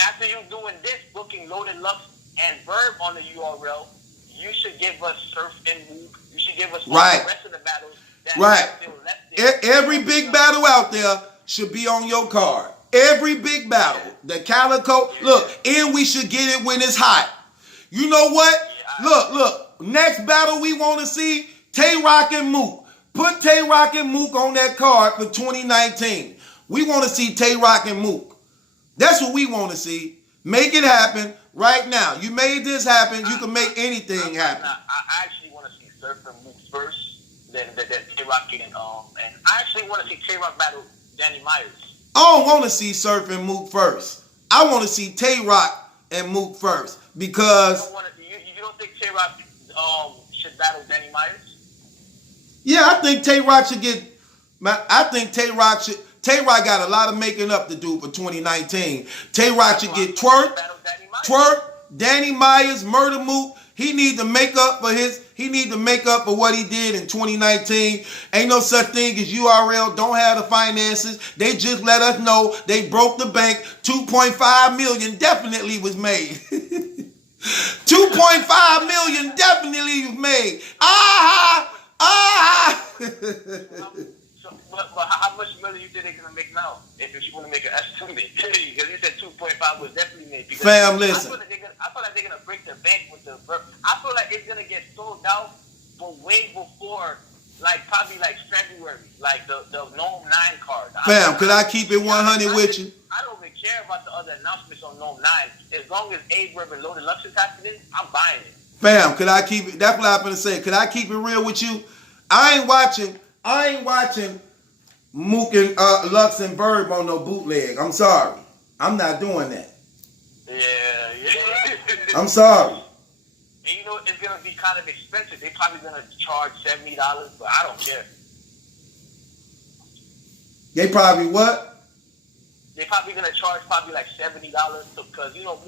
after you doing this, booking Loaded Lux and Verb on the URL, you should give us Surf and Mook. You should give us all the rest of the battles. That still left there. Every big battle out there should be on your card. Every big battle. The Calico. Yeah. Look, and we should get it when it's hot. You know what? Yeah, look. Next battle we want to see, Tay Rock and Mook. Put Tay Rock and Mook on that card for 2019. We want to see Tay Rock and Mook. That's what we want to see. Make it happen right now. You made this happen. You can make anything happen. I actually want to see Surf and Mook first. Then Tay Rock and I actually want to see Tay Rock battle Danny Myers. I don't want to see Surf and Mook first. I want to see Tay Rock and Mook first because you don't think Tay Rock should battle Danny Myers? Yeah, I think Tay Rock should get. I think Tay Rock should. Tay Rock got a lot of making up to do for 2019. Tay Rock should get Twerk, Danny Myers, Murder Mook. He need to make up for what he did in 2019. Ain't no such thing as URL don't have the finances. They just let us know they broke the bank. 2.5 million definitely was made. 2.5 million definitely was made. But how much money you think they're gonna make now? If you want to make an estimate, because you said 2.5 was definitely made. Because fam, listen. I feel like they're gonna break the bank with the Verb. I feel like it's gonna get sold out, but way before, probably February, the Gnome 9 card. Fam, could I keep it 100 with you? I don't even care about the other announcements on Gnome 9. As long as Verb and Loaded Lux is happening, I'm buying it. Fam, could I keep it? That's what I'm gonna say. Could I keep it real with you? I ain't watching Mook and Lux and Verb on no bootleg. I'm sorry. I'm not doing that. Yeah. I'm sorry. And you know it's gonna be kind of expensive. They're probably gonna charge $70, but I don't care. They probably what? They're probably gonna charge probably like $70 because you know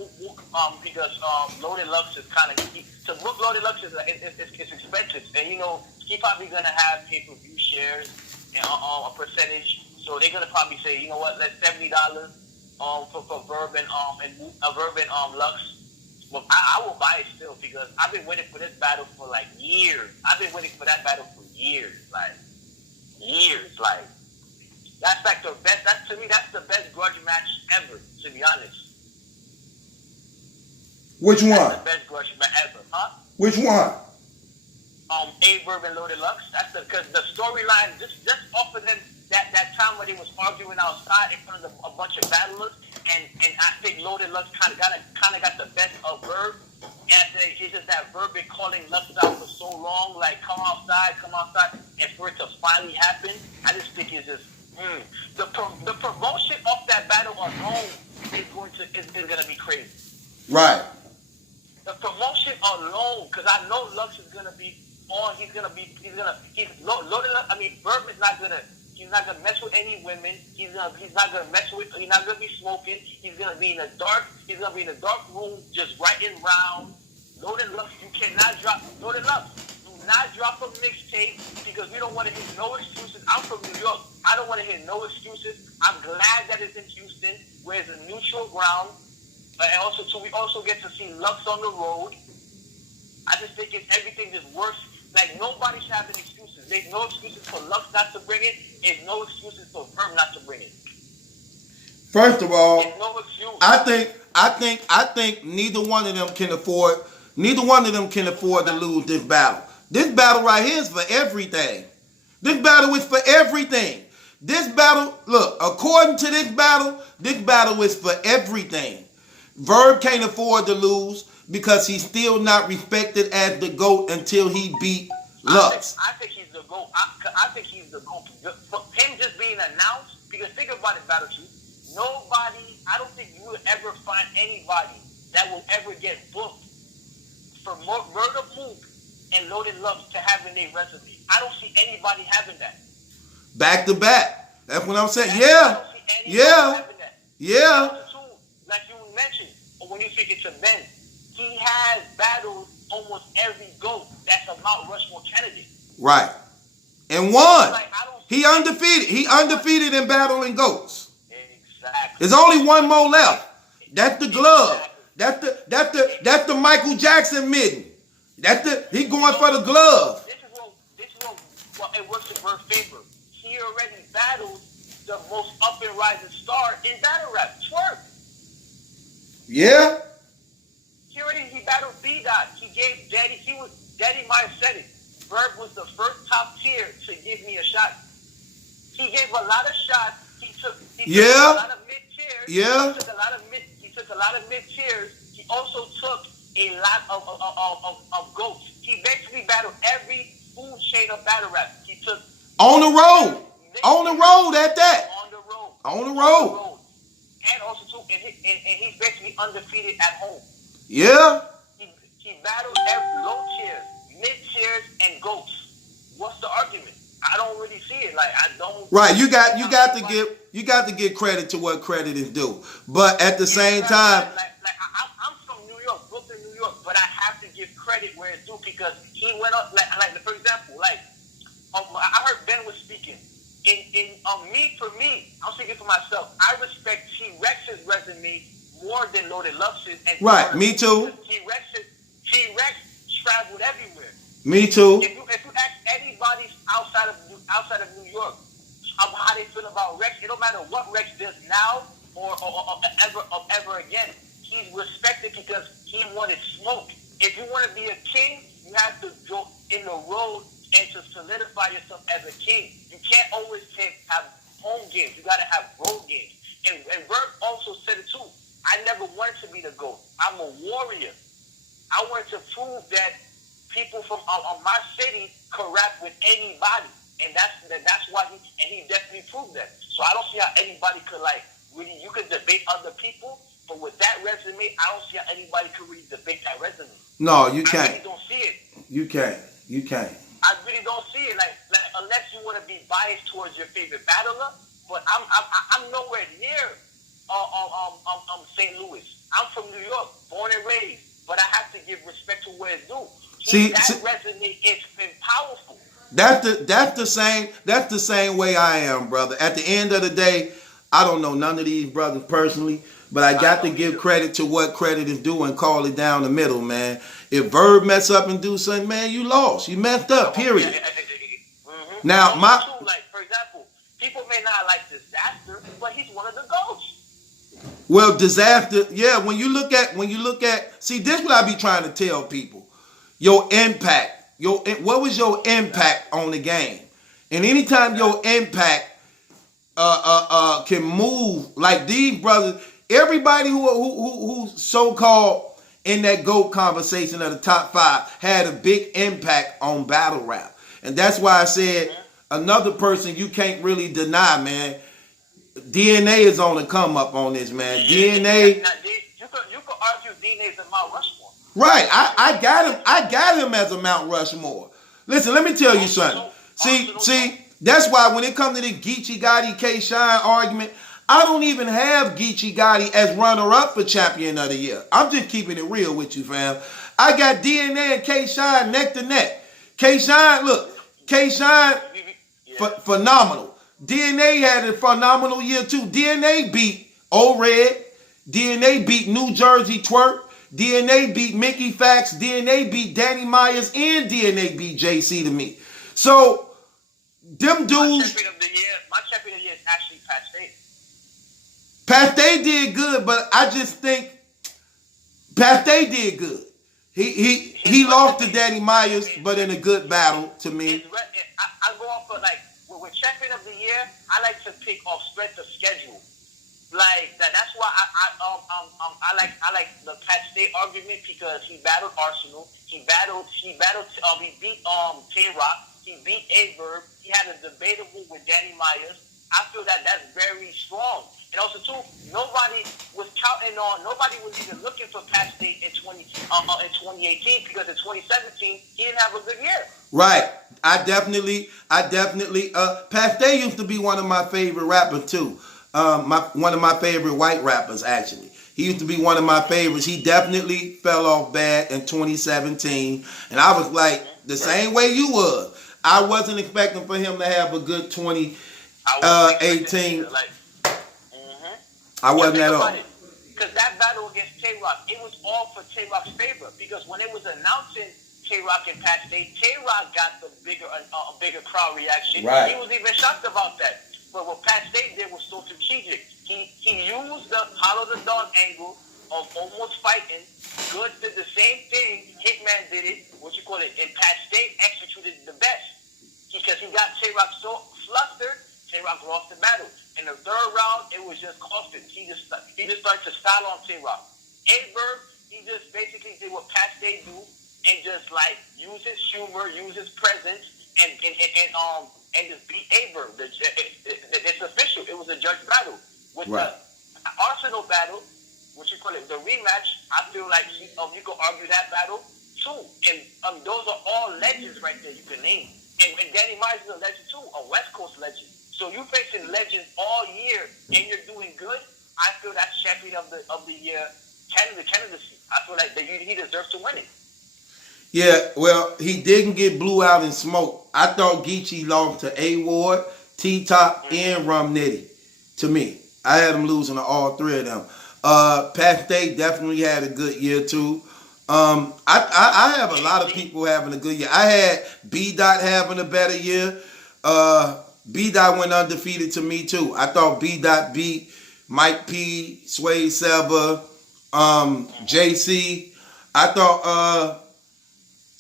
because Loaded Lux is kind of to book Loaded Lux is it's expensive, and you know he's probably gonna have pay-per-view shares and a percentage. So they're gonna probably say, you know what, let's $70 for Verb and Verb and Lux. Well, I will buy it still because I've been waiting for this battle for like years. I've been waiting for that battle for years, like years, like. That's like the best. To me, that's the best grudge match ever. To be honest. Which one? That's the best grudge match ever, huh? Which one? Verb and Loaded Lux. That's because the storyline just off of them that time when they was arguing outside in front of a bunch of battlers, and I think Loaded Lux kind of got the best of Verb. And it's just that Verb been calling Lux out for so long, like come outside, and for it to finally happen, I just think it's just. The promotion of that battle alone is gonna be crazy. Right. The promotion alone, because I know Lux is gonna be on. Loaded Lux. I mean, Verb is not gonna. He's not gonna mess with any women. He's not gonna mess with. He's not gonna be smoking. He's gonna be in the dark. He's gonna be in a dark room, just writing round. Loaded Lux. You cannot drop Loaded Lux. Not drop a mixtape because we don't want to hear no excuses. I'm from New York. I don't want to hear no excuses. I'm glad that it's in Houston, where it's a neutral ground. And also, too, we also get to see Lux on the road. I just think everything just works. Like, nobody should have any excuses. There's no excuses for Lux not to bring it. There's no excuses for Verb not to bring it. First of all, no excuse. I think neither one of them can afford to lose this battle. This battle right here is for everything. This battle is for everything. This battle, look, according to this battle is for everything. Verb can't afford to lose because he's still not respected as the GOAT until he beat Lux. I think he's the GOAT. I think he's the GOAT. For him just being announced, because think about it, Battle Chief. I don't think you will ever find anybody that will ever get booked for Murder Mook and Loaded Lux to have in their resume. I don't see anybody having that. Back to back. That's what I'm saying. Yeah. Yeah. Like you mentioned, or when you speak it to Ben, he has battled almost every GOAT that's a Mount Rushmore candidate. Right. And won. Like, he undefeated. He undefeated in battling GOATs. Exactly. There's only one more left. That's the glove. That's the Michael Jackson mitten. He going for the glove. This is what it works in Verb's favor. He already battled the most up and rising star in battle rap, Twerk. Yeah. He battled B-Dot. He gave Daddy Might have said it. Verb was the first top tier to give me a shot. He gave a lot of shots. He took a lot of mid tiers. Yeah. He took a lot of mid tiers. He also took a lot of GOATs. He basically battled every food chain of battle rap. He took on the road. On the road at that. On the road. And also too, and he's basically undefeated at home. Yeah. He battled every low tiers, mid tiers, and GOATs. What's the argument? I don't really see it. Like I don't. Right. You got to give credit to what credit is due. But at the same time. I'm from New York, Brooklyn, New York, but I have to give credit where it's due because he went up. Like for example, I heard Ben was speaking. For me, I'm speaking for myself. I respect T-Rex's resume more than Loaded Lux's. Right, me too. T-Rex traveled everywhere. Me too. If you ask anybody outside of New York how they feel about Rex, it don't matter what Rex does now or ever again. He's respected because he wanted smoke. If you want to be a king, you have to go in the road and to solidify yourself as a king. You can't always have home games. You got to have road games. And Verb also said it too. I never wanted to be the GOAT. I'm a warrior. I wanted to prove that people from my city could rap with anybody. And that's why he definitely proved that. So I don't see how anybody could really, you could debate other people But with that resume, I don't see how anybody could really debate that resume. No, you I can't. really don't see it. You can't. You can't. I really don't see it. Like unless you want to be biased towards your favorite battler, but I'm nowhere near St. Louis. I'm from New York, born and raised, but I have to give respect to where it's due. That resume is been powerful. That's the same way I am, brother. At the end of the day, I don't know none of these brothers personally, but I got to give credit to what credit is due and call it down the middle, man. If Verb mess up and do something, man, you lost. You messed up, period. Mm-hmm. Now, like, for example, people may not like Disaster, but he's one of the GOATs. Well, Disaster, yeah, when you look at, see, this is what I be trying to tell people. Your impact. What was your impact on the game? And anytime your impact can move like these brothers, everybody who's so-called in that GOAT conversation of the top 5 had a big impact on battle rap. And that's why I said another person you can't really deny, man. DNA is on the come up on this, man. DNA. Now, you could argue DNA is a Mount Rushmore. Right. I got him as a Mount Rushmore. Listen, let me tell you something. See, that's why when it comes to the Geechee Gotti K-Shine argument, I don't even have Geechee Gotti as runner-up for Champion of the Year. I'm just keeping it real with you, fam. I got DNA and K-Shine neck to neck. K-Shine, phenomenal. DNA had a phenomenal year too. DNA beat O-Red. DNA beat New Jersey Twerk. DNA beat Mickey Fax. DNA beat Danny Myers. And DNA beat JC to me. So, them dudes... My champion of the year is actually Pat Stay. Pat Stay did good, but I just think Pat Stay did good. He lost to Danny Myers, but in a good battle to me. I go off of like with champion of the year. I like to pick off strength of schedule. Like that's why I like the Pat Stay argument because he battled Arsenal. He beat Tay-Rock. He beat Verb. He had a debatable with Danny Myers. I feel that's very strong. And also, too, nobody was even looking for Pat Stay in 2018 because in 2017, he didn't have a good year. Right. I definitely, Pat Stay used to be one of my favorite rappers, too. One of my favorite white rappers, actually. He used to be one of my favorites. He definitely fell off bad in 2017. And I was like, the same way you was. I wasn't expecting for him to have a good 2018. I wasn't at all. Because that battle against Tay-Rock, it was all for Tay-Rock's favor. Because when it was announcing Tay-Rock and Pat Stay, Tay-Rock got the bigger crowd reaction. Right. He was even shocked about that. But what Pat Stay did was so strategic. He used the Hollow the Dog angle of almost fighting. Good did the same thing. Hitman did it, and Pat Stay executed the best. Because he got Tay-Rock so flustered, Tay-Rock lost the battle. In the third round, it was just costing. He just started to style on Tay-Rock. Verb, he just basically did what Pat Stay do and just like use his humor, use his presence, and just beat Verb. It's official. It was a judge battle. With the Arsenal battle, the rematch, I feel like you could argue that battle too. And those are all legends right there you can name. And Danny Myers is a legend too, a West Coast legend. So you facing legends all year and you're doing good. I feel that's champion of the year candidacy. I feel like he deserves to win it. Yeah, well, he didn't get blew out in smoke. I thought Geechee lost to A-Ward, T-Top, and Rum Nitty. To me, I had him losing to all three of them. Pat Stay definitely had a good year too. I have a lot of people having a good year. I had B-Dot having a better year. B-Dot went undefeated to me too. I thought B-Dot beat Mike P, Sway Selva, JC. I thought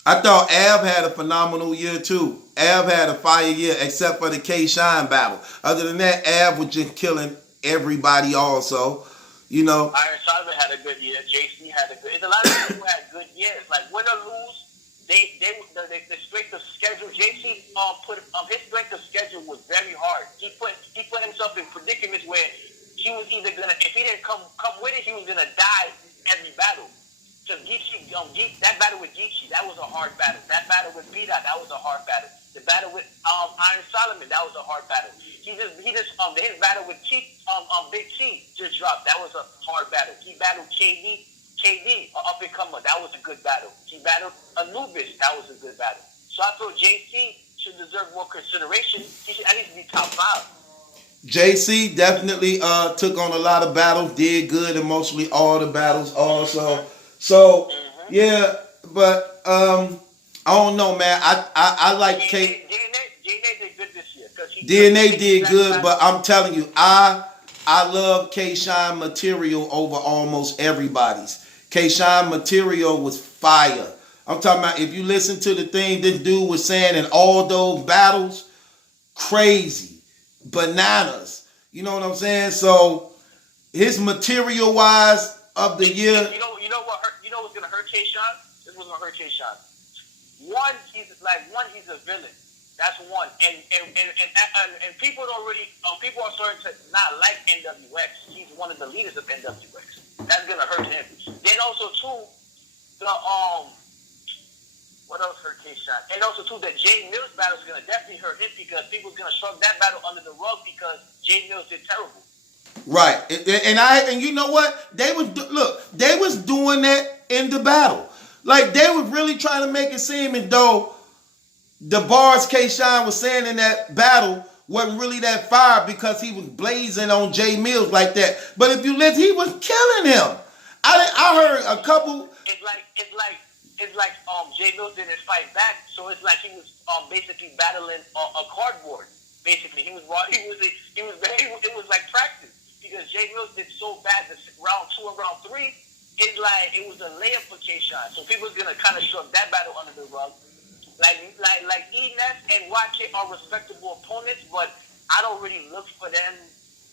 Av had a phenomenal year too. Av had a fire year except for the K-Shine battle. Other than that, Av was just killing everybody also. You know. Iron Simon had a good year. JC had a good. It's a lot of people who had good years. Like win or lose, the strength of schedule. JC his strength of schedule was very hard. He put himself in predicaments where he was either gonna, if he didn't come with it, he was gonna die every battle. So that battle with Geechee, that was a hard battle. That battle with Pita, that was a hard battle. The battle with Iron Solomon, that was a hard battle. His battle with Big T just dropped. That was a hard battle. He battled KD, an up and comer. That was a good battle. He battled Anubis. That was a good battle. So I feel JC should deserve more consideration. He should at least be top 5. JC definitely took on a lot of battles, did good in mostly all the battles also. So yeah, but I don't know, man. I like K. DNA did good this year. DNA did good, but I'm telling you, I love K-Shine material over almost everybody's. K-Shine material was fire. I'm talking about, if you listen to the thing this dude was saying in all those battles, crazy, bananas. You know what I'm saying? So his material wise of the year. You know what's gonna hurt K-Shine? This was gonna hurt K-Shine. One, he's a villain. That's one. And people don't really, people are starting to not like NWX. He's one of the leaders of NWX. That's gonna hurt him. Then also too, what else hurt K-Shine? And also too, the Jay Mills battle is gonna definitely hurt him because people's gonna shove that battle under the rug because Jay Mills did terrible. Right, and you know what? They was doing that in the battle. Like, they was really trying to make it seem as though the bars K-Shine was saying in that battle wasn't really that fire because he was blazing on Jay Mills like that. But if you listen, he was killing him. I heard a couple. It's like Jay Mills didn't fight back, so it's like he was basically battling a cardboard. Basically, it was like practice because Jay Mills did so bad that round 2 and round 3. It's like it was a layup for K-Shine, so people's gonna kind of shove that battle under the rug. Like Enes and YK are respectable opponents, but I don't really look for them.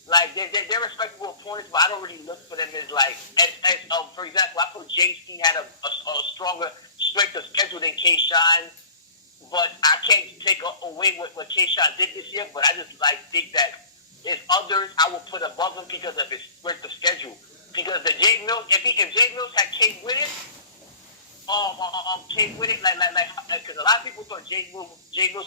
Like they're respectable opponents, but I don't really look for them as like as for example, I thought JC had a stronger strength of schedule than K-Shine, but I can't take away what K-Shine did this year. But I just think that there's others I will put above him because of his strength of schedule. Because the Jay Mills, if Jay Mills had Kate with it, Kate with it, because a lot of people thought Jay Mills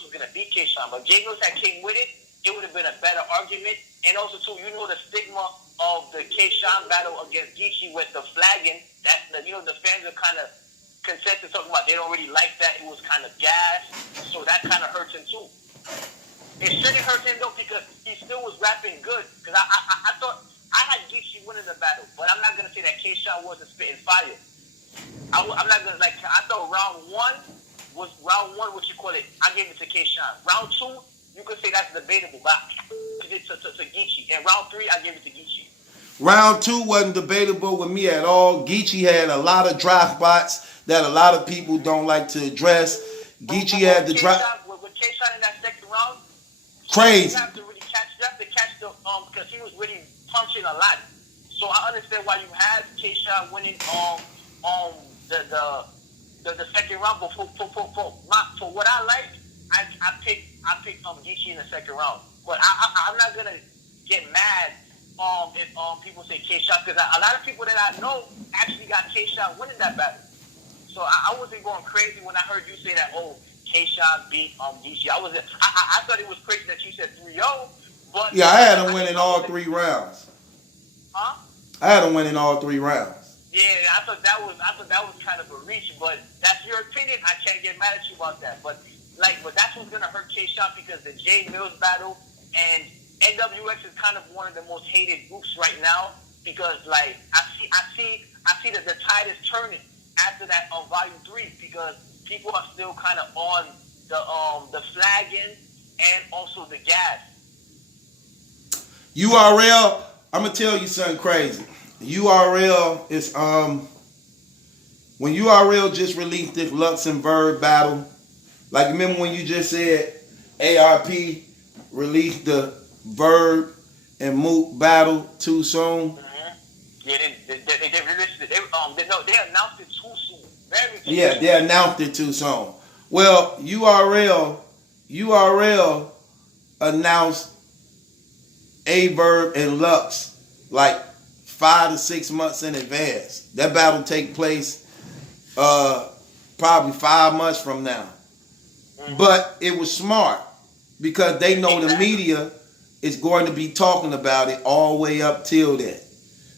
was gonna beat K-Shine, but Jay Mills had Kate with it, it would have been a better argument. And also too, the stigma of the K-Shine battle against Geechee with the flagging. The fans are kind of consensus talking about they don't really like that. It was kind of gas, so that kind of hurts him too. It shouldn't hurt him though because he still was rapping good. Because I thought I had Geechee winning the battle, but I'm not gonna say that K-Shine wasn't spitting fire. I'm not gonna I thought round one, what you call it, I gave it to K-Shine. Round 2, you could say that's debatable, but I gave it to Geechee. And round 3, I gave it to Geechee. Round 2 wasn't debatable with me at all. Geechee had a lot of dry spots that a lot of people don't like to address. Geechee had the dry. With K-Shine in that second round, crazy. You have to catch the because he was really punching a lot. So I understand why you had K-Shine winning the second round, but for what I like, I picked Geechee in the second round. But I'm not gonna get mad if people say K-Shine because a lot of people that I know actually got K-Shine winning that battle. So I wasn't going crazy when I heard you say that. Oh, K-Shine beat Geechee. I thought it was crazy that you said 3-0. But yeah, I had him winning all 3 rounds. Huh? I had him winning all 3 rounds. Yeah, I thought that was kind of a reach, but that's your opinion. I can't get mad at you about that. But that's what's gonna hurt K-Shine because the Jay Mills battle and NWX is kind of one of the most hated groups right now because I see that the tide is turning after that on Volume 3 because people are still kind of on the flagging and also the gas. URL, I'm gonna tell you something crazy. URL is when URL just released this Lux and Verb battle. Like, remember when you just said ARP released the Verb and Mook battle too soon? Mm-hmm. Yeah, they released it. They announced it too soon. Very too soon. They announced it too soon. Well, URL announced A Verb and Lux like 5 to 6 months in advance. That battle take place probably 5 months from now. But it was smart because they know the media is going to be talking about it all the way up till then.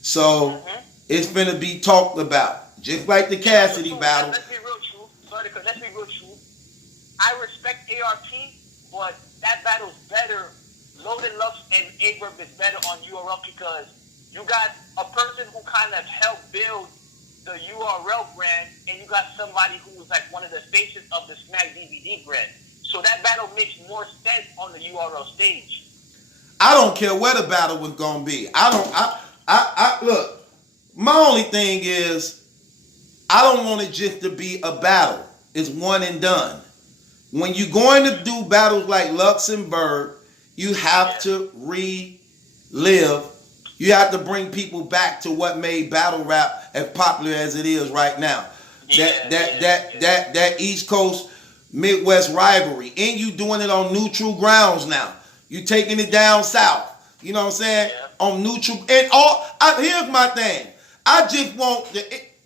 So it's finna be talked about. Just like the Cassidy battle. Let's be real true. Sorry, because let's be real true. I respect ARP, but that battle's better. Loaded Lux and Verb is better on URL because you got a person who kind of helped build the URL brand, and you got somebody who was like one of the faces of the Smack DVD brand. So that battle makes more sense on the URL stage. I don't care where the battle was gonna be. I look, my only thing is I don't want it just to be a battle. It's one and done. When you're going to do battles like Lux and Verb, you have to relive. You have to bring people back to what made battle rap as popular as it is right now. That East Coast Midwest rivalry, and you doing it on neutral grounds now. You taking it down south. You know what I'm saying? Yeah. On neutral and all. Here's my thing. I just want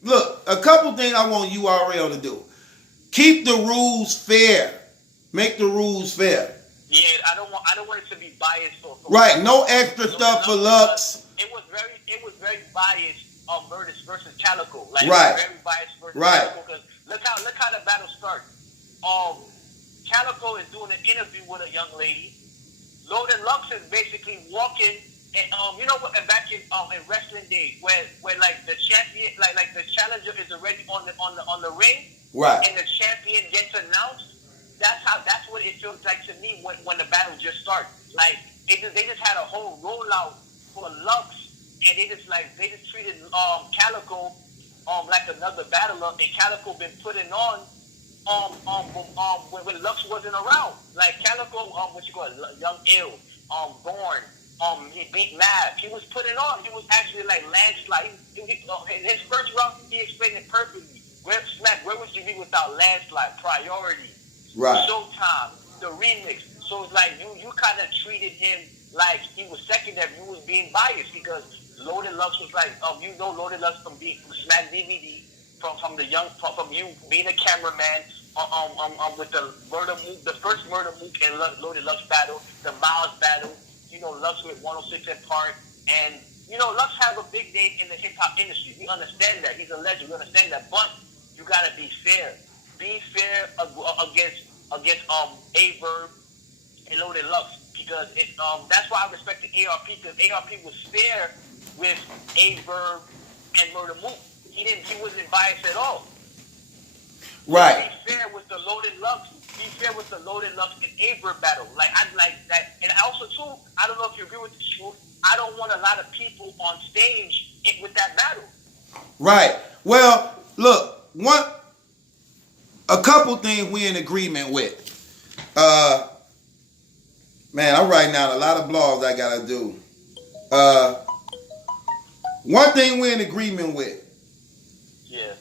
look, a couple things I want URL to do. Keep the rules fair. Make the rules fair. Yeah, I don't want it to be biased for right. No extra stuff for Lux. It was very biased on versus Calico. Like right. It was very biased versus right. Calico because look how the battle started. Calico is doing an interview with a young lady. Loaded Lux is basically walking, and you know what? Back in wrestling days, where like the champion, like the challenger is already on the ring, right? And the champion gets announced. That's what it feels like to me when the battle just starts. Like they just had a whole rollout for Lux, and they just treated Calico like another battler, and Calico been putting on when Lux wasn't around. Like Calico, what you call it, Young Ill, Born, he beat Mav. He was putting on. He was actually like landslide. In his first round, he explained it perfectly. Where would you be without landslide? Priority. Right. Showtime, the remix. So it's like you kind of treated him like he was secondary. You was being biased because Loaded Lux was like, Loaded Lux from Smack DVD, from you being a cameraman, with the first Murder Mook and Loaded Lux battle, the Miles battle. Lux with 106 and Park, and Lux have a big name in the hip hop industry. We understand that he's a legend. We understand that, but you gotta be fair. Be fair against Verb and Loaded Lux because that's why I respected ARP because ARP was fair with Verb and Murder Mook. He wasn't biased at all. Right. Be fair with the Loaded Lux. Be fair with the Loaded Lux and Verb battle. Like I like that, and also too, I don't know if you agree with this, truth. I don't want a lot of people on stage with that battle. Right. Well, look, a couple things we in agreement with. Man, I'm writing out a lot of blogs I gotta do. One thing we're in agreement with. Yeah.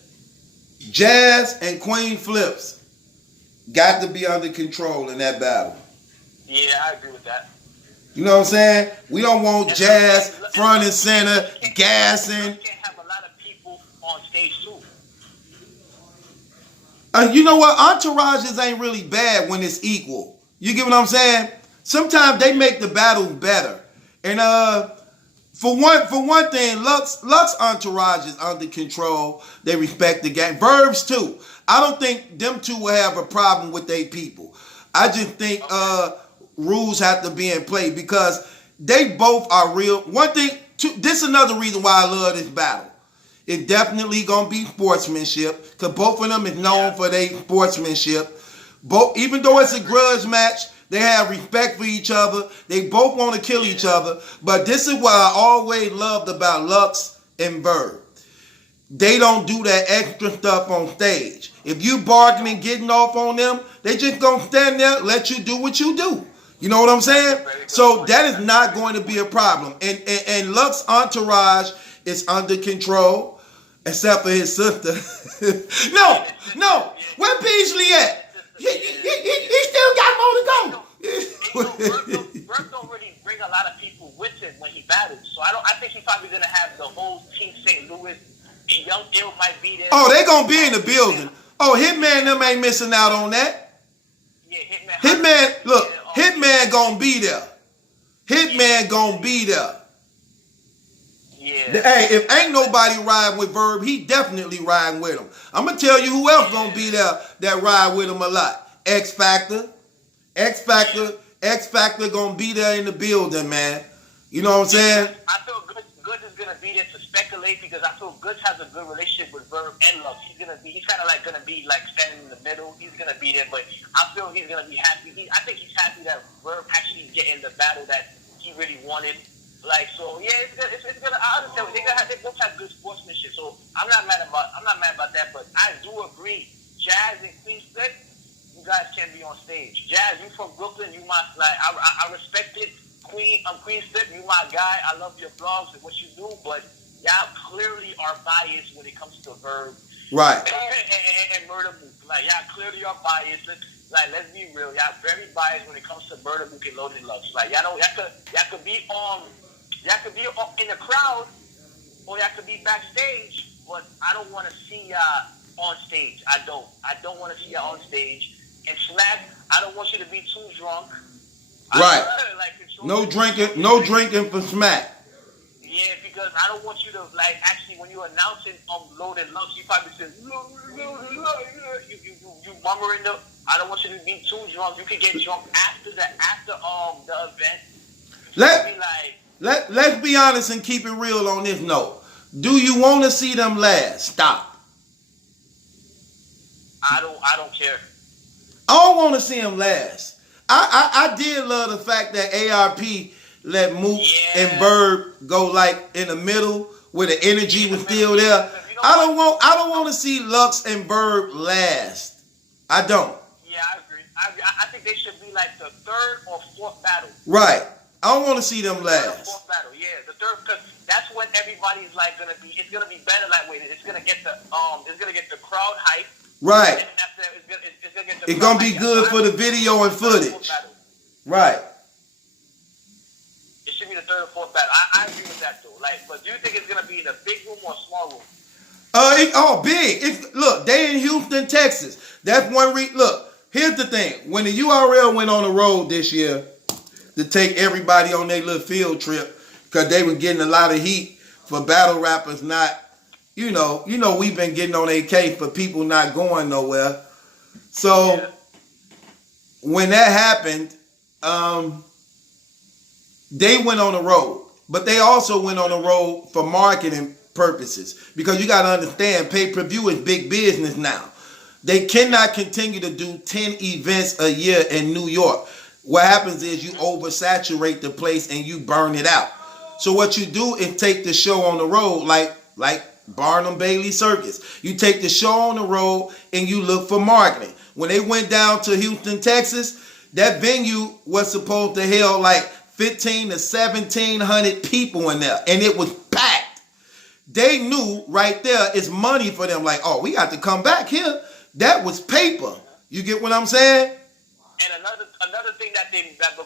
Jazz and Queen Flips got to be under control in that battle. Yeah, I agree with that. You know what I'm saying? We don't want Jazz front and center, gassing. You can't have a lot of people on stage too. You know what? Entourages ain't really bad when it's equal. You get what I'm saying? Sometimes they make the battle better. And for one thing, Lux entourage is under control. They respect the game. Verbs too. I don't think them two will have a problem with their people. I just think rules have to be in play because they both are real. One thing, this is another reason why I love this battle. It's definitely gonna be sportsmanship because both of them is known for their sportsmanship. Even though it's a grudge match, they have respect for each other. They both want to kill each other. But this is what I always loved about Lux and Verb. They don't do that extra stuff on stage. If you bargaining, getting off on them, they just gonna stand there, let you do what you do. You know what I'm saying? So that is not going to be a problem. And Lux entourage is under control, except for his sister. No. Where Beasley at? He still got more to go. Verb don't really bring a lot of people with him when he battles. So I think he's probably gonna have the whole team St. Louis. And Young Ill might be there. Oh, they gonna be in the building. Oh, Hitman them ain't missing out on that. Yeah, Hitman, look, Hitman gonna be there. Hitman gonna be there. Yeah. Hey, if ain't nobody riding with Verb, he definitely riding with him. I'm gonna tell you who else gonna be there that ride with him a lot. X Factor gonna be there in the building, man. You know what I'm saying? I feel Goods is gonna be there to speculate because I feel Goods has a good relationship with Verb and Lux. He's kind of like gonna be like standing in the middle. He's gonna be there, but I feel he's gonna be happy. I think he's happy that Verb actually getting the battle that he really wanted. Like, so yeah, it's gonna. I understand they both have good sportsmanship, so I'm not mad about that. But I do agree, Jazz and Queen Split, you guys can be on stage. Jazz, you from Brooklyn, you I respect it. Queen Split, you my guy. I love your blogs and what you do, but y'all clearly are biased when it comes to Verb, right? And Murder Mook. Like, y'all clearly are biased. Let's be real. Y'all very biased when it comes to Murder Mook and Loaded Lux. Like, y'all could be in the crowd, or y'all could be backstage, but I don't want to see y'all on stage. I don't want to see y'all on stage. And Smack, I don't want you to be too drunk. Right. No drinking for Smack. Yeah, because I don't want you to, like, actually when you're announcing Loaded Lux, you probably say you mumbling the. I don't want you to be too drunk. You can get drunk after the event. Let's be honest and keep it real on this note. Do you want to see them last? Stop. I don't care. I don't want to see them last. I did love the fact that ARP let Mook and Verb go like in the middle where the energy was still there. I don't want to see Lux and Verb last. I don't. Yeah, I agree. I think they should be like the third or fourth battle. Right. I don't want to see them last. Third or fourth battle, yeah, the third, because that's when everybody's like gonna be. It's gonna be better that way. It's gonna get the crowd hype. Right. And after it's gonna be good for the video and footage. Right. It should be the third or fourth battle. I agree with that though. Like, but do you think it's gonna be in a big room or a small room? Big. Look, they in Houston, Texas. That's one look, here's the thing. When the URL went on the road this year to take everybody on their little field trip, because they were getting a lot of heat for battle rappers not, you know, we've been getting on AK for people not going nowhere. So when that happened, they went on the road. But they also went on the road for marketing purposes. Because you got to understand, pay-per-view is big business now. They cannot continue to do 10 events a year in New York. What happens is you oversaturate the place and you burn it out. So what you do is take the show on the road like Barnum Bailey Circus. You take the show on the road and you look for marketing. When they went down to Houston, Texas, that venue was supposed to hold like 15 to 1,700 people in there. And it was packed. They knew right there it's money for them. Like, oh, we got to come back here. That was paper. You get what I'm saying? And another thing that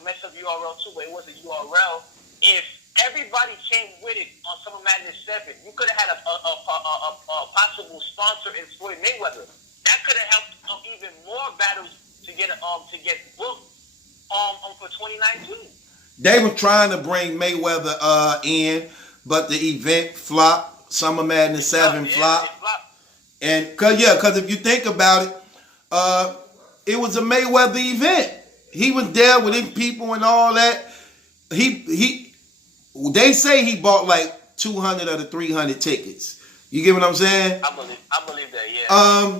messed up URL too, but it wasn't URL. If everybody came with it on Summer Madness 7, you could have had a possible sponsor in Floyd Mayweather. That could have helped even more battles to get booked for 2019. They were trying to bring Mayweather in, but the event flopped. Summer Madness 7 flopped. And cause if you think about it, it was a Mayweather event. He was there with his people and all that. They say he bought like 200 or 300 tickets. You get what I'm saying? I believe that, yeah.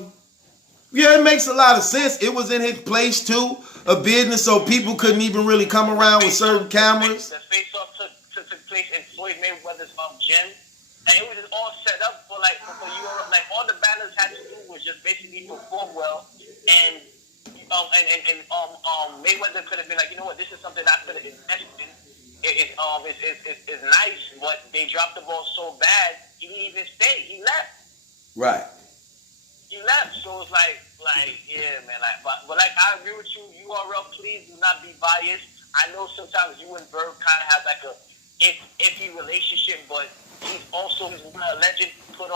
Yeah, it makes a lot of sense. It was in his place too, a business, so people couldn't even really come around with certain cameras. The face-off took place in Floyd Mayweather's gym, and it was just all set up for Europe. Like, all the battlers had to do was just basically perform well, and Mayweather could have been like, you know what, this is something I could have invested in. It's nice, but they dropped the ball so bad, he didn't even stay. He left. Right. he left. So it's like yeah, man. But like I agree with you. URL, please do not be biased. I know sometimes you and Verb kind of have like a iffy relationship, but he's a legend. He put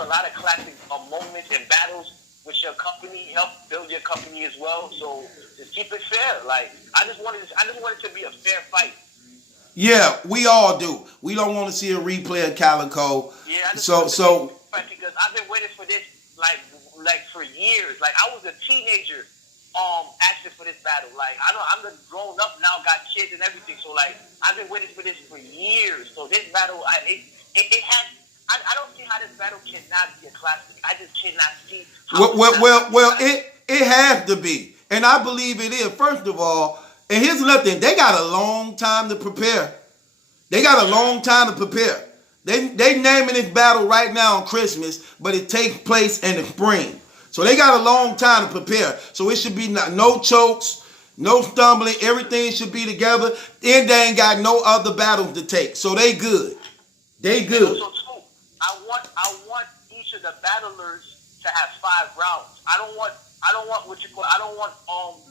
a lot of classic moments and battles with your company, helped build your company as well. So just keep it fair. Like I just wanted it to be a fair fight. Yeah, we all do. We don't want to see a replay of Calico. Yeah, I just so fight because I've been waiting for this like for years. Like I was a teenager asking for this battle. Like I'm grown up now, got kids and everything. So like I've been waiting for this for years. So this battle, it has. I don't see how this battle cannot be a classic. I just cannot see. Well, it has to be, and I believe it is. First of all, and here's another thing: they got a long time to prepare. They naming this battle right now on Christmas, but it takes place in the spring. So they got a long time to prepare. So it should be no chokes, no stumbling. Everything should be together. And they ain't got no other battles to take. So they good. They good. So too, I want each of the battlers to have 5 rounds. I don't want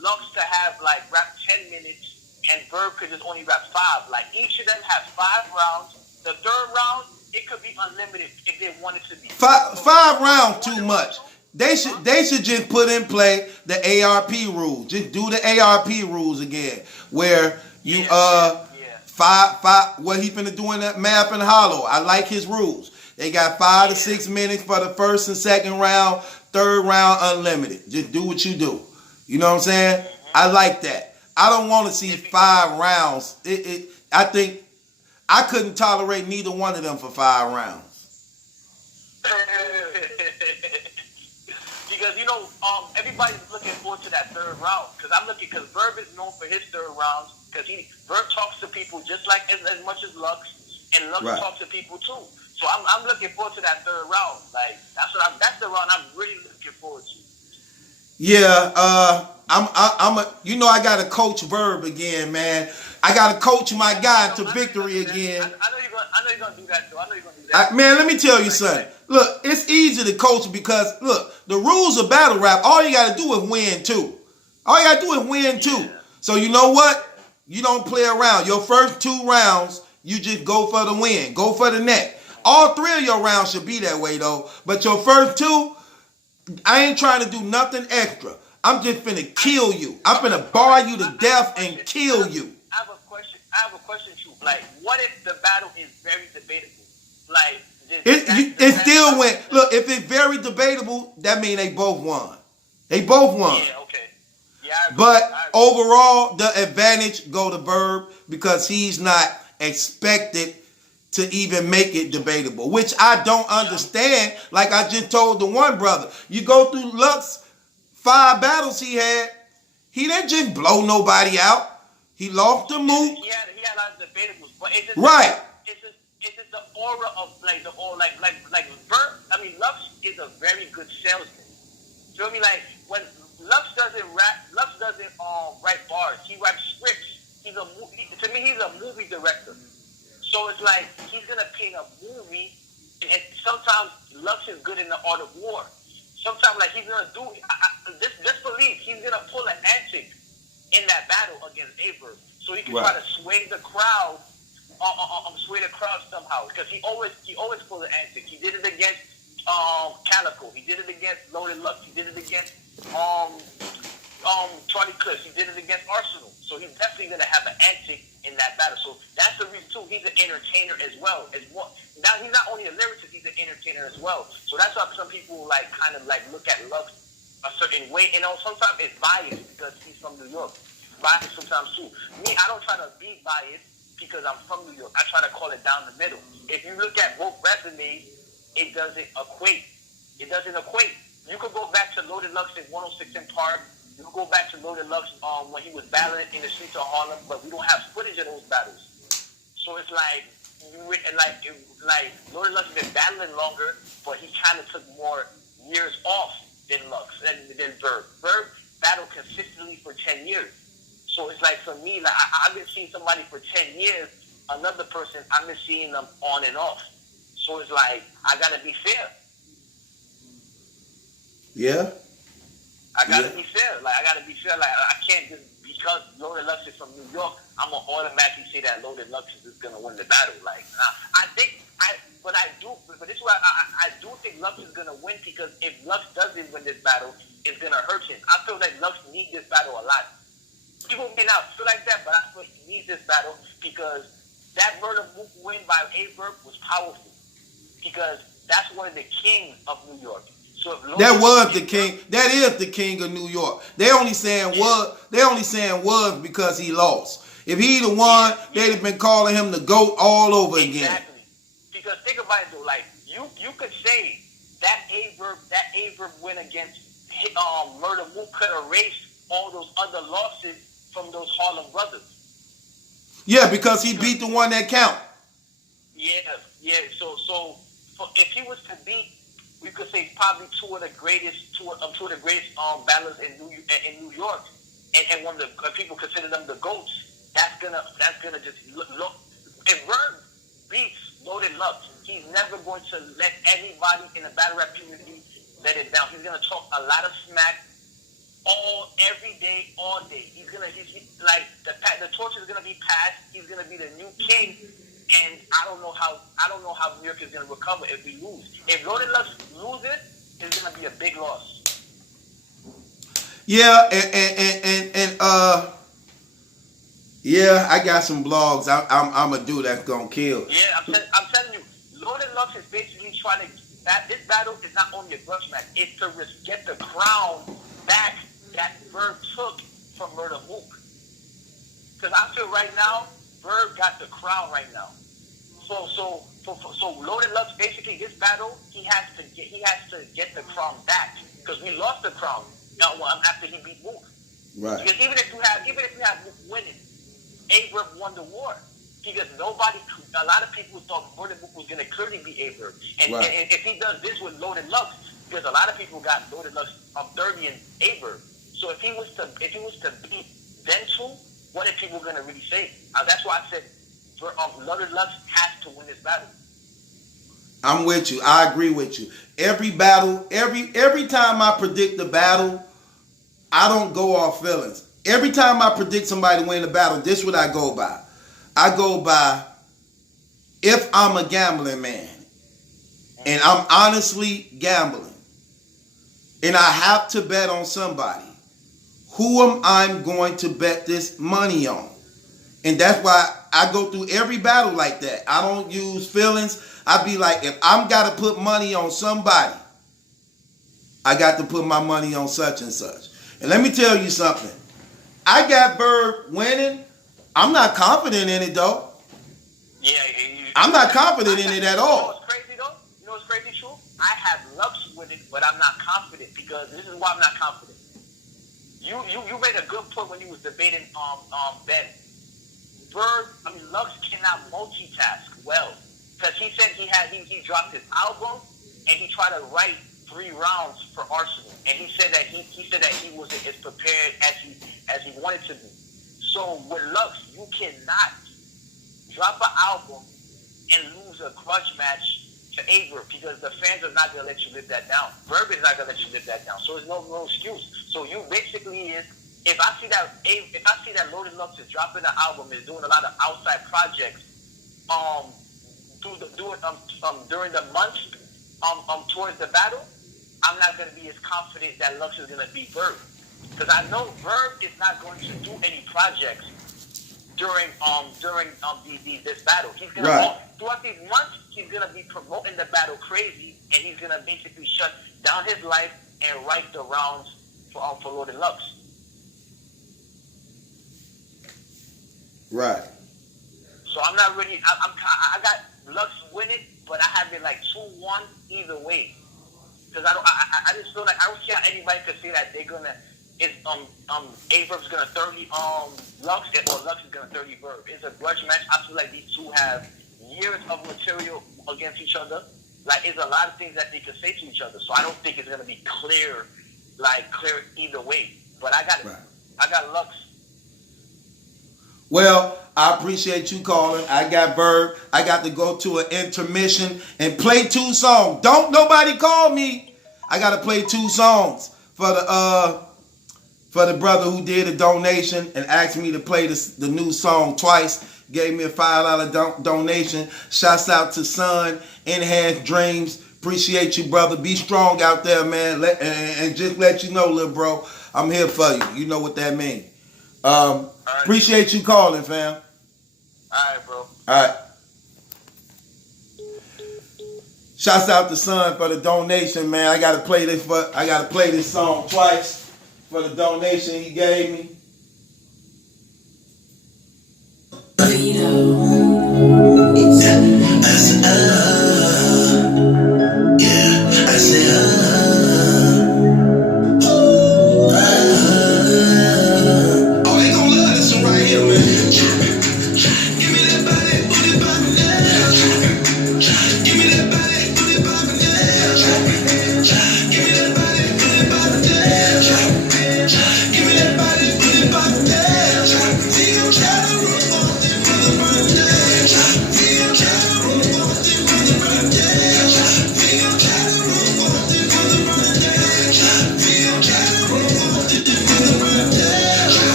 Lux to have like rap 10 minutes and Verb could just only rap 5. Like each of them has 5 rounds. The third round, it could be unlimited if they wanted to be. Five rounds too much. They should just put in play the ARP rules. Just do the ARP rules again, where you five. What he finna do in that map and hollow. I like his rules. They got 5 to 6 minutes for the first and second round. Third round unlimited. Just do what you do. You know what I'm saying? I like that. I don't want to see 5 rounds. I think I couldn't tolerate neither one of them for 5 rounds. Because everybody's looking forward to that third round. Because Verb is known for his third rounds. Because Verb talks to people just like as much as Lux, and Lux talks to people too. So I'm looking forward to that third round. Like that's the round I'm really looking forward to. Yeah, I got to coach Verb again, man. I got to coach my guy to victory again. I know you're gonna do that, though. I know you're gonna do that. Man, let me tell you something. Look, it's easy to coach because, look, the rules of battle rap, all you got to do is win two. So you know what? You don't play around. Your first 2 rounds, you just go for the win. Go for the neck. All 3 of your rounds should be that way, though. But your first 2, I ain't trying to do nothing extra. I'm just finna kill you. I'm finna bar you to death and kill you. I have a question too. Like, what if the battle is very debatable? Like, it still went. Look, if it's very debatable, that means they both won. Yeah, okay. Yeah, but overall, the advantage go to Verb because he's not expected to even make it debatable, which I don't understand. Like I just told the one brother, you go through Lux 5 battles he had, he didn't just blow nobody out. He lost the move. He had a lot of debatables, but it's just right. It's just the aura of like Verb. I mean, Lux is a very good salesman. Feel me? Like when Lux doesn't rap, Lux doesn't write bars. He writes scripts. He's a movie director. So it's like he's gonna paint a movie, and sometimes Lux is good in the art of war. Sometimes like he's gonna do just believe he's gonna pull an antic in that battle against Verb, so he can try to sway the crowd, somehow. Because he always pulls an antic. He did it against Calico. He did it against Loaded Lux. He did it against Charlie Clips. He did it against Arsenal. So he's definitely gonna have an antic in that battle. So that's the reason too. He's an entertainer as well. Now he's not only a lyricist, he's an entertainer as well. So that's why some people kind of look at Lux a certain way. And sometimes it's biased because he's from New York. Biased sometimes too. Me, I don't try to be biased because I'm from New York. I try to call it down the middle. If you look at both resumes, it doesn't equate. You could go back to Loaded Lux in 106 in Park. You can go back to Loaded Lux when he was battling in the streets of Harlem, but we don't have footage of those battles. So it's like Loaded Lux has been battling longer, but he kind of took more years off than Lux than Verb. Verb battled consistently for 10 years. So it's like for me, like I've been seeing somebody for 10 years. Another person, I've been seeing them on and off. So it's like I gotta be fair. Yeah. I gotta be fair. Like I gotta be fair. Like I can't just because Loaded Lux is from New York, I'm gonna automatically say that Loaded Lux is gonna win the battle. Like I think but this is why I do think Lux is gonna win because if Lux doesn't win this battle, it's gonna hurt him. I feel like Lux needs this battle a lot. People may not feel like that, but I feel he needs this battle because that Murder Mook win by Verb was powerful because that's one of the kings of New York. So that was the king. That is the king of New York. They only saying was. They only saying was because he lost. If he'd have won, they'd have been calling him the GOAT all over again. Exactly. Because think about it though, like you could say that Verb win against Murder Mook could erase all those other losses from those Harlem brothers. Yeah, because he beat the one that count. Yeah. So if he was to beat, we could say probably two of the greatest battlers in New York, and one of the people consider them the GOATs. That's gonna just look. If Verb beats Loaded Lux, he's never going to let anybody in the battle rap community let it down. He's gonna talk a lot of smack every day, all day. He's like the torch is gonna be passed. He's gonna be the new king. And I don't know how New York is going to recover if we lose. If Loaded Lux loses, it's going to be a big loss. Yeah, yeah, I got some blogs. I'm a dude that's gonna kill. Yeah, I'm telling you, Loaded Lux is basically trying to. This battle is not only a grudge match; it's to get the crown back that Verb took from Murder Mook. Because I feel right now, Verb got the crown right now. So Loaded Lux basically this battle he has to get the crown back because we lost the crown after he beat Mook. Right. Because even if you have Mook winning, Verb won the war because a lot of people thought Murder Mook was gonna clearly beat Verb, and if he does this with Loaded Lux, because a lot of people got Loaded Lux up 30 and Verb. So if he was to beat them two, what are people gonna really say? That's why I said. Loaded Lux has to win this battle. I'm with you. I agree with you. Every battle, every time I predict the battle, I don't go off feelings. Every time I predict somebody to win the battle, this is what I go by. I go by if I'm a gambling man and I'm honestly gambling and I have to bet on somebody, who am I going to bet this money on? And that's why I go through every battle like that. I don't use feelings. I be like, if I'm got to put money on somebody, I got to put my money on such and such. And let me tell you something. I got Verb winning. I'm not confident in it, though. Yeah. I'm not confident in it at all. You know what's crazy, though? You know what's crazy, True? I have Lux with it, but I'm not confident because this is why I'm not confident. You made a good point when you was debating Ben. Lux cannot multitask well because he said he dropped his album and he tried to write 3 rounds for Arsenal and he said that he wasn't as prepared as he wanted to be. So with Lux, you cannot drop an album and lose a grudge match to Verb because the fans are not gonna let you live that down. Verb is not gonna let you live that down. So there's no excuse. So you basically If I see that Loaded Lux is dropping an album, is doing a lot of outside projects, during the months, towards the battle, I'm not gonna be as confident that Lux is gonna beat Verb, because I know Verb is not going to do any projects during this battle. He's gonna throughout these months, he's gonna be promoting the battle crazy, and he's gonna basically shut down his life and write the rounds for Loaded Lux. Right. So I'm not really. I got Lux winning, but I have it like 2-1 either way. Because I just feel like I don't see how anybody could say that they're gonna. Averb's gonna 30 Lux or Lux is gonna 30 Verb. It's a grudge match. I feel like these two have years of material against each other. Like, there's a lot of things that they could say to each other. So I don't think it's gonna be clear either way. But I got Lux. Well, I appreciate you calling. I got Verb. I got to go to an intermission and play 2 songs. Don't nobody call me. I gotta play 2 songs for the brother who did a donation and asked me to play the new song twice. Gave me a $5 donation. Shouts out to Son, Enhanced Dreams. Appreciate you, brother. Be strong out there, man. And just let you know, little bro, I'm here for you. You know what that means. Appreciate you calling, fam. Alright, bro. Alright. Shouts out to Son for the donation, man. I gotta play this song twice for the donation he gave me.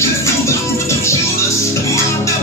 Just know the algorithm shooters, the mob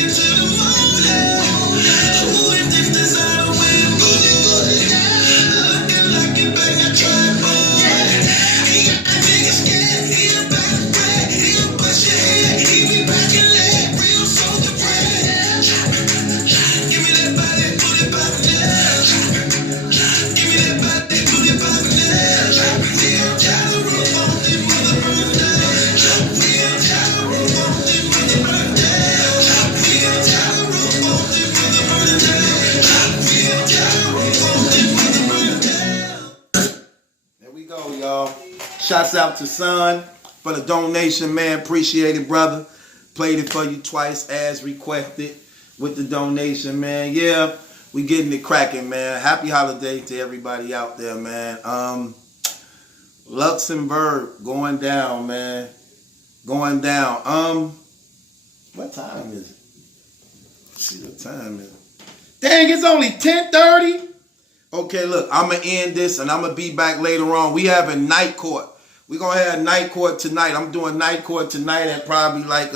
into the morning. Who is this designer wearing booty? Looking like it, baby, I tried boy. He got the nigga scared. He about to break. He'll bust your head. He be back in leg. Real soldier bread. Give me that body, put it back there. Give me that body, put it back there. Real gyro on the mother birthday. Real gyro on the mother birthday. Real gyro on the mother birthday. Real gyro on the mother birthday. There we go, y'all. Shouts out to Son for the donation, man. Appreciate it, brother. Played it for you twice as requested with the donation, man. Yeah, we getting it cracking, man. Happy holiday to everybody out there, man. Luxembourg going down, man. Going down. What time is it? Let's see what time is it. Dang, it's only 10:30. Okay, look, I'm going to end this and I'm going to be back later on. We have a night court. We're going to have night court tonight. I'm doing night court tonight at probably like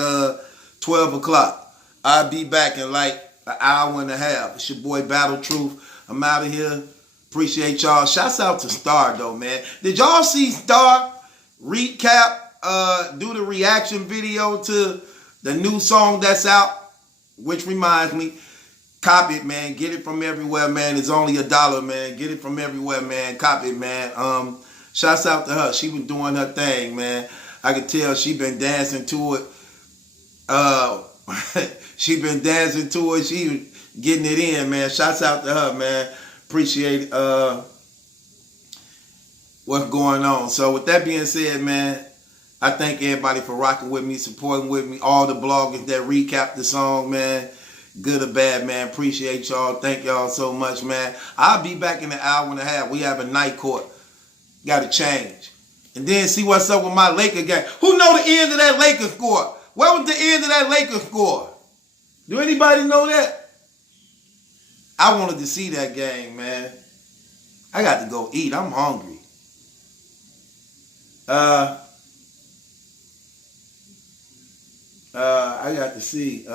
12 o'clock. I'll be back in like an hour and a half. It's your boy Battle Truth. I'm out of here. Appreciate y'all. Shouts out to Star, though, man. Did y'all see Star recap, do the reaction video to the new song that's out? Which reminds me, copy it, man. Get it from everywhere, man. It's only $1, man. Get it from everywhere, man. Copy it, man. Shouts out to her. She been doing her thing, man. I could tell she been dancing to it. She been dancing to it. She was getting it in, man. Shouts out to her, man. Appreciate what's going on. So with that being said, man, I thank everybody for rocking with me, supporting with me. All the bloggers that recap the song, man. Good or bad, man. Appreciate y'all. Thank y'all so much, man. I'll be back in an hour and a half. We have a night court. Got to change. And then see what's up with my Laker game. Who know the end of that Laker score? What was the end of that Laker score? Do anybody know that? I wanted to see that game, man. I got to go eat. I'm hungry. I got to see.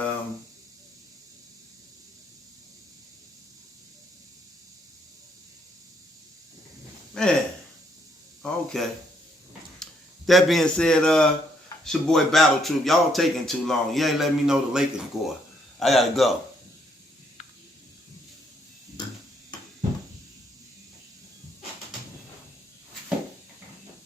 Man. Okay. That being said, it's your boy Battle Troop. Y'all taking too long. You ain't letting me know the Lakers score. I gotta go.